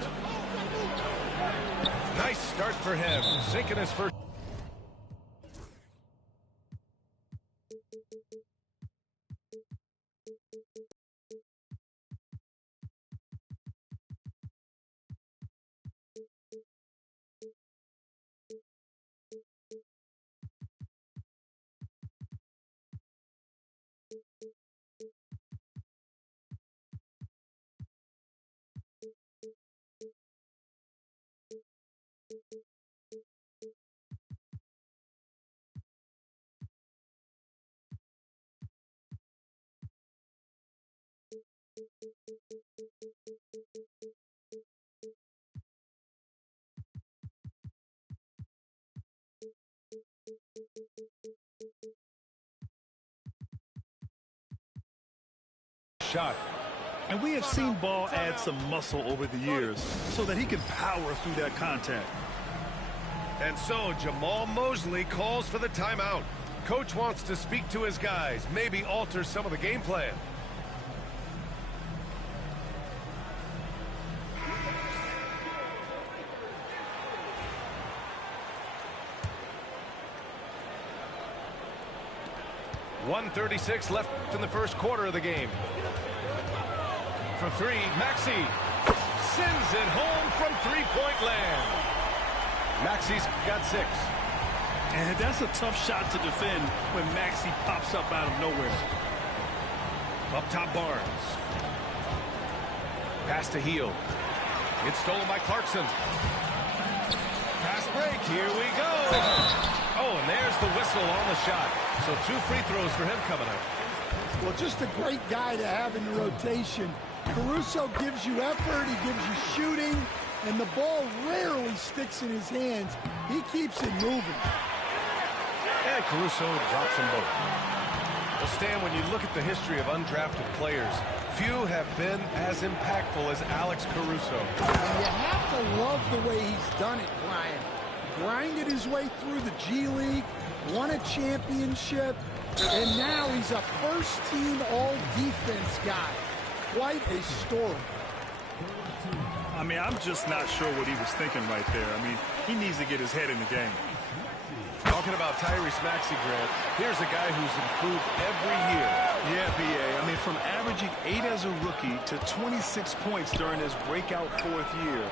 Nice start for him, sinking his first. Shot. And we have seen Ball add some muscle over the years so that he can power through that contact. And so Jamal Mosley calls for the timeout. Coach wants to speak to his guys, maybe alter some of the game plan. .136 left in the first quarter of the game. For three, Maxey sends it home from three-point land. Maxey's got 6. And that's a tough shot to defend when Maxey pops up out of nowhere. Up top, Barnes. Pass to Hield. It's stolen by Clarkson. Fast break. Here we go. Oh, and there's the whistle on the shot. So 2 free throws for him coming up. Well, just a great guy to have in the rotation. Caruso gives you effort, he gives you shooting, and the ball rarely sticks in his hands. He keeps it moving. And Caruso drops them both. Well, Stan, when you look at the history of undrafted players, few have been as impactful as Alex Caruso. And you have to love the way he's done it, Brian. Grinded his way through the G League, won a championship, and now he's a first-team all-defense guy. Quite a story. I mean, I'm just not sure what he was thinking right there. I mean, he needs to get his head in the game. Talking about Tyrese Maxey, Grant, here's a guy who's improved every year. Yeah, B.A. I mean, from averaging 8 as a rookie to 26 points during his breakout 4th year,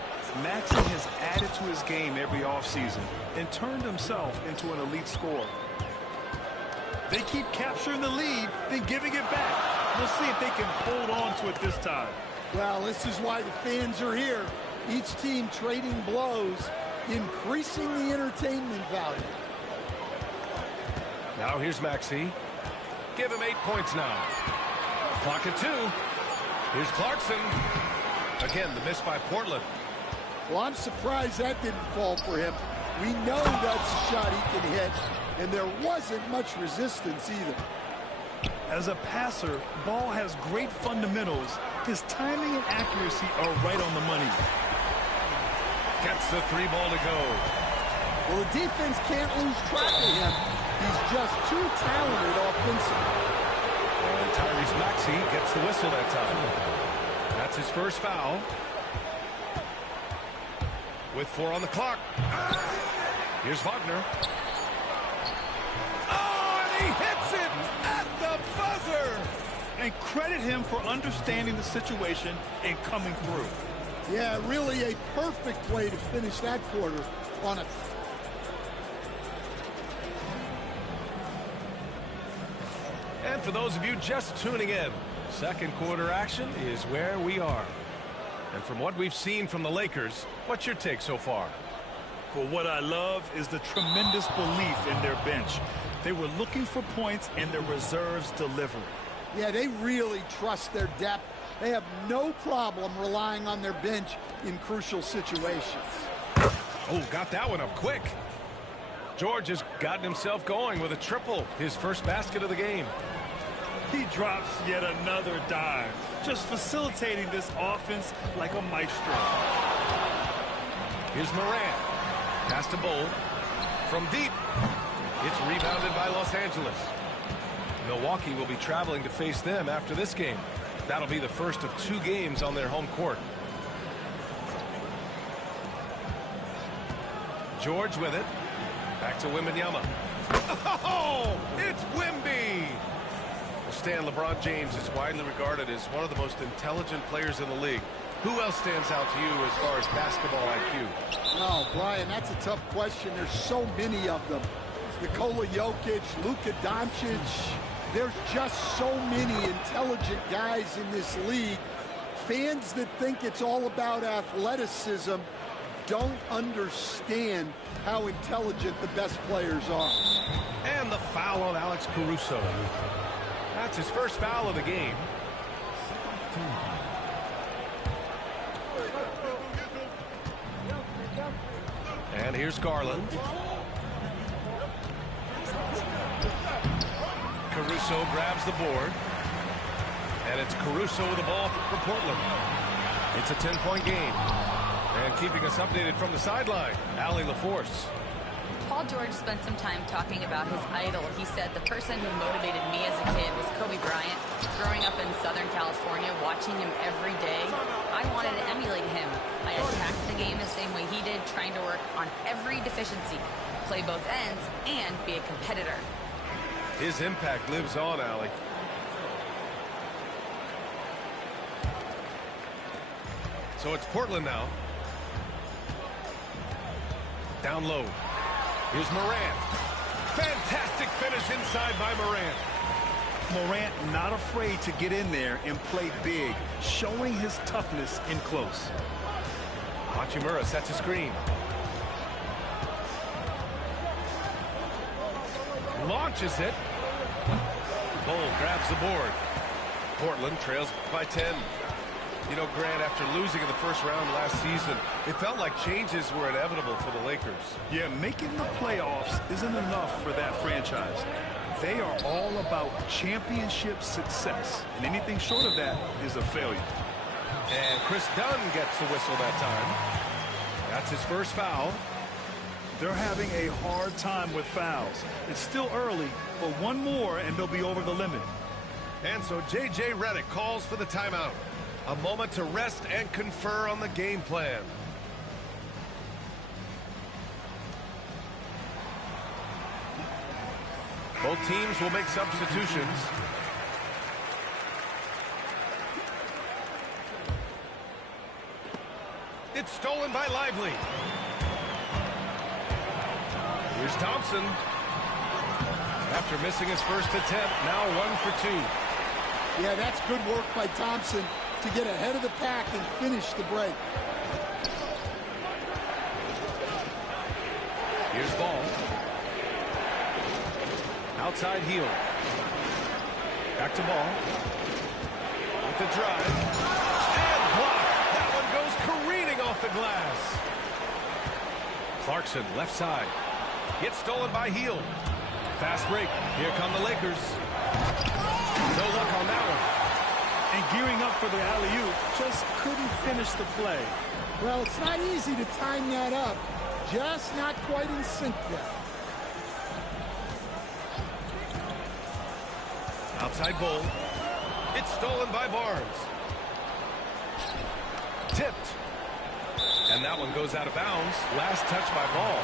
Maxey has added to his game every offseason and turned himself into an elite scorer. They keep capturing the lead, then giving it back. We'll see if they can hold on to it this time. Well, this is why the fans are here. Each team trading blows, increasing the entertainment value. Now here's Maxey. Give him 8 points now. Clock at 2. Here's Clarkson. Again, the miss by Portland. Well, I'm surprised that didn't fall for him. We know that's a shot he can hit, and there wasn't much resistance either. As a passer, Ball has great fundamentals. His timing and accuracy are right on the money. Gets the 3 ball to go. Well, the defense can't lose track of him. He's just too talented offensively. And Tyrese Maxey gets the whistle that time. That's his first foul. With 4 on the clock. Here's Wagner. Oh, and he hits it at the buzzer. And credit him for understanding the situation and coming through. Yeah, really a perfect way to finish that quarter on a... And for those of you just tuning in, second quarter action is where we are. And from what we've seen from the Lakers, what's your take so far? Well, what I love is the tremendous belief in their bench. They were looking for points and their reserves delivered. Yeah, they really trust their depth. They have no problem relying on their bench in crucial situations. Oh, got that one up quick. George has gotten himself going with a triple, his first basket of the game. He drops yet another dive, just facilitating this offense like a maestro. Here's Morant. Pass to Bowl. From deep. It's rebounded by Los Angeles. Milwaukee will be traveling to face them after this game. That'll be the first of 2 games on their home court. George with it. Back to Wembanyama. Oh, it's Wemby! Stan, LeBron James is widely regarded as one of the most intelligent players in the league. Who else stands out to you as far as basketball IQ? Oh, Brian, that's a tough question. There's so many of them. Nikola Jokic, Luka Doncic. There's just so many intelligent guys in this league. Fans that think it's all about athleticism don't understand how intelligent the best players are. And the foul on Alex Caruso. That's his first foul of the game. And here's Garland. Caruso grabs the board. And it's Caruso with the ball for Portland. It's a 10-point game. And keeping us updated from the sideline, Allie LaForce. Paul George spent some time talking about his idol. He said, the person who motivated me as a kid was Kobe Bryant. Growing up in Southern California, watching him every day, I wanted to emulate him. I attacked the game the same way he did, trying to work on every deficiency, play both ends, and be a competitor. His impact lives on, Allie. So it's Portland now. Down low. Here's Morant. Fantastic finish inside by Morant. Morant not afraid to get in there and play big, showing his toughness in close. Hachimura sets a screen. Launches it. Bull grabs the board. Portland trails by 10. You know, Grant, after losing in the first round last season, it felt like changes were inevitable for the Lakers. Yeah, making the playoffs isn't enough for that franchise. They are all about championship success, and anything short of that is a failure. And Chris Dunn gets the whistle that time. That's his first foul. They're having a hard time with fouls. It's still early, but one more and they'll be over the limit. And so J.J. Redick calls for the timeout. A moment to rest and confer on the game plan. Both teams will make substitutions. It's stolen by Lively. Here's Thompson. After missing his first attempt, now 1 for 2. Yeah, that's good work by Thompson to get ahead of the pack and finish the break. Here's Ball. Outside heel. Back to Ball. With the drive. And blocked. That one goes careening off the glass. Clarkson, left side. Gets stolen by Heel. Fast break. Here come the Lakers. No luck on that one. And gearing up for the alley-oop, just couldn't finish the play. Well, it's not easy to time that up. Just not quite in sync there. Outside Bull. It's stolen by Barnes. Tipped. And that one goes out of bounds. Last touch by Ball.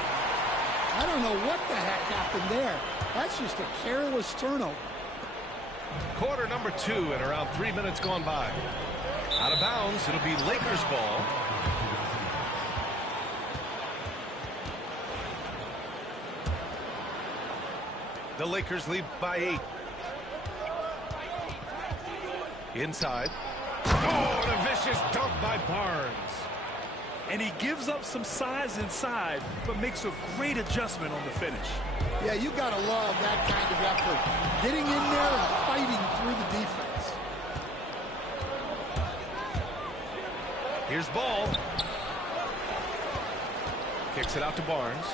I don't know what the heck happened there. That's just a careless turnover. Quarter number 2 and around 3 minutes gone by. Out of bounds. It'll be Lakers ball. The Lakers lead by 8. Inside. Oh, and a vicious dunk by Barnes. And he gives up some size inside, but makes a great adjustment on the finish. Yeah, you got to love that kind of effort. Getting in there and fighting through the defense. Here's Ball. Kicks it out to Barnes.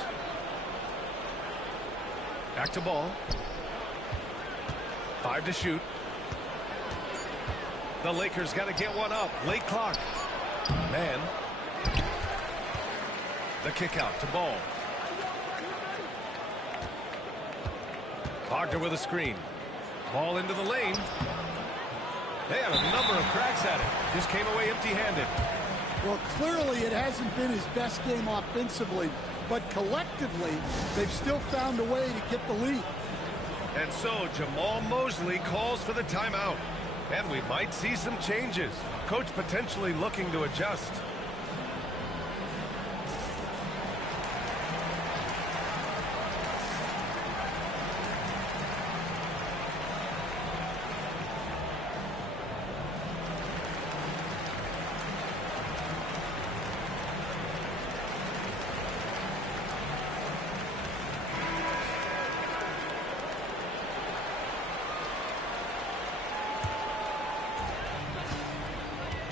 Back to Ball. 5 to shoot. The Lakers got to get one up. Late clock. Man. The kick out to Ball. Wagner with a screen. Ball into the lane. They had a number of cracks at it. Just came away empty-handed. Well, clearly it hasn't been his best game offensively, but collectively, they've still found a way to get the lead. And so Jamal Mosley calls for the timeout. And we might see some changes. Coach potentially looking to adjust.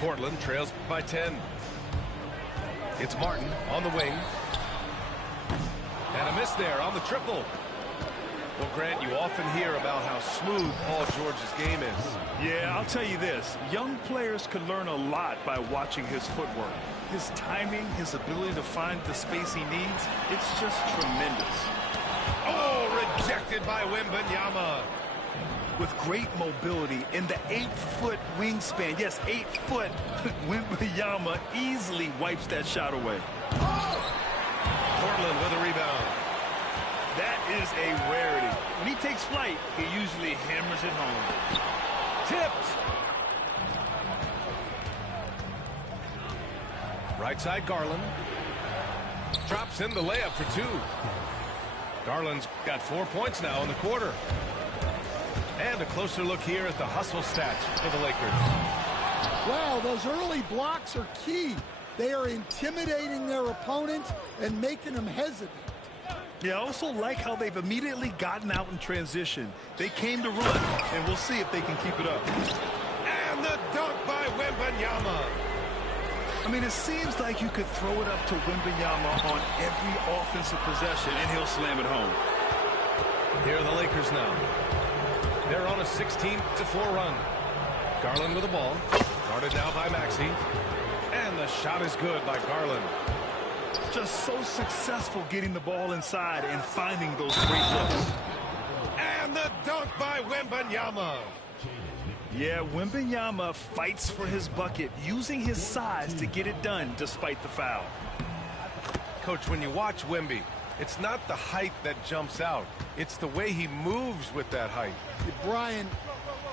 Portland trails by 10. It's Martin on the wing. And a miss there on the triple. Well, Grant, you often hear about how smooth Paul George's game is. Yeah, I'll tell you this. Young players can learn a lot by watching his footwork. His timing, his ability to find the space he needs, it's just tremendous. Oh, rejected by Wembanyama. With great mobility in the 8-foot wingspan. Yes, 8 foot. Wembanyama easily wipes that shot away. Portland with a rebound. That is a rarity. When he takes flight, he usually hammers it home. Tipped. Right side, Garland. Drops in the layup for 2. Garland's got 4 points now in the quarter. And a closer look here at the hustle stats for the Lakers. Wow, those early blocks are key. They are intimidating their opponents and making them hesitant. Yeah, I also like how they've immediately gotten out in transition. They came to run, and we'll see if they can keep it up. And the dunk by Wembanyama. I mean, it seems like you could throw it up to Wembanyama on every offensive possession, and he'll slam it home. Here are the Lakers now. They're on a 16-4 run. Garland with the ball. Guarded now by Maxey. And the shot is good by Garland. Just so successful getting the ball inside and finding those great looks. And the dunk by Wembanyama. Yeah, Wembanyama fights for his bucket, using his size to get it done despite the foul. Coach, when you watch Wemby, it's not the height that jumps out. It's the way he moves with that height. Hey, Brian,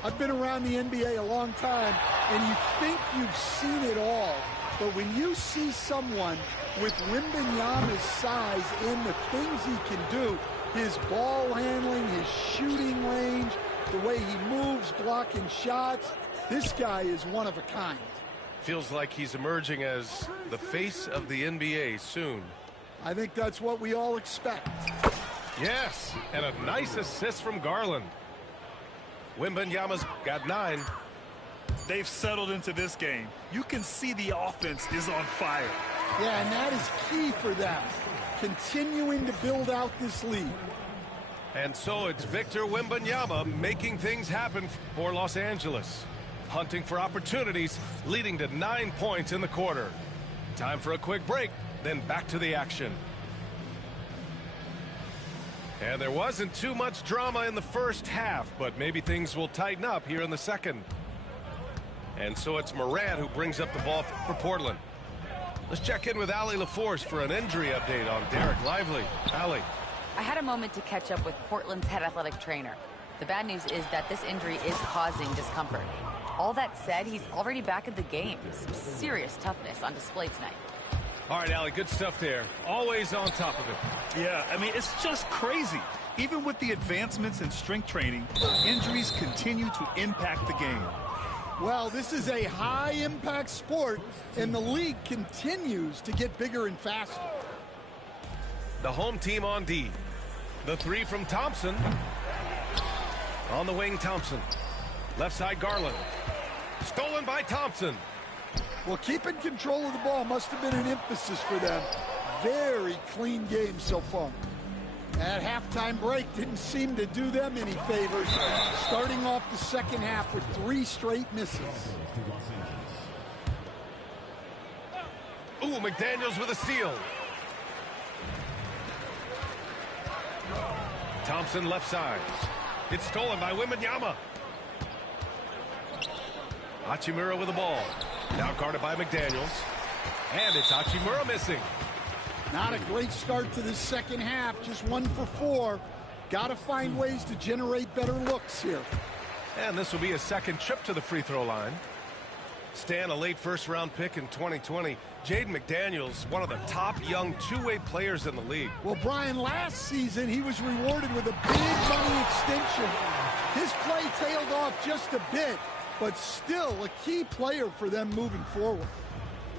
I've been around the NBA a long time, and you think you've seen it all. But when you see someone with Wembanyama's size and the things he can do, his ball handling, his shooting range, the way he moves, blocking shots, this guy is one of a kind. Feels like he's emerging as the face of the NBA soon. I think that's what we all expect. Yes, and a nice assist from Garland. Wembanyama's got 9. They've settled into this game. You can see the offense is on fire. Yeah, and that is key for them, continuing to build out this lead. And so it's Victor Wembanyama making things happen for Los Angeles. Hunting for opportunities, leading to 9 points in the quarter. Time for a quick break, then back to the action. And there wasn't too much drama in the first half, but maybe things will tighten up here in the second. And so it's Morant who brings up the ball for Portland. Let's check in with Allie LaForce for an injury update on Derek Lively. Allie. I had a moment to catch up with Portland's head athletic trainer. The bad news is that this injury is causing discomfort. All that said, he's already back at the game. Some serious toughness on display tonight. All right, Allie, good stuff there. Always on top of it. Yeah, I mean, it's just crazy. Even with the advancements in strength training, injuries continue to impact the game. Well, this is a high-impact sport, and the league continues to get bigger and faster. The home team on D. The 3 from Thompson. On the wing, Thompson. Left side, Garland. Stolen by Thompson. Well, keeping control of the ball must have been an emphasis for them. Very clean game so far. That halftime break didn't seem to do them any favors, starting off the second half with 3 straight misses. Ooh, McDaniels with a steal. Thompson left side. It's stolen by Wembanyama. Hachimura with the ball. Now guarded by McDaniels. And it's Hachimura missing. Not a great start to the second half, just 1 for 4. Got to find ways to generate better looks here. And this will be a second trip to the free throw line. Stan, a late first-round pick in 2020. Jaden McDaniels, one of the top young two-way players in the league. Well, Brian, last season he was rewarded with a big money extension. His play tailed off just a bit, but still a key player for them moving forward.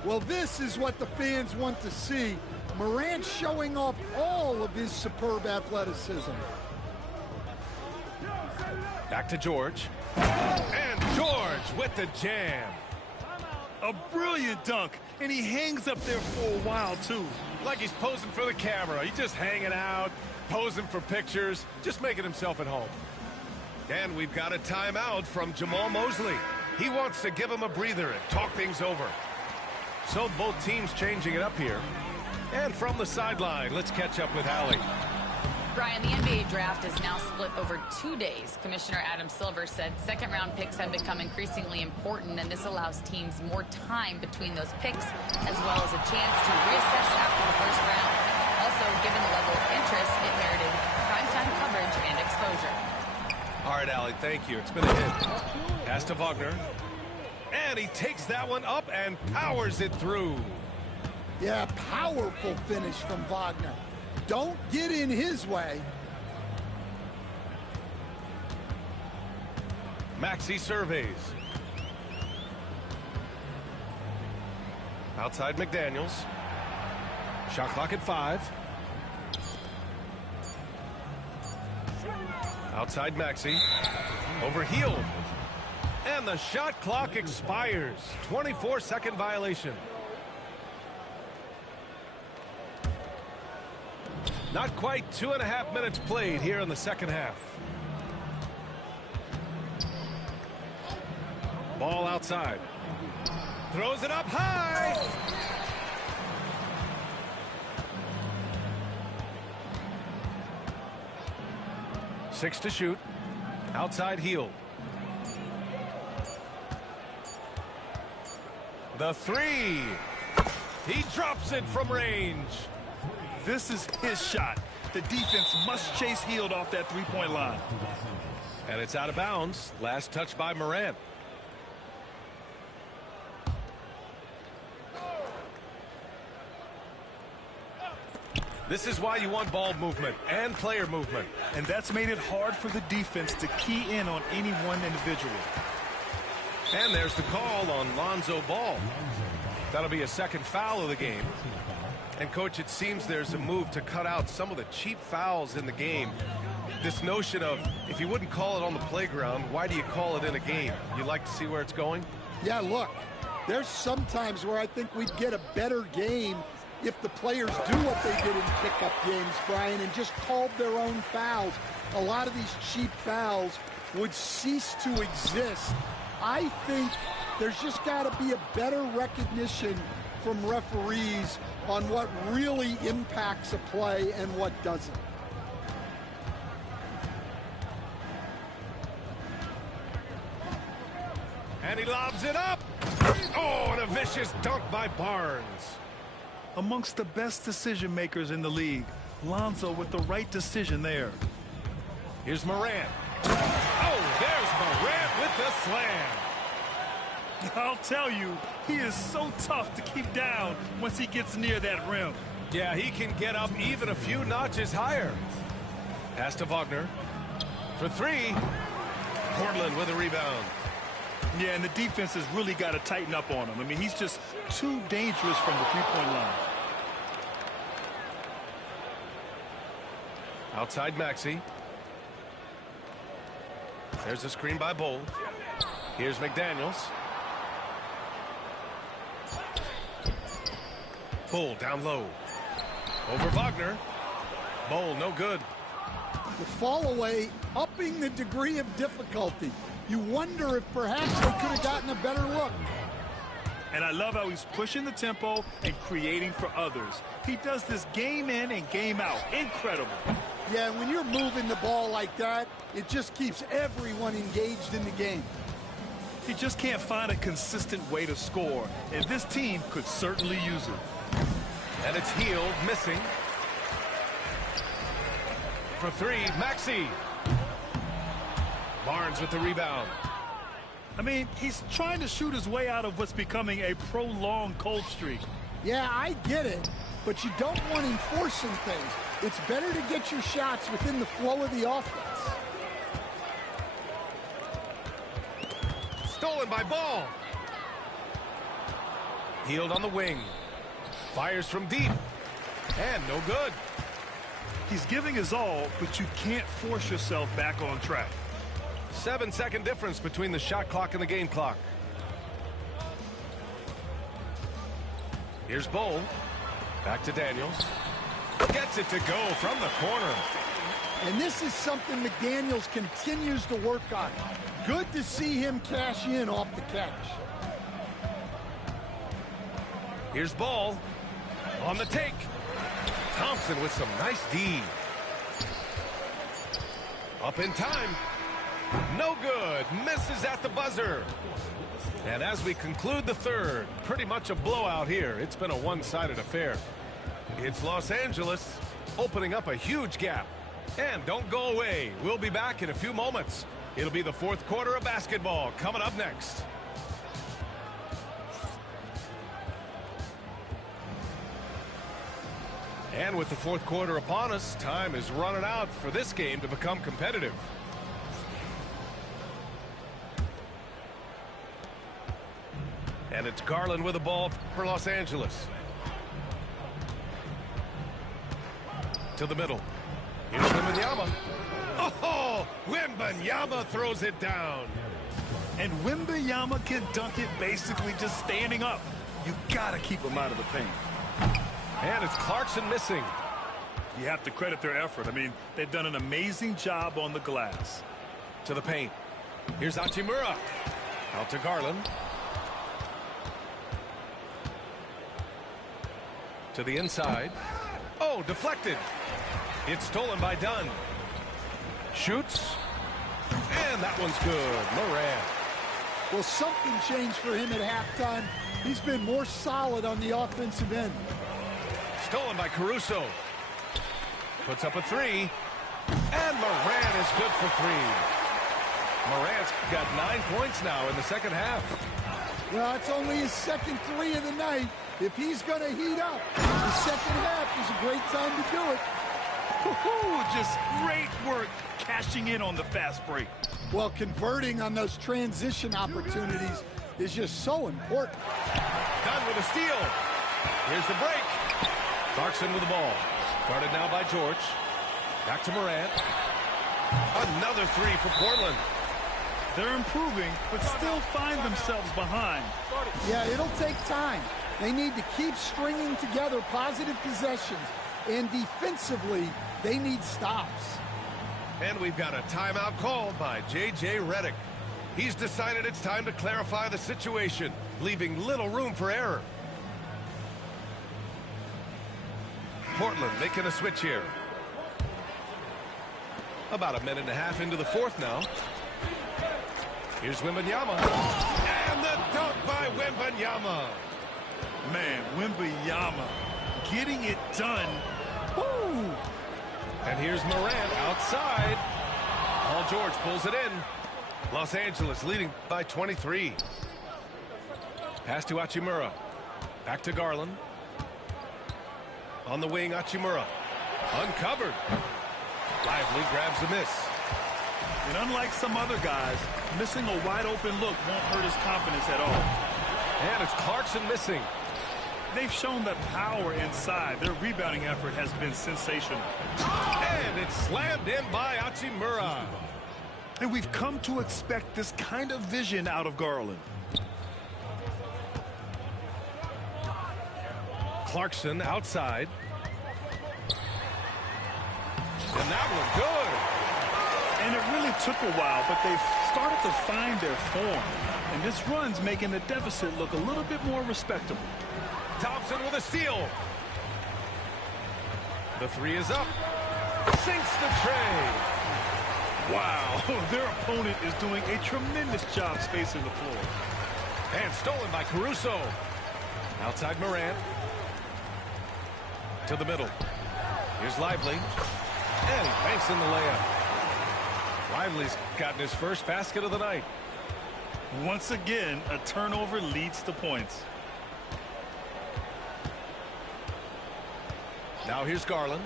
Well, this is what the fans want to see. Morant showing off all of his superb athleticism. Back to George. And George with the jam. A brilliant dunk, and he hangs up there for a while, too. Like he's posing for the camera. He's just hanging out, posing for pictures, just making himself at home. And we've got a timeout from Jamal Mosley. He wants to give him a breather and talk things over. So both teams changing it up here. And from the sideline, let's catch up with Allie. Brian, the NBA draft is now split over 2 days. Commissioner Adam Silver said second-round picks have become increasingly important, and this allows teams more time between those picks, as well as a chance to reassess after the first round. Also, given the level of interest, it merited primetime coverage and exposure. All right, Allie, thank you. It's been a hit. Pass to Wagner. And he takes that one up and powers it through. Yeah, powerful finish from Wagner. Don't get in his way. Maxey surveys. Outside McDaniels. Shot clock at 5. Outside Maxey. Over Hield. And the shot clock expires. 24-second violation. Not quite 2.5 minutes played here in the second half. Ball outside. Throws it up high. Six to shoot. Outside Hield. The three. He drops it from range. This is his shot. The defense must chase Hield off that three-point line. And it's out of bounds. Last touch by Morant. This is why you want ball movement and player movement. And that's made it hard for the defense to key in on any one individual. And there's the call on Lonzo Ball. That'll be a second foul of the game. And, Coach, it seems there's a move to cut out some of the cheap fouls in the game. This notion of, if you wouldn't call it on the playground, why do you call it in a game? You like to see where it's going? Yeah, look, there's some times where I think we'd get a better game if the players do what they did in pickup games, Brian, and just called their own fouls. A lot of these cheap fouls would cease to exist. I think there's just got to be a better recognition from referees on what really impacts a play and what doesn't. And he lobs it up. Oh, and a vicious dunk by Barnes. Amongst the best decision makers in the league, Lonzo with the right decision there. Here's Morant. Oh, there's Morant with the slam. I'll tell you, he is so tough to keep down once he gets near that rim. Yeah, he can get up even a few notches higher. Pass to Wagner. For three. Portland with a rebound. Yeah, and the defense has really got to tighten up on him. I mean, he's just too dangerous from the three-point line. Outside Maxey. There's a screen by Bol. Here's McDaniels. Bull down low. Over Wagner. Bull, no good. The fall away, upping the degree of difficulty. You wonder if perhaps they could have gotten a better look. And I love how he's pushing the tempo and creating for others. He does this game in and game out. Incredible. Yeah, when you're moving the ball like that, it just keeps everyone engaged in the game. He just can't find a consistent way to score, and this team could certainly use it. And it's Hield missing. For three, Maxey. Barnes with the rebound. I mean, he's trying to shoot his way out of what's becoming a prolonged cold streak. Yeah, I get it, but you don't want him forcing things. It's better to get your shots within the flow of the offense. Stolen by Ball. Hield on the wing. Fires from deep. And no good. He's giving his all, but you can't force yourself back on track. 7-second difference between the shot clock and the game clock. Here's Bull. Back to Daniels. Gets it to go from the corner. And this is something McDaniels continues to work on. Good to see him cash in off the catch. Here's Ball. On the take. Thompson with some nice D. Up in time. No good. Misses at the buzzer. And as we conclude the third, pretty much a blowout here. It's been a one-sided affair. It's Los Angeles opening up a huge gap. And don't go away. We'll be back in a few moments. It'll be the fourth quarter of basketball coming up next. And with the fourth quarter upon us, time is running out for this game to become competitive. And it's Garland with the ball for Los Angeles. To the middle. Here's Wembanyama. Oh, Wembanyama throws it down. And Wembanyama can dunk it basically just standing up. You gotta keep him out of the paint. And it's Clarkson missing. You have to credit their effort. I mean, they've done an amazing job on the glass. To the paint. Here's Hachimura. Out to Garland. To the inside. Oh, deflected. It's stolen by Dunn. Shoots. And that one's good. Morant. Well, something changed for him at halftime. He's been more solid on the offensive end. Stolen by Caruso. Puts up a three. And Morant is good for three. Morant's got 9 points now in the second half. Well, it's only his second three of the night. If he's going to heat up, the second half is a great time to do it. Just great work cashing in on the fast break. Well, converting on those transition opportunities is just so important. Dunn with a steal. Here's the break. Clarkson with the ball. Guarded now by George. Back to Morant. Another three for Portland. They're improving, but still find themselves behind. Yeah, it'll take time. They need to keep stringing together positive possessions. And defensively, they need stops. And we've got a timeout called by J.J. Redick. He's decided it's time to clarify the situation, leaving little room for error. Portland making a switch here. About a minute and a half into the fourth now. Here's Wembanyama. And the dunk by Wembanyama. Man, Wembanyama getting it done. Woo! And here's Morant outside. Paul George pulls it in. Los Angeles leading by 23. Pass to Hachimura. Back to Garland. On the wing, Hachimura. Uncovered. Lively grabs the miss. And unlike some other guys, missing a wide open look won't hurt his confidence at all. And it's Clarkson missing. They've shown that power inside. Their rebounding effort has been sensational. And it's slammed in by Hachimura. And we've come to expect this kind of vision out of Garland. Clarkson outside. And that one good. And it really took a while, but they've started to find their form. And this run's making the deficit look a little bit more respectable. Thompson with a steal. The three is up. Sinks the tray. Wow, their opponent is doing a tremendous job spacing the floor. And stolen by Caruso. Outside Morant. To the middle. Here's Lively. And he banks in the layup. Lively's gotten his first basket of the night. Once again, a turnover leads to points. Now here's Garland.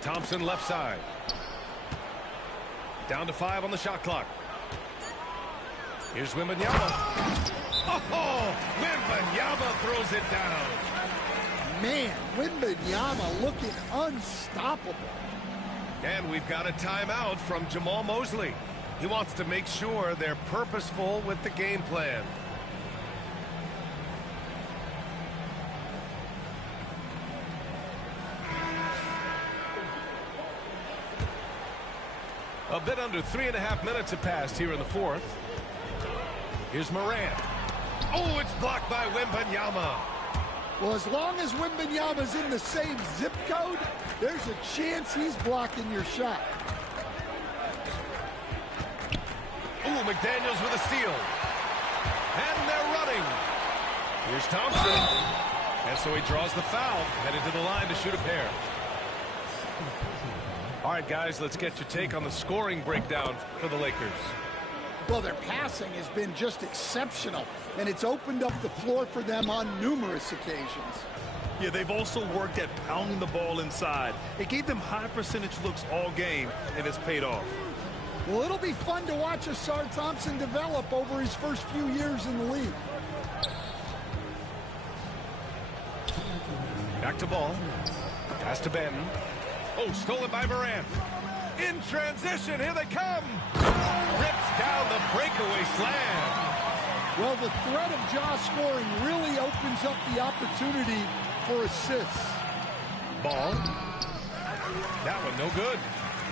Thompson left side. Down to 5 on the shot clock. Here's Wembanyama. Oh, Wembanyama throws it down. Man, Wembanyama looking unstoppable. And we've got a timeout from Jamal Mosley. He wants to make sure they're purposeful with the game plan. A bit under 3.5 minutes have passed here in the fourth. Here's Morant. Oh, it's blocked by Wembanyama. Well, as long as Wembanyama's in the same zip code, there's a chance he's blocking your shot. Ooh, McDaniels with a steal. And they're running. Here's Thompson. And so he draws the foul, headed to the line to shoot a pair. All right, guys, let's get your take on the scoring breakdown for the Lakers. Well, their passing has been just exceptional, and it's opened up the floor for them on numerous occasions. Yeah, they've also worked at pounding the ball inside. It gave them high percentage looks all game, and it's paid off. Well, it'll be fun to watch Ausar Thompson develop over his first few years in the league. Back to Ball. Pass to Banton. Oh, stolen by Morant. In transition, here they come. Rips down the breakaway slam. Well, the threat of Ja scoring really opens up the opportunity for assists. Ball. That one no good.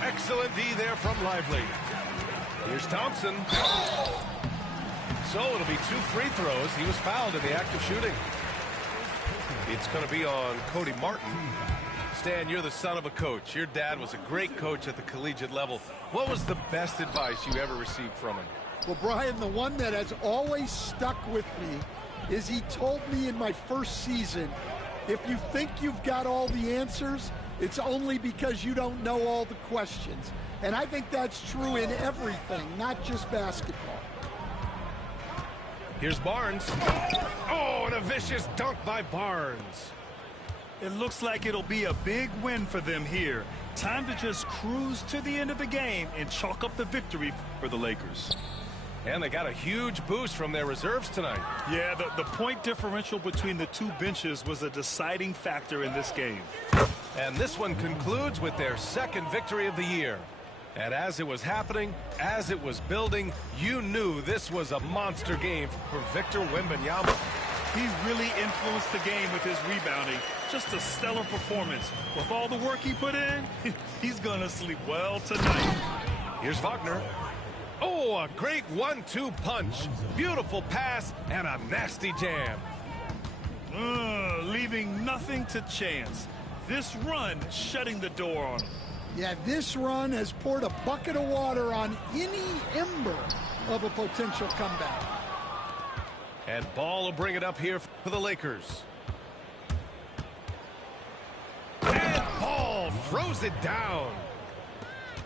Excellent D there from Lively. Here's Thompson. So it'll be 2 free throws. He was fouled in the act of shooting. It's going to be on Cody Martin. Stan, you're the son of a coach. Your dad was a great coach at the collegiate level. What was the best advice you ever received from him? Well, Brian, the one that has always stuck with me is he told me in my first season, if you think you've got all the answers, it's only because you don't know all the questions. And I think that's true in everything, not just basketball. Here's Barnes. Oh, and a vicious dunk by Barnes. It looks like it'll be a big win for them here. Time to just cruise to the end of the game and chalk up the victory for the Lakers. And they got a huge boost from their reserves tonight. Yeah, the point differential between the two benches was a deciding factor in this game. And this one concludes with their second victory of the year. And as it was happening, as it was building, you knew this was a monster game for Victor Wembanyama. He really influenced the game with his rebounding. Just a stellar performance. With all the work he put in, he's going to sleep well tonight. Here's Wagner. Oh, a great 1-2 punch. Beautiful pass and a nasty jam. Leaving nothing to chance. This run shutting the door on him. Yeah, this run has poured a bucket of water on any ember of a potential comeback. And Ball will bring it up here for the Lakers. And Ball throws it down.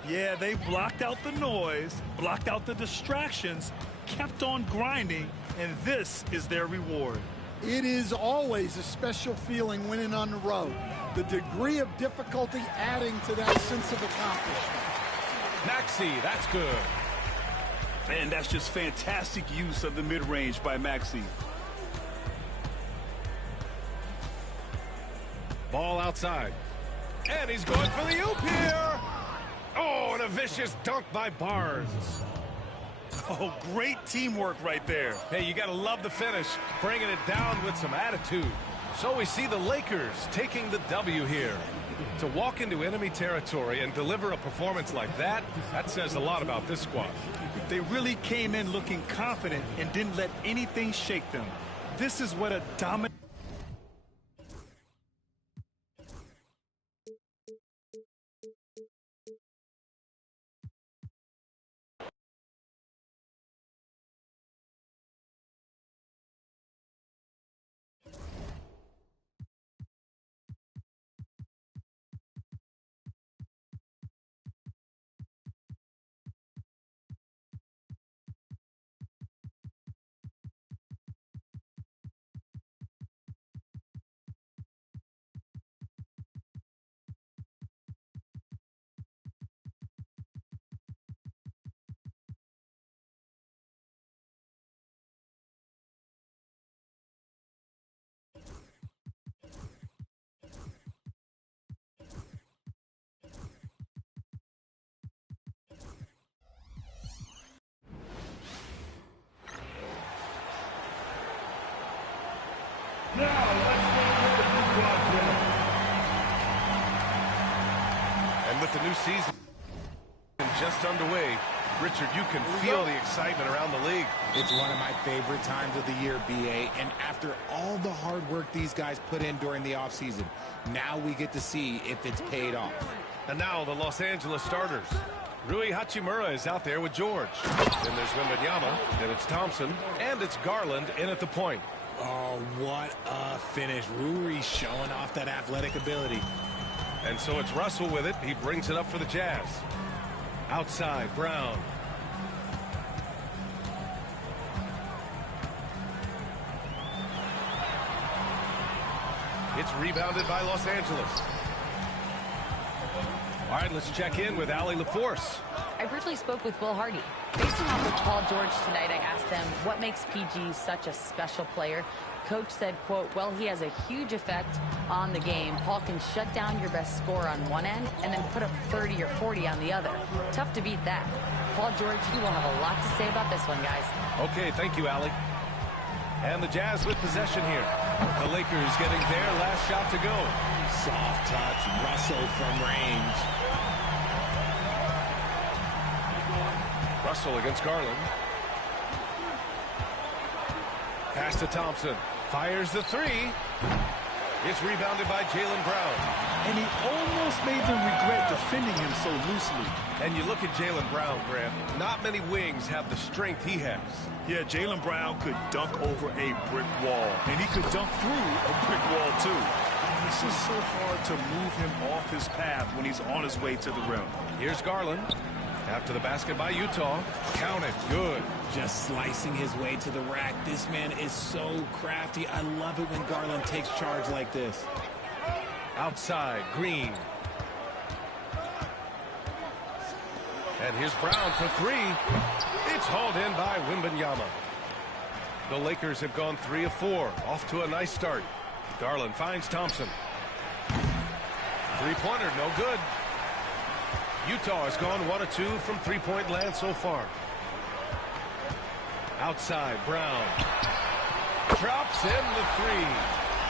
Yeah, they blocked out the noise, blocked out the distractions, kept on grinding, and this is their reward. It is always a special feeling winning on the road. The degree of difficulty adding to that sense of accomplishment. Maxey, that's good. Man, that's just fantastic use of the mid-range by Maxey. Ball outside. And he's going for the oop here. Oh, and a vicious dunk by Barnes. Oh, great teamwork right there. Hey, you got to love the finish, bringing it down with some attitude. So we see the Lakers taking the W here. To walk into enemy territory and deliver a performance like that, that says a lot about this squad. They really came in looking confident and didn't let anything shake them. This is what a dominant... And with the new season just underway, Richard, you can feel the excitement around the league. It's one of my favorite times of the year, B.A., and after all the hard work these guys put in during the offseason, now we get to see if it's paid off. And now the Los Angeles starters. Rui Hachimura is out there with George. Then there's Wembanyama, then it's Thompson, and it's Garland in at the point. Oh, what a finish. Rui showing off that athletic ability. And so it's Russell with it. He brings it up for the Jazz. Outside, Brown. It's rebounded by Los Angeles. All right, let's check in with Allie LaForce. I briefly spoke with Will Hardy. Facing off with Paul George tonight, I asked them what makes PG such a special player. Coach said, quote, well, he has a huge effect on the game. Paul can shut down your best scorer on one end and then put up 30 or 40 on the other. Tough to beat that. Paul George, he will have a lot to say about this one, guys. Okay, thank you, Allie. And the Jazz with possession here. The Lakers getting their last shot to go. Soft touch, Russell from range. Russell against Garland. Pass to Thompson. Fires the three. It's rebounded by Jaylen Brown. And he almost made them regret defending him so loosely. And you look at Jaylen Brown, Grant. Not many wings have the strength he has. Yeah, Jaylen Brown could dunk over a brick wall. And he could dunk through a brick wall, too. It's just so hard to move him off his path when he's on his way to the rim. Here's Garland. After the basket by Utah. Count it. Good. Just slicing his way to the rack. This man is so crafty. I love it when Garland takes charge like this. Outside, Green. And here's Brown for three. It's hauled in by Wembanyama. The Lakers have gone 3 of 4. Off to a nice start. Garland finds Thompson. Three-pointer, no good. Utah has gone 1 of 2 from three-point land so far. Outside, Brown. Drops in the three.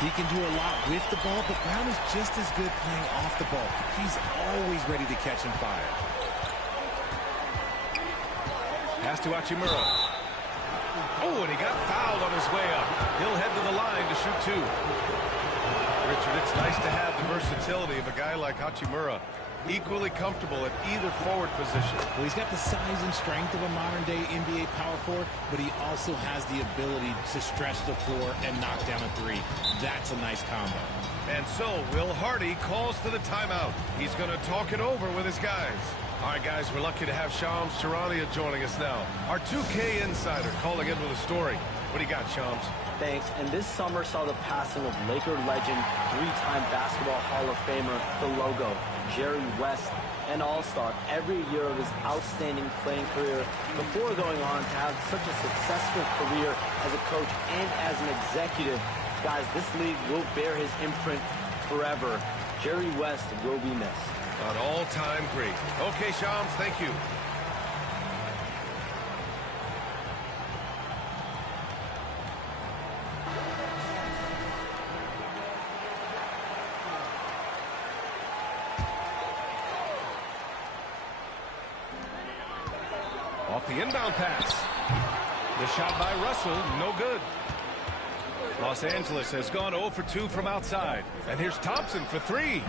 He can do a lot with the ball, but Brown is just as good playing off the ball. He's always ready to catch and fire. Pass to Hachimura. Oh, and he got fouled on his way up. He'll head to the line to shoot 2. Richard, it's nice to have the versatility of a guy like Hachimura. Equally comfortable at either forward position. Well, he's got the size and strength of a modern-day NBA power forward, but he also has the ability to stretch the floor and knock down a three. That's a nice combo. And so, Will Hardy calls for the timeout. He's going to talk it over with his guys. All right, guys, we're lucky to have Shams Charania joining us now. Our 2K insider calling in with a story. What do you got, Shams? Thanks. And this summer saw the passing of Laker legend, 3-time Basketball Hall of Famer, the logo, Jerry West, an all-star every year of his outstanding playing career before going on to have such a successful career as a coach and as an executive. Guys, this league will bear his imprint forever. Jerry West will be missed. An all-time great. Okay, Shams, thank you. Inbound pass. The shot by Russell, no good. Los Angeles has gone 0 for 2 from outside. And here's Thompson for 3.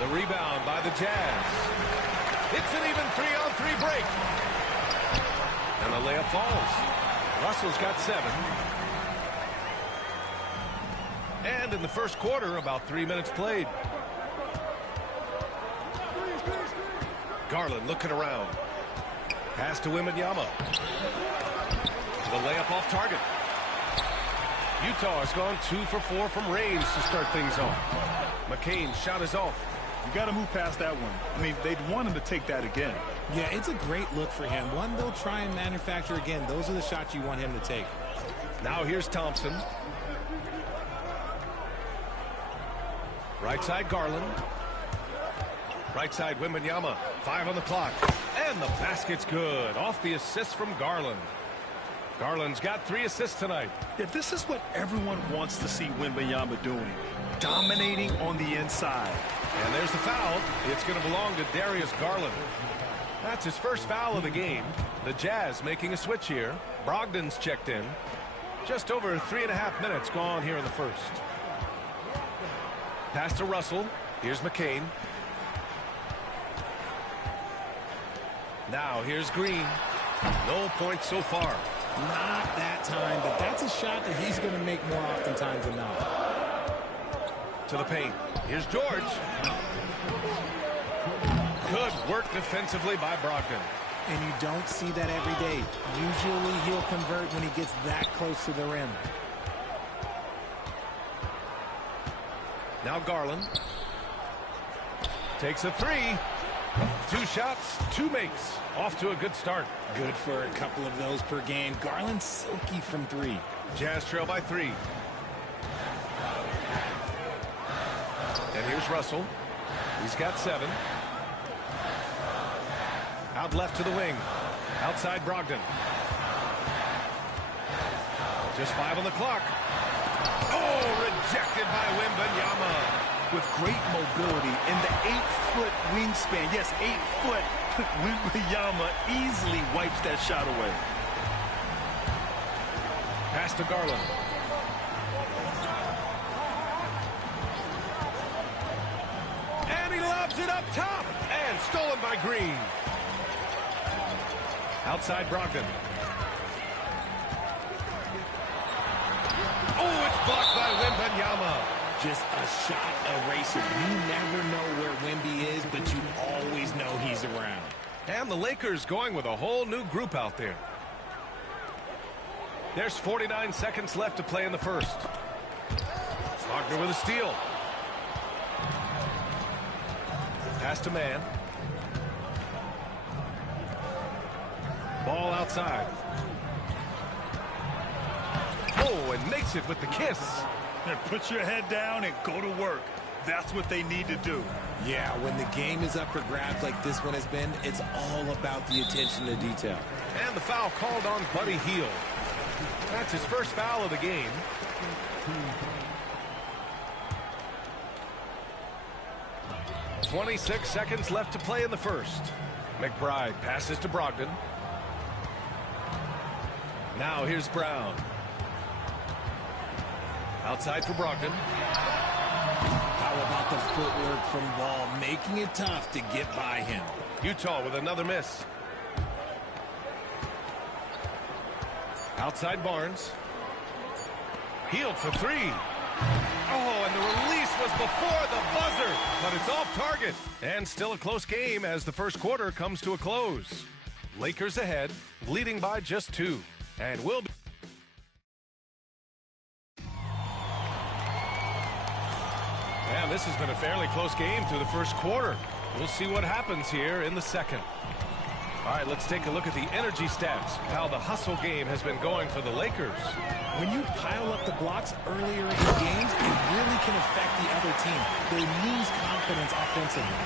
The rebound by the Jazz. It's an even 3-on-3 break. And the layup falls. Russell's got 7. And in the first quarter, about 3 minutes played. Garland looking around. Pass to Wembanyama. The layup off target. Utah has gone 2 for 4 from range to start things off. McCain's shot is off. You got to move past that one. I mean, they'd want him to take that again. Yeah, it's a great look for him. One they'll try and manufacture again. Those are the shots you want him to take. Now here's Thompson. Right side Garland. Right side Wembanyama. 5 on the clock. And the basket's good. Off the assist from Garland. Garland's got 3 assists tonight. Yeah, this is what everyone wants to see Wembanyama doing. Dominating on the inside. And there's the foul. It's going to belong to Darius Garland. That's his first foul of the game. The Jazz making a switch here. Brogdon's checked in. Just over 3.5 minutes gone here in the first. Pass to Russell. Here's McCain. Now here's Green. No points so far. Not that time, but that's a shot that he's going to make more oftentimes than not. To the paint. Here's George. Good work defensively by Brogdon. And you don't see that every day. Usually he'll convert when he gets that close to the rim. Now Garland. Takes a 3. 2 shots, 2 makes. Off to a good start. Good for a couple of those per game. Garland silky from 3. Jazz trail by 3. And here's Russell. He's got 7. Out left to the wing. Outside Brogdon. Just 5 on the clock. Oh, rejected by Wembanyama. With great mobility and the 8-foot wingspan. Yes, 8 foot. Wembanyama easily wipes that shot away. Pass to Garland. And he lobs it up top. And stolen by Green. Outside Brogdon. Oh, it's blocked by Wembanyama. Just a shot eraser. You never know where Wemby is, but you always know he's around. And the Lakers going with a whole new group out there. There's 49 seconds left to play in the first. Wagner with a steal. Pass to man. Ball outside. Oh, and makes it with the kiss. And put your head down and go to work. That's what they need to do. Yeah, when the game is up for grabs like this one has been, it's all about the attention to detail. And the foul called on Buddy Hield. That's his first foul of the game. .26 seconds left to play in the first. McBride passes to Brogdon. Now here's Brown. Outside for Brogdon. How about the footwork from Ball, making it tough to get by him. Utah with another miss. Outside Barnes. Hield for 3. Oh, and the release was before the buzzer, but it's off target. And still a close game as the first quarter comes to a close. Lakers ahead, leading by just 2. And will be. And this has been a fairly close game through the first quarter. We'll see what happens here in the second. All right, let's take a look at the energy stats, how the hustle game has been going for the Lakers. When you pile up the blocks earlier in the games, it really can affect the other team. They lose confidence offensively.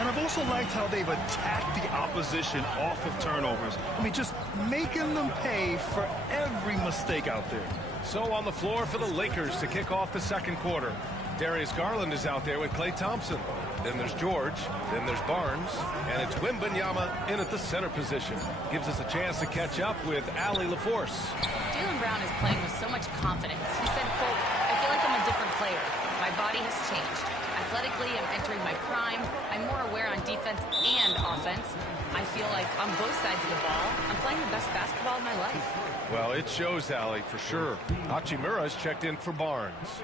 And I've also liked how they've attacked the opposition off of turnovers. I mean, just making them pay for every mistake out there. So on the floor for the Lakers to kick off the second quarter. Darius Garland is out there with Klay Thompson. Then there's George. Then there's Barnes. And it's Wembanyama in at the center position. Gives us a chance to catch up with Allie LaForce. Jaylen Brown is playing with so much confidence. He said, quote, "I feel like I'm a different player. My body has changed. Athletically, I'm entering my prime. I'm more aware on defense and offense. I feel like on both sides of the ball, I'm playing the best basketball of my life." Well, it shows, Allie, for sure. Hachimura's checked in for Barnes.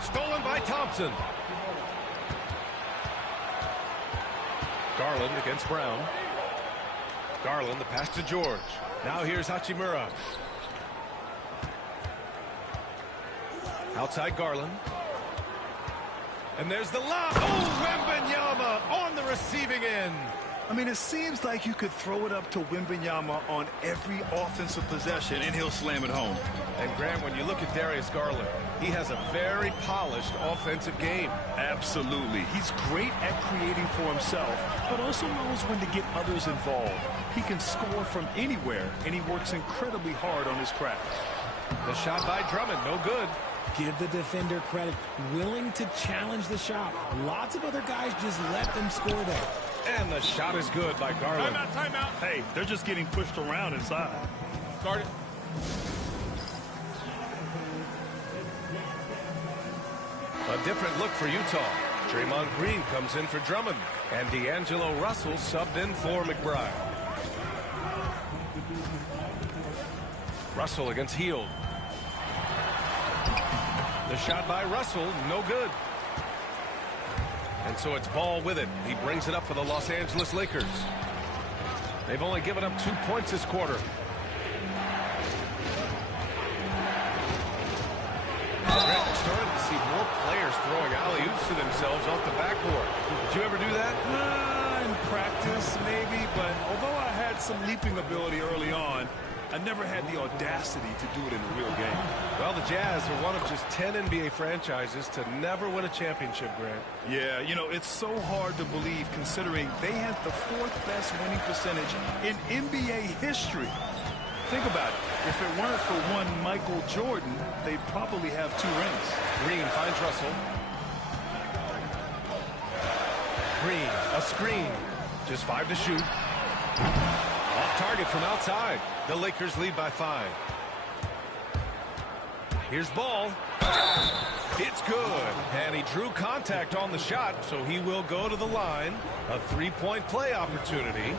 Stolen by Thompson. Garland against Brown. Garland, the pass to George. Now here's Hachimura. Outside Garland. And there's the lob. Oh, Wembanyama on the receiving end. I mean, it seems like you could throw it up to Wembanyama on every offensive possession, and he'll slam it home. And, Grant, when you look at Darius Garland, he has a very polished offensive game. Absolutely. He's great at creating for himself, but also knows when to get others involved. He can score from anywhere, and he works incredibly hard on his craft. The shot by Drummond, no good. Give the defender credit. Willing to challenge the shot. Lots of other guys just let them score there. And the shot is good by Garland. Timeout. Hey, they're just getting pushed around inside. Start it. A different look for Utah. Draymond Green comes in for Drummond. And D'Angelo Russell subbed in for McBride. Russell against Hield. The shot by Russell, no good. And so it's Ball with it. He brings it up for the Los Angeles Lakers. They've only given up 2 points this quarter. We're starting to see more players throwing alley-oops to themselves off the backboard. Did you ever do that? In practice, maybe, but although I had some leaping ability early on, I never had the audacity to do it in a real game. Well, the Jazz are one of just 10 NBA franchises to never win a championship, Grant. Yeah, you know, it's so hard to believe considering they had the 4th best winning percentage in NBA history. Think about it. If it weren't for one Michael Jordan, they'd probably have 2 rings. Green finds Russell. Green, a screen. Just 5 to shoot. Off target from outside. The Lakers lead by 5. Here's Ball. It's good. And he drew contact on the shot, so he will go to the line. A 3-point play opportunity.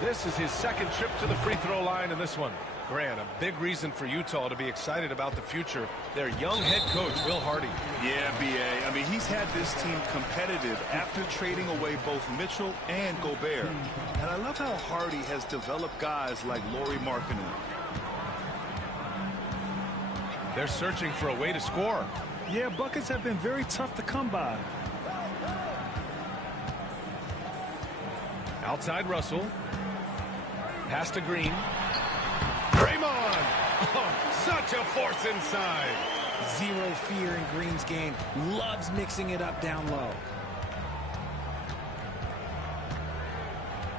This is his 2nd trip to the free throw line in this one. Grant, a big reason for Utah to be excited about the future. Their young head coach, Will Hardy. Yeah, B.A. I mean, he's had this team competitive after trading away both Mitchell and Gobert. And I love how Hardy has developed guys like Lauri Markkanen. They're searching for a way to score. Yeah, buckets have been very tough to come by. Outside Russell. Pass to Green. Draymond! Oh, such a force inside. Zero fear in Green's game. Loves mixing it up down low.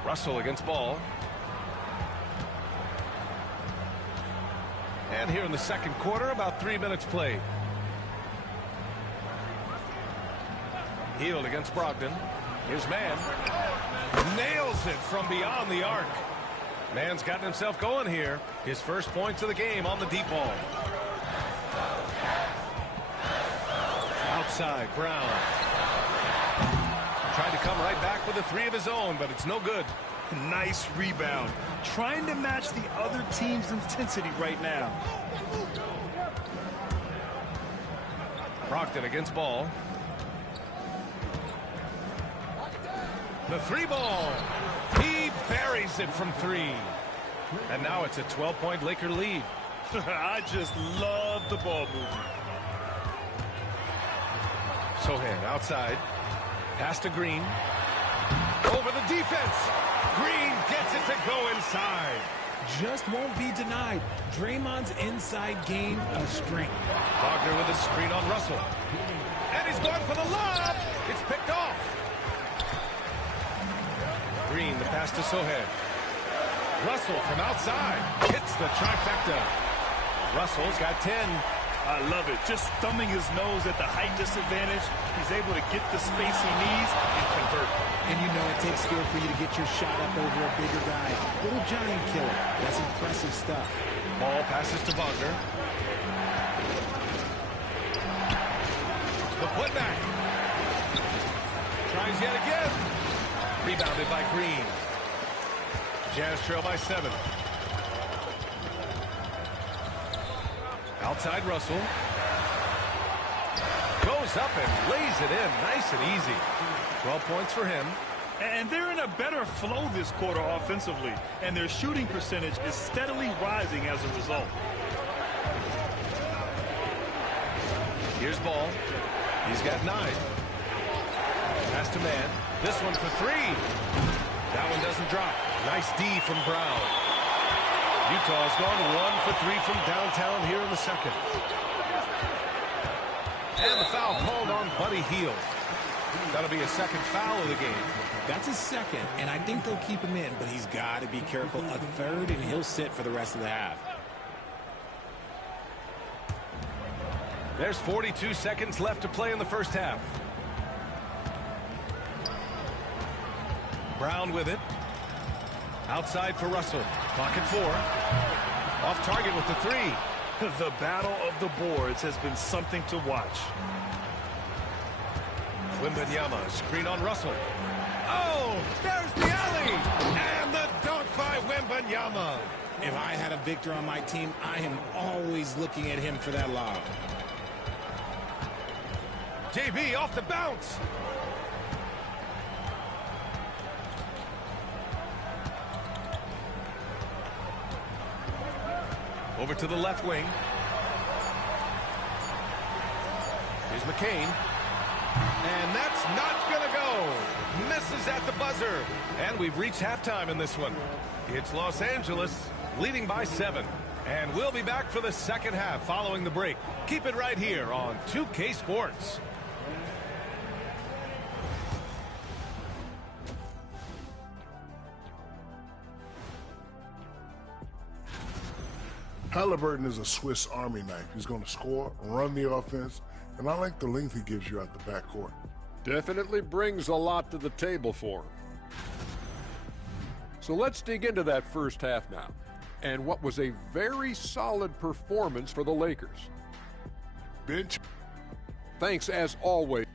Russell against Ball. And here in the 2nd quarter, about 3 minutes played. Hield against Brogdon. Here's Mann. Nails it from beyond the arc. Mann's gotten himself going here. His first points of the game on the deep ball. Outside, Brown. Trying to come right back with a 3 of his own, but it's no good. Nice rebound. Trying to match the other team's intensity right now. Brogdon against Ball. The 3 ball. He buries it from 3. And now it's a 12-point Laker lead. I just love the ball movement. Sohan outside. Pass to Green. Over the defense. Green gets it to go inside. Just won't be denied. Draymond's inside game a strength. Wagner with a screen on Russell. And he's going for the lob. It's picked off. Green, the pass to Sohan. Russell from outside hits the trifecta. Russell's got 10. I love it. Just thumbing his nose at the height disadvantage, he's able to get the space he needs and convert. And you know it takes skill for you to get your shot up over a bigger guy. Little giant killer. That's impressive stuff. Ball passes to Wagner. The putback. Tries yet again. Rebounded by Green. Jazz trail by 7. Outside Russell. Goes up and lays it in. Nice and easy. 12 points for him. And they're in a better flow this quarter offensively. And their shooting percentage is steadily rising as a result. Here's Ball. He's got 9. Pass to Man. This one for 3. That one doesn't drop. Nice D from Brown. Utah's gone 1 for 3 from downtown here in the second. And the foul called on Buddy Hield. That'll be a second foul of the game. That's his second, and I think they'll keep him in, but he's got to be careful. A third, and he'll sit for the rest of the half. There's 42 seconds left to play in the first half. Brown with it. Outside for Russell. Clock at 4. Off target with the 3. The battle of the boards has been something to watch. Wembanyama, screen on Russell. Oh, there's the alley! And the dunk by Wembanyama. If I had a Victor on my team, I am always looking at him for that lob. JB off the bounce. Over to the left wing. Here's McCain. And that's not going to go. Misses at the buzzer. And we've reached halftime in this one. It's Los Angeles leading by 7. And we'll be back for the second half following the break. Keep it right here on 2K Sports. Halliburton is a Swiss Army knife. He's going to score, run the offense, and I like the length he gives you at the backcourt. Definitely brings a lot to the table for him. So let's dig into that first half now, and what was a very solid performance for the Lakers. Bench. Thanks as always.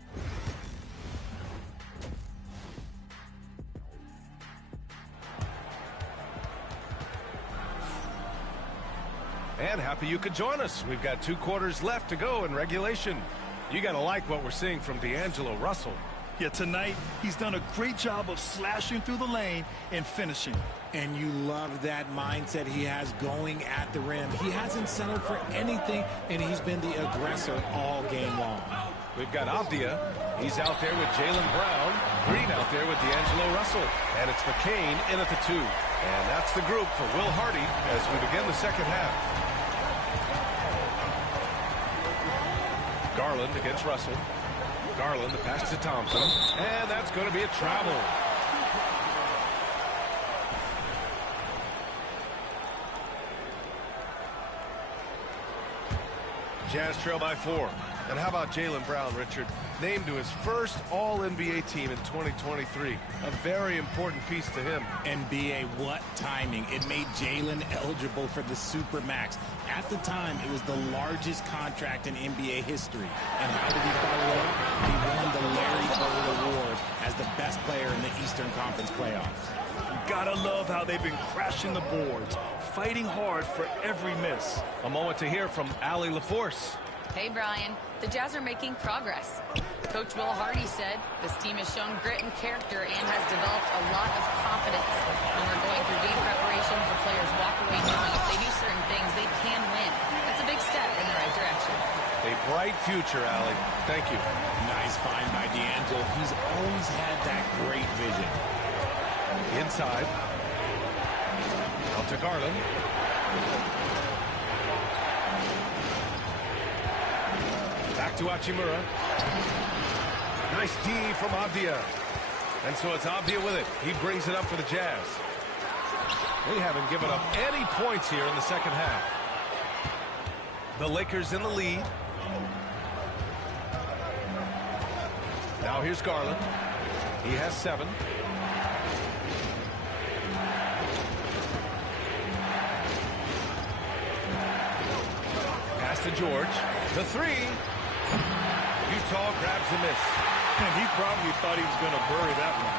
And happy you could join us. We've got 2 quarters left to go in regulation. You got to like what we're seeing from D'Angelo Russell. Yeah, tonight he's done a great job of slashing through the lane and finishing. And you love that mindset he has going at the rim. He hasn't settled for anything, and he's been the aggressor all game long. We've got Avdia. He's out there with Jaylen Brown. Green out there with D'Angelo Russell. And it's McCain in at the 2. And that's the group for Will Hardy as we begin the second half. Garland against Russell. Garland, the pass to Thompson. And that's going to be a travel. Jazz trail by 4. And how about Jaylen Brown, Richard? Named to his first All-NBA team in 2023. A very important piece to him. NBA, what timing. It made Jaylen eligible for the Supermax. At the time, it was the largest contract in NBA history. And how did he follow it up? He won the Larry Bird Award as the best player in the Eastern Conference playoffs. You gotta love how they've been crashing the boards, fighting hard for every miss. A moment to hear from Allie LaForce. Hey, Brian. The Jazz are making progress. Coach Will Hardy said this team has shown grit and character and has developed a lot of confidence. When we're going through game preparation, the players walk away knowing if they do certain things, they can win. That's a big step in the right direction. A bright future, Allie. Thank you. Nice find by D'Angelo. He's always had that great vision. Inside. Out to Garland. Back to Hachimura. Nice D from Avdia. And so it's Avdia with it. He brings it up for the Jazz. They haven't given up any points here in the second half. The Lakers in the lead. Now here's Garland. He has 7. Pass to George. The 3. Utah grabs the miss. And he probably thought he was going to bury that one.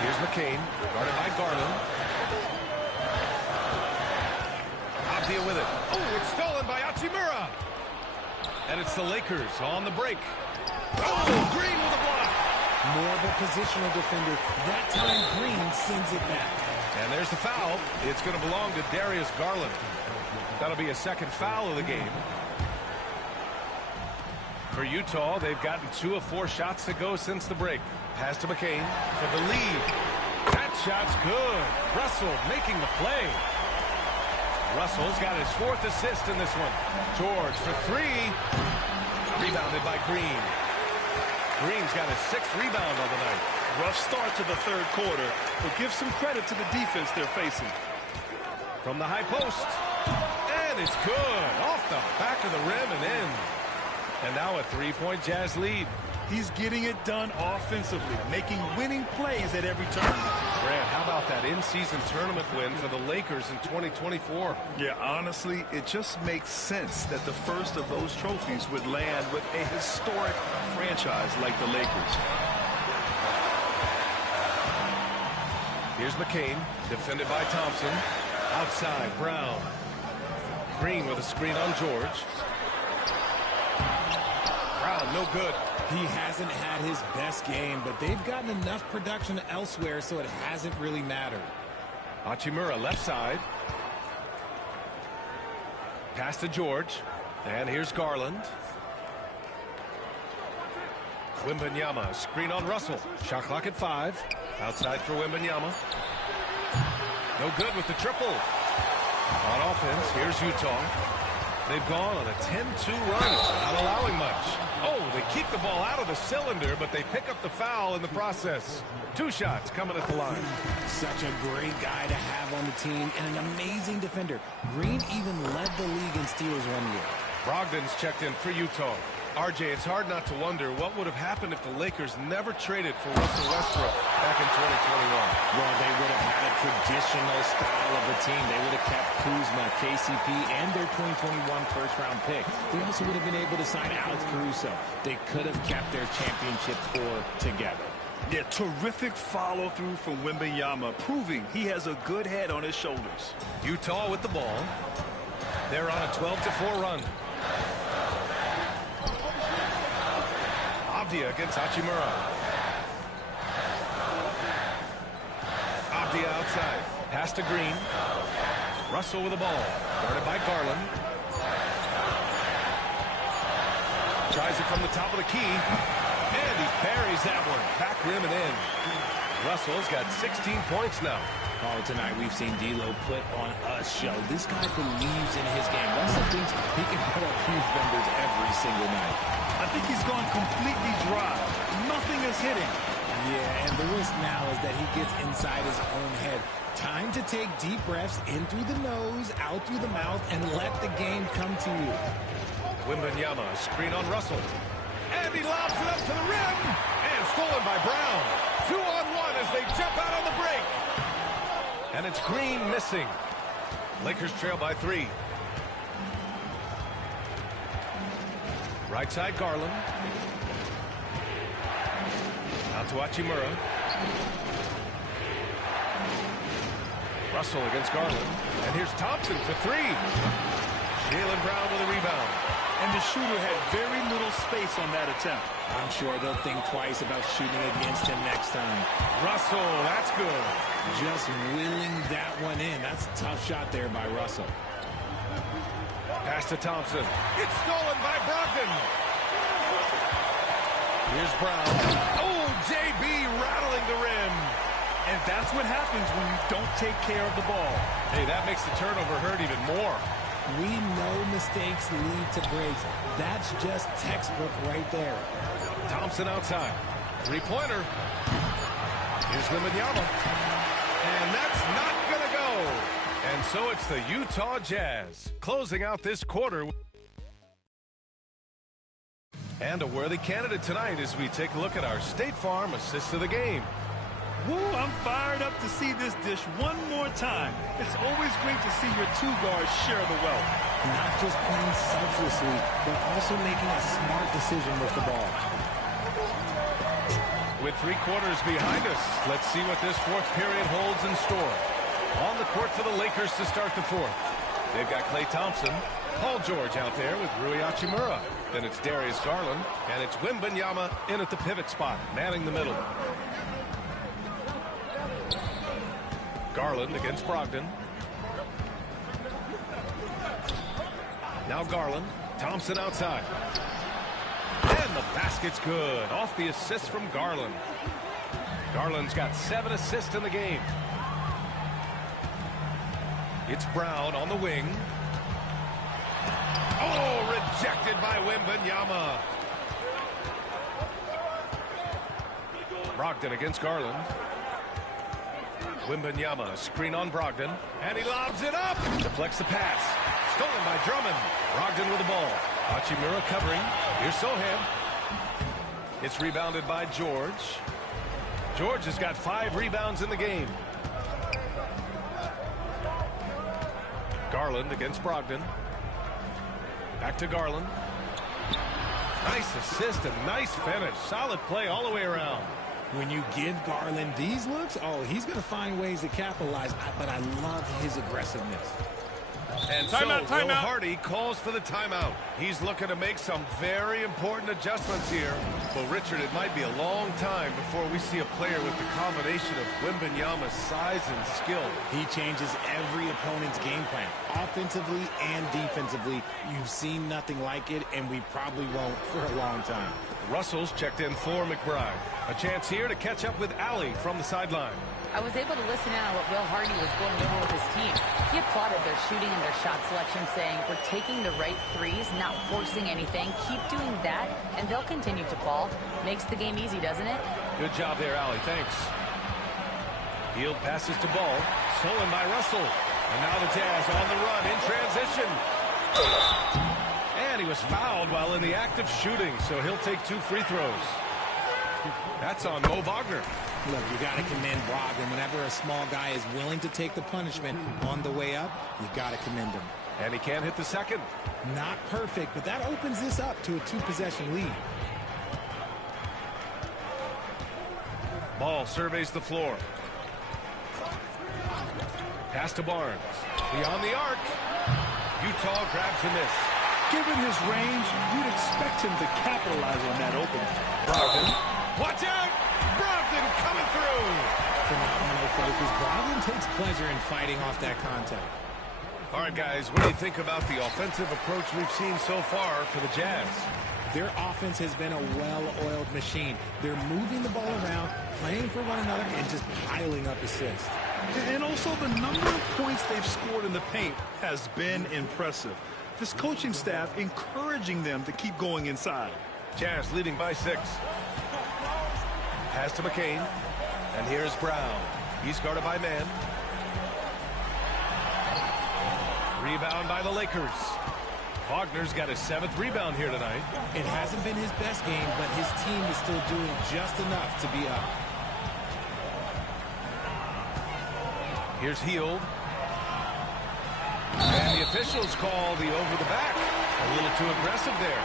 Here's McCain, guarded by Garland. Avdia with it. Oh, it's stolen by Hachimura. And it's the Lakers on the break. Oh, Green with a block. More of a positional defender. That time, Green sends it back. And there's the foul. It's going to belong to Darius Garland. That'll be a second foul of the game. For Utah, they've gotten 2 of 4 shots to go since the break. Pass to McCain for the lead. That shot's good. Russell making the play. Russell's got his 4th assist in this one. George for 3. Rebounded by Green. Green's got his 6th rebound on the night. Rough start to the third quarter, but give some credit to the defense they're facing. From the high post. And it's good. Off the back of the rim and in. And now a 3-point Jazz lead. He's getting it done offensively, making winning plays at every turn. Grant, how about that in-season tournament win for the Lakers in 2024? Yeah, honestly, it just makes sense that the first of those trophies would land with a historic franchise like the Lakers. Here's McCain, defended by Thompson. Outside, Brown. Green with a screen on George. Brown, no good. He hasn't had his best game, but they've gotten enough production elsewhere, so it hasn't really mattered. Hachimura left side. Pass to George. And here's Garland. Wembanyama, screen on Russell. Shot clock at 5. Outside for Wembanyama. No good with the triple. On offense, here's Utah. They've gone on a 10-2 run, not allowing much. Oh, they keep the ball out of the cylinder, but they pick up the foul in the process. 2 shots coming at the line. Such a great guy to have on the team and an amazing defender. Green even led the league in steals one year. Brogdon's checked in for Utah. RJ, it's hard not to wonder what would have happened if the Lakers never traded for Russell Westbrook back in 2021. Well, they would have had a traditional style of a team. They would have kept Kuzma, KCP, and their 2021 first-round pick. They also would have been able to sign Alex Caruso. They could have kept their championship core together. Yeah, terrific follow-through from Wembanyama, proving he has a good head on his shoulders. Utah with the ball. They're on a 12-4 run. Avdia against Hachimura. Avdia outside. Pass to Green. Russell with the ball. Guarded by Garland. Tries it from the top of the key. And he buries that one. Back rim and in. Russell's got 16 points now. Oh, tonight we've seen D'Lo put on a show. This guy believes in his game. Russell thinks he can put up huge numbers every single night. I think he's gone completely dry. Nothing is hitting. Yeah, and the risk now is that he gets inside his own head. Time to take deep breaths in through the nose, out through the mouth, and let the game come to you. Wembanyama, screen on Russell. And he lobs it up to the rim. And stolen by Brown. 2-on-1 as they jump out on the break. And it's Green missing. Lakers trail by 3. Right side, Garland. Out to Hachimura. Russell against Garland. And here's Thompson for 3. Jaylen Brown with a rebound. And the shooter had very little space on that attempt. I'm sure they'll think twice about shooting against him next time. Russell, that's good. Just willing that one in. That's a tough shot there by Russell. Pass to Thompson. It's stolen by Brogdon. Here's Brown. Oh, JB rattling the rim. And that's what happens when you don't take care of the ball. Hey, that makes the turnover hurt even more. We know mistakes lead to breaks. That's just textbook right there. Thompson outside. 3-pointer. Here's Wembanyama. And that's not going to go. And so it's the Utah Jazz closing out this quarter. And a worthy candidate tonight as we take a look at our State Farm assist of the game. Woo, I'm fired up to see this dish one more time. It's always great to see your two guards share the wealth. Not just playing selflessly, but also making a smart decision with the ball. With 3 quarters behind us, let's see what this fourth period holds in store. On the court for the Lakers to start the fourth. They've got Klay Thompson, Paul George out there with Rui Hachimura. Then it's Darius Garland, and it's Wembanyama in at the pivot spot, manning the middle. Garland against Brogdon. Now Garland, Thompson outside. And the basket's good. Off the assist from Garland. Garland's got 7 assists in the game. It's Brown on the wing. Oh, rejected by Wembanyama. Brogdon against Garland. Wembanyama, screen on Brogdon, and he lobs it up. Deflects the pass. Stolen by Drummond. Brogdon with the ball. Hachimura covering. Here's Sohan. It's rebounded by George. George has got 5 rebounds in the game. Garland against Brogdon. Back to Garland. Nice assist and nice finish. Solid play all the way around. When you give Garland these looks, oh, he's going to find ways to capitalize, but I love his aggressiveness. And timeout, so Will Hardy calls for the timeout. He's looking to make some very important adjustments here. Well, Richard, it might be a long time before we see a player with the combination of Wembanyama's size and skill. He changes every opponent's game plan, offensively and defensively. You've seen nothing like it, and we probably won't for a long time. Russell's checked in for McBride. A chance here to catch up with Allie from the sideline. I was able to listen in on what Will Hardy was going over with his team. He applauded their shooting and their shot selection, saying, "We're taking the right threes, not forcing anything. Keep doing that, and they'll continue to fall." Makes the game easy, doesn't it? Good job there, Allie. Thanks. Hield passes to Ball. Stolen by Russell. And now the Jazz on the run in transition. And he was fouled while in the act of shooting, so he'll take 2 free throws. That's on Mo Wagner. Look, you got to commend Brogdon. Whenever a small guy is willing to take the punishment on the way up, you got to commend him. And he can't hit the second. Not perfect, but that opens this up to a 2-possession lead. Ball surveys the floor. Pass to Barnes. Beyond the arc. Utah grabs the miss. Given his range, you'd expect him to capitalize on that opening. Brogdon. Watch out! Brogdon coming through! Phenomenal focus. Brogdon takes pleasure in fighting off that contact. All right, guys, what do you think about the offensive approach we've seen so far for the Jazz? Their offense has been a well-oiled machine. They're moving the ball around, playing for one another, and just piling up assists. And also the number of points they've scored in the paint has been impressive. This coaching staff encouraging them to keep going inside. Jazz leading by 6. Pass to McCain. And here's Brown. He's guarded by Mann. Rebound by the Lakers. Wagner's got his 7th rebound here tonight. It hasn't been his best game, but his team is still doing just enough to be up. Here's Hield. And the officials call the over the back. A little too aggressive there.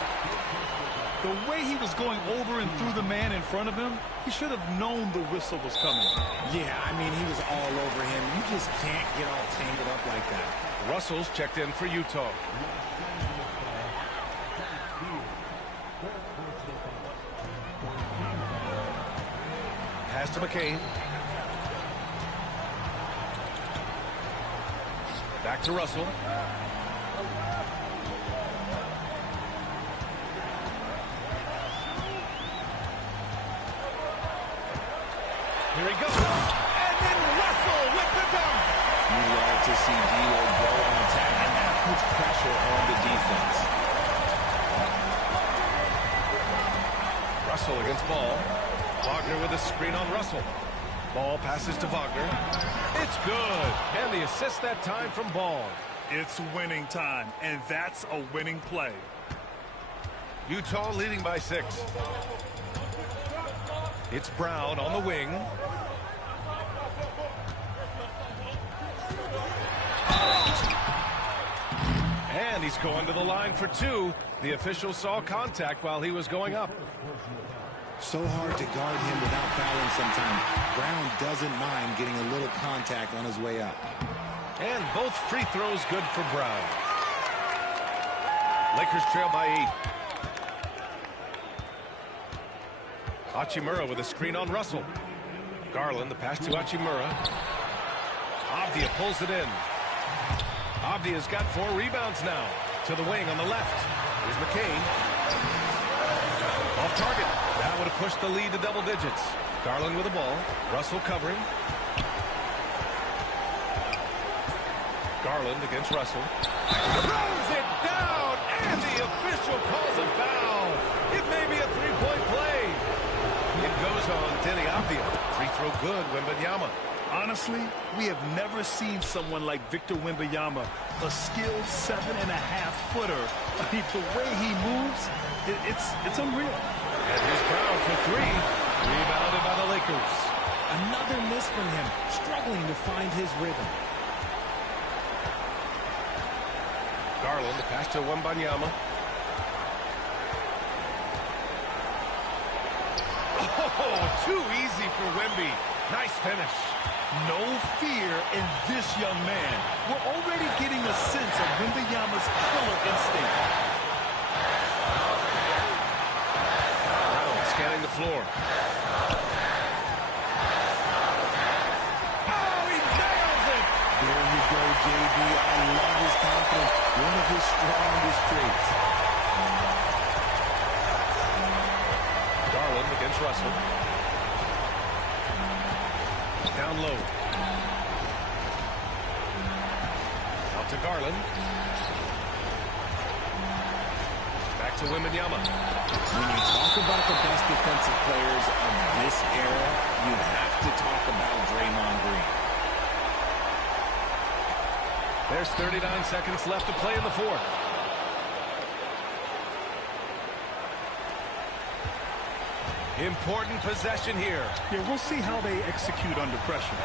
The way he was going over and through the man in front of him, he should have known the whistle was coming. Yeah, I mean, he was all over him. You just can't get all tangled up like that. Russell's checked in for Utah. Pass to McCain. Back to Russell. Here he goes. And then Russell with the dunk. You love to see D'Lo go on attack, and that puts pressure on the defense. Russell against Ball. Wagner with a screen on Russell. Ball passes to Wagner. It's good. And the assist that time from Ball. It's winning time, and that's a winning play. Utah leading by 6. It's Brown on the wing. And he's going to the line for 2. The official saw contact while he was going up. So hard to guard him without fouling sometimes. Brown doesn't mind getting a little contact on his way up. And both free throws good for Brown. Lakers trail by 8. Hachimura with a screen on Russell. Garland, the pass to Hachimura. Avdia pulls it in. Avdia's got 4 rebounds now. To the wing on the left. Here's McCain. Off target. That would have pushed the lead to double digits. Garland with the ball. Russell covering. Garland against Russell. Throws it down, and the official calls a foul. It may be a 3-point play. It goes on Deni Avdia. Free throw good, Wembanyama. Honestly, we have never seen someone like Victor Wembanyama, a skilled 7.5-footer. I mean, the way he moves, it's unreal. And here's Brown for 3. Rebounded by the Lakers. Another miss from him, struggling to find his rhythm. Garland, the pass to Wembanyama. Oh, too easy for Wemby. Nice finish. No fear in this young man. We're already getting a sense of Wembanyama's killer instinct. Brown scanning the floor. Oh, he nails it! There you go, JB. I love his confidence. One of his strongest traits. Garland against Russell. Down low. Out to Garland. Back to Wembanyama. When you talk about the best defensive players of this era, you have to talk about Draymond Green. There's 39 seconds left to play in the 4th. Important possession here. Yeah, we'll see how they execute under pressure.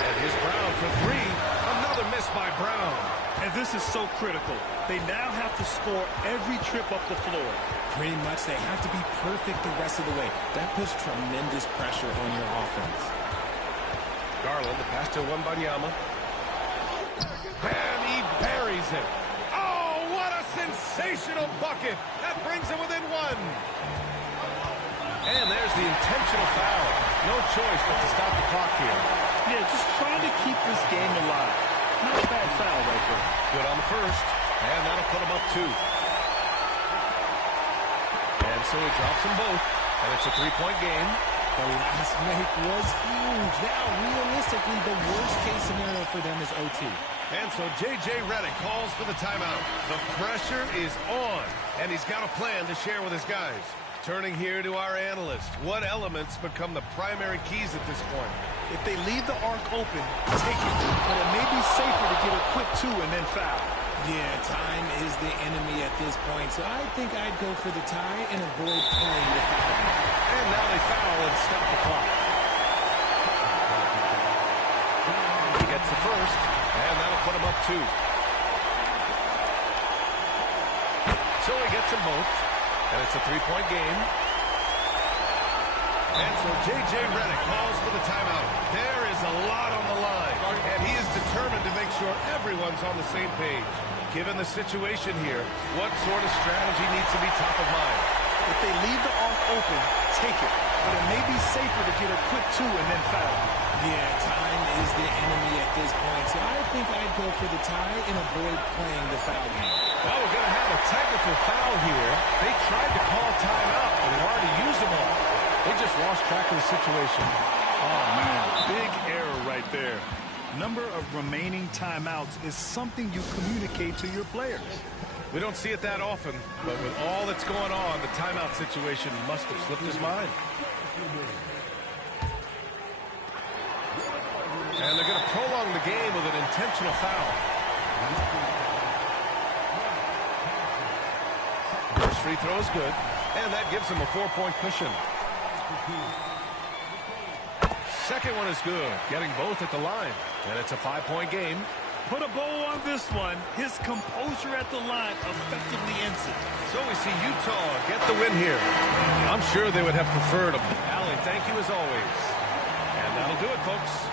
And here's Brown for 3. Another miss by Brown. And this is so critical. They now have to score every trip up the floor. Pretty much they have to be perfect the rest of the way. That puts tremendous pressure on your offense. Garland, the pass to Wembanyama. And he buries it. Oh, what a sensational bucket. That brings him within 1. And there's the intentional foul. No choice but to stop the clock here. Yeah, just trying to keep this game alive. Not a bad foul right there. Good on the first. And that'll put him up 2. And so he drops them both. And it's a 3-point game. The last make was huge. Now, realistically, the worst-case scenario for them is OT. And so J.J. Redick calls for the timeout. The pressure is on. And he's got a plan to share with his guys. Turning here to our analyst. What elements become the primary keys at this point? If they leave the arc open, take it. But it may be safer to get a quick 2 and then foul. Yeah, time is the enemy at this point, so I think I'd go for the tie and avoid playing the foul. And now they foul and stop the clock. He gets the first, and that'll put him up 2. So he gets them both, and it's a 3-point game. And so J.J. Redick calls for the timeout. There is a lot on the line, and he is determined to make sure everyone's on the same page. Given the situation here, what sort of strategy needs to be top of mind? If they leave the arc open, take it. But it may be safer to get a quick 2 and then foul. Yeah, time is the enemy at this point, so I think I'd go for the tie and avoid playing the foul game. Well, we're going to have a technical foul here. They tried to call timeout, but they've already used them all. They just lost track of the situation. Oh, man, big error right there. Number of remaining timeouts is something you communicate to your players. We don't see it that often, but with all that's going on, the timeout situation must have slipped his mind. to prolong the game with an intentional foul. First free throw is good, and that gives him a 4-point cushion. Second one is good, getting both at the line, and it's a 5-point game. Put a bow on this one. His composure at the line effectively ends it. So we see Utah get the win here. I'm sure they would have preferred a... Allie, thank you as always. And that'll do it, folks.